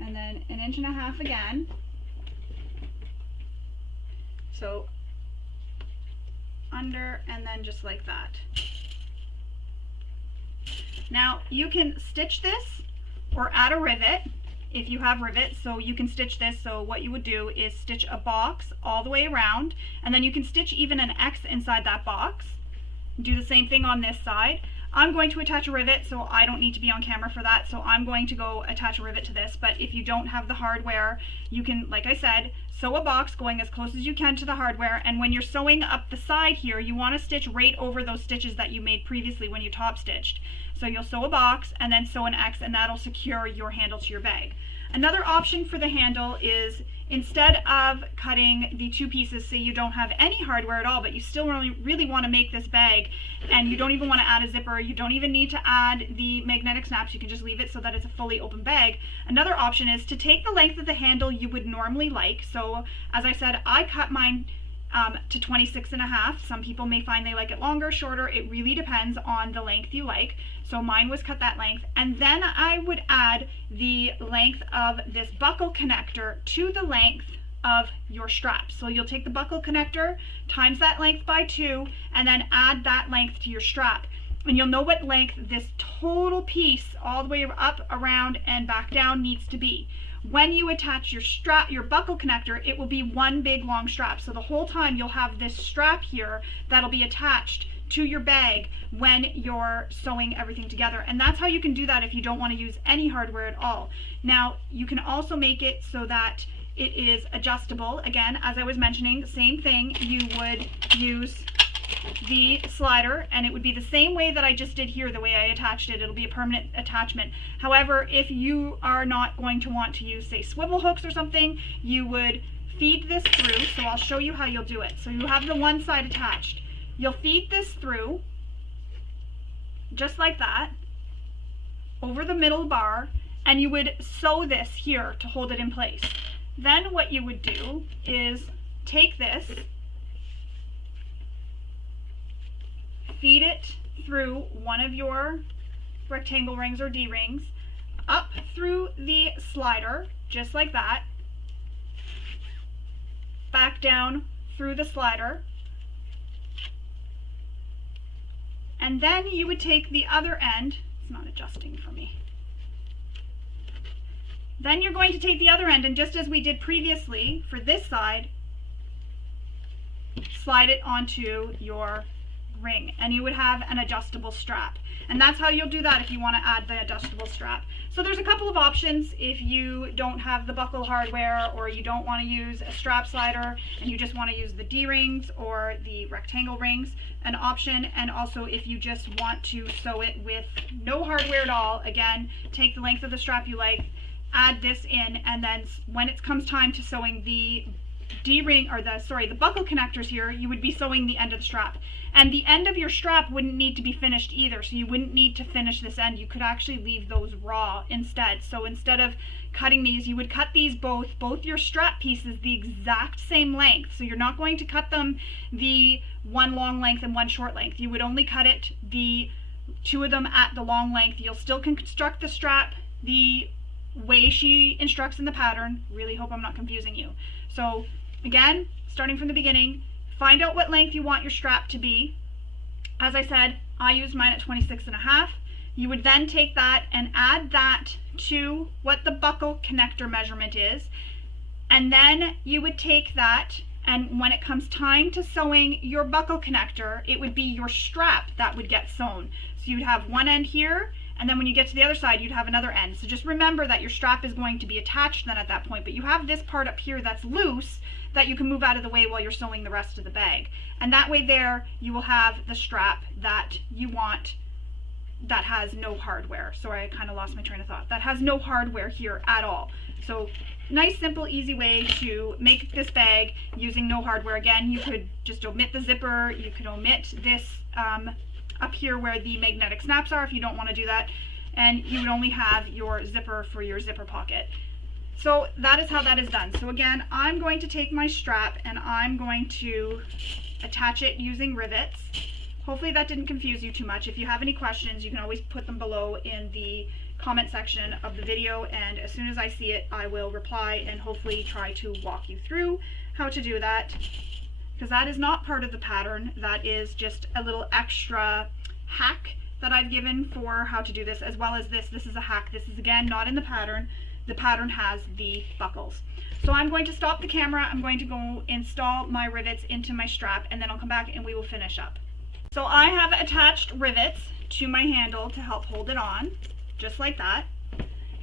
and then 1.5 inches again. So under, and then just like that. Now you can stitch this or add a rivet if you have rivets. So you can stitch this. So what you would do is stitch a box all the way around, and then you can stitch even an X inside that box. Do the same thing on this side. I'm going to attach a rivet, so I don't need to be on camera for that, so I'm going to go attach a rivet to this. But if you don't have the hardware, you can, like I said, sew a box going as close as you can to the hardware, and when you're sewing up the side here, you want to stitch right over those stitches that you made previously when you top stitched. So you'll sew a box and then sew an X, and that'll secure your handle to your bag. Another option for the handle is, instead of cutting the two pieces, say you don't have any hardware at all, but you still really want to make this bag, and you don't even want to add a zipper, you don't even need to add the magnetic snaps, you can just leave it so that it's a fully open bag. Another option is to take the length of the handle you would normally like. So as I said, I cut mine to 26.5. Some people may find they like it longer, shorter. It really depends on the length you like. So mine was cut that length, and then I would add the length of this buckle connector to the length of your strap. So you'll take the buckle connector, times that length by 2, and then add that length to your strap. And you'll know what length this total piece all the way up, around, and back down needs to be. When you attach your strap, your buckle connector, it will be one big long strap. So the whole time you'll have this strap here that'll be attached to your bag when you're sewing everything together. And that's how you can do that if you don't want to use any hardware at all. Now you can also make it so that it is adjustable. Again, as I was mentioning, same thing, you would use the slider, and it would be the same way that I just did here, the way I attached it. It'll be a permanent attachment. However, if you are not going to want to use, say, swivel hooks or something, you would feed this through. So I'll show you how you'll do it. So you have the one side attached. You'll feed this through, just like that, over the middle bar, and you would sew this here to hold it in place. Then what you would do is take this, feed it through one of your rectangle rings or D-rings, up through the slider, just like that, back down through the slider, and then you would take the other end, it's not adjusting for me, then you're going to take the other end, and just as we did previously for this side, slide it onto your ring, and you would have an adjustable strap. And that's how you'll do that if you want to add the adjustable strap. So there's a couple of options if you don't have the buckle hardware, or you don't want to use a strap slider and you just want to use the D-rings or the rectangle rings, an option. And also if you just want to sew it with no hardware at all, again, take the length of the strap you like, add this in, and then when it comes time to sewing the D-ring, or the buckle connectors here, you would be sewing the end of the strap. And the end of your strap wouldn't need to be finished either, so you wouldn't need to finish this end. You could actually leave those raw instead. So instead of cutting these, you would cut these both your strap pieces the exact same length. So you're not going to cut them the one long length and one short length. You would only cut it the two of them at the long length. You'll still construct the strap the way she instructs in the pattern. Really hope I'm not confusing you. So again, starting from the beginning, find out what length you want your strap to be. As I said, I used mine at 26.5. You would then take that and add that to what the buckle connector measurement is. And then you would take that, and when it comes time to sewing your buckle connector, it would be your strap that would get sewn. So you'd have one end here, and then when you get to the other side, you'd have another end. So just remember that your strap is going to be attached then at that point, but you have this part up here that's loose that you can move out of the way while you're sewing the rest of the bag. And that way there, you will have the strap that you want that has no hardware. Sorry, I kind of lost my train of thought. That has no hardware here at all. So nice, simple, easy way to make this bag using no hardware. Again, you could just omit the zipper. You could omit this up here where the magnetic snaps are if you don't want to do that. And you would only have your zipper for your zipper pocket. So that is how that is done. So again, I'm going to take my strap and I'm going to attach it using rivets. Hopefully that didn't confuse you too much. If you have any questions, you can always put them below in the comment section of the video, and as soon as I see it, I will reply and hopefully try to walk you through how to do that, because that is not part of the pattern. That is just a little extra hack that I've given for how to do this, as well as this. This is a hack. This is again not in the pattern. The pattern has the buckles. So I'm going to stop the camera. I'm going to go install my rivets into my strap, and then I'll come back and we will finish up. So I have attached rivets to my handle to help hold it on, just like that.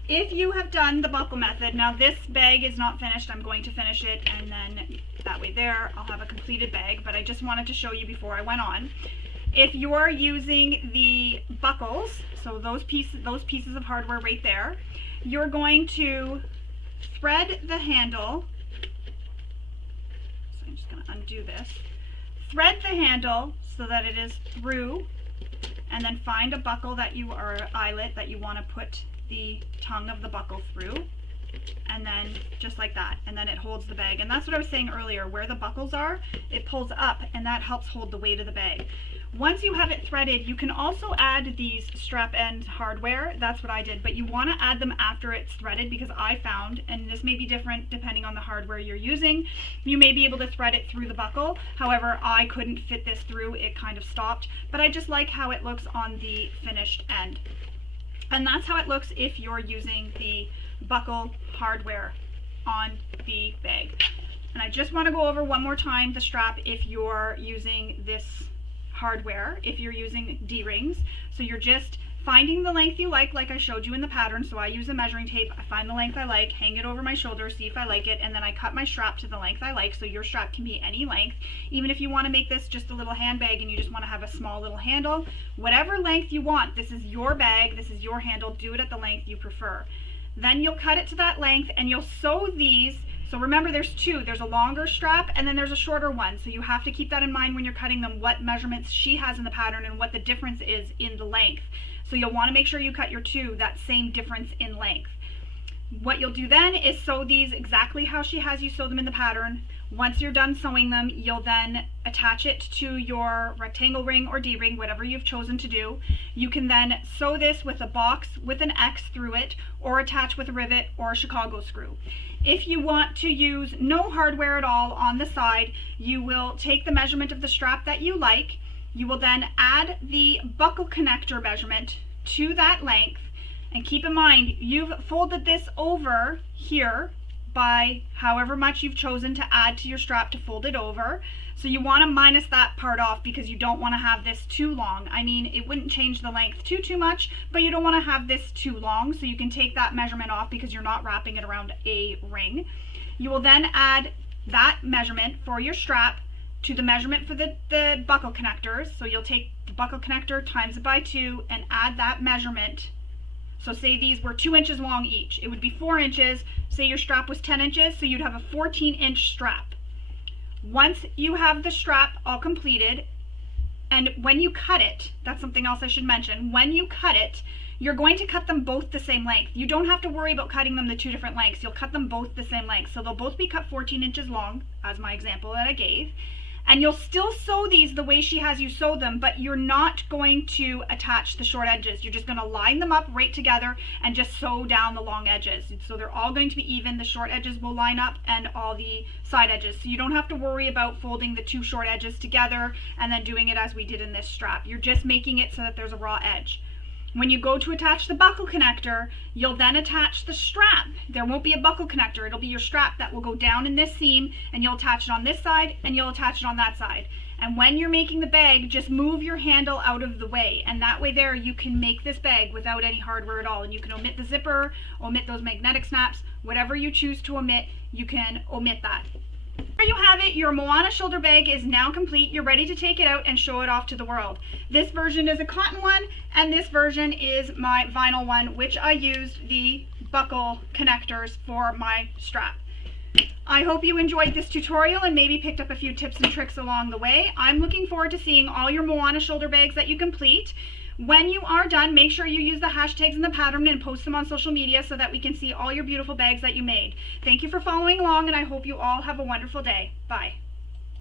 If you have done the buckle method, now this bag is not finished. I'm going to finish it, and then that way there I'll have a completed bag, but I just wanted to show you before I went on. If you're using the buckles, so those pieces of hardware right there, you're going to thread the handle. So I'm just going to undo this. Thread the handle so that it is through, and then find a buckle that you, or eyelet that you want to put the tongue of the buckle through, and then just like that, and then it holds the bag. And that's what I was saying earlier, where the buckles are, it pulls up, and that helps hold the weight of the bag. Once you have it threaded, you can also add these strap end hardware. That's what I did, but you want to add them after it's threaded, because I found, and this may be different depending on the hardware you're using, you may be able to thread it through the buckle. However, I couldn't fit this through, it kind of stopped, but I just like how it looks on the finished end. And that's how it looks if you're using the buckle hardware on the bag. And I just want to go over one more time the strap if you're using this hardware, if you're using D-rings. So you're just finding the length you like I showed you in the pattern. So I use a measuring tape, I find the length I like, hang it over my shoulder, see if I like it, and then I cut my strap to the length I like. So your strap can be any length. Even if you want to make this just a little handbag and you just want to have a small little handle, whatever length you want, this is your bag, this is your handle, do it at the length you prefer. Then you'll cut it to that length and you'll sew these. So remember, there's two. There's a longer strap and then there's a shorter one. So you have to keep that in mind when you're cutting them, what measurements she has in the pattern and what the difference is in the length. So you'll want to make sure you cut your two that same difference in length. What you'll do then is sew these exactly how she has you sew them in the pattern. Once you're done sewing them, you'll then attach it to your rectangle ring or D-ring, whatever you've chosen to do. You can then sew this with a box with an X through it, or attach with a rivet or a Chicago screw. If you want to use no hardware at all on the side, you will take the measurement of the strap that you like. You will then add the buckle connector measurement to that length. And keep in mind, you've folded this over here by however much you've chosen to add to your strap to fold it over. So you want to minus that part off because you don't want to have this too long. I mean, it wouldn't change the length too much, but you don't want to have this too long, so you can take that measurement off because you're not wrapping it around a ring. You will then add that measurement for your strap to the measurement for the buckle connectors. So you'll take the buckle connector, times it by 2, and add that measurement. So say these were 2 inches long each, it would be 4 inches. Say your strap was 10 inches, so you'd have a 14-inch strap. Once you have the strap all completed, and when you cut it, that's something else I should mention, when you cut it, you're going to cut them both the same length. You don't have to worry about cutting them the 2 different lengths. You'll cut them both the same length. So they'll both be cut 14 inches long, as my example that I gave. And you'll still sew these the way she has you sew them, but you're not going to attach the short edges. You're just going to line them up right together and just sew down the long edges. So they're all going to be even. The short edges will line up and all the side edges. So you don't have to worry about folding the 2 short edges together and then doing it as we did in this strap. You're just making it so that there's a raw edge. When you go to attach the buckle connector, you'll then attach the strap. There won't be a buckle connector. It'll be your strap that will go down in this seam, and you'll attach it on this side and you'll attach it on that side. And when you're making the bag, just move your handle out of the way, and that way there you can make this bag without any hardware at all. And you can omit the zipper, omit those magnetic snaps, whatever you choose to omit, you can omit that. There you have it. Your Moana shoulder bag is now complete. You're ready to take it out and show it off to the world. This version is a cotton one, and this version is my vinyl one, which I used the buckle connectors for my strap. I hope you enjoyed this tutorial and maybe picked up a few tips and tricks along the way. I'm looking forward to seeing all your Moana shoulder bags that you complete. When you are done, make sure you use the hashtags in the pattern and post them on social media so that we can see all your beautiful bags that you made. Thank you for following along, and I hope you all have a wonderful day. Bye.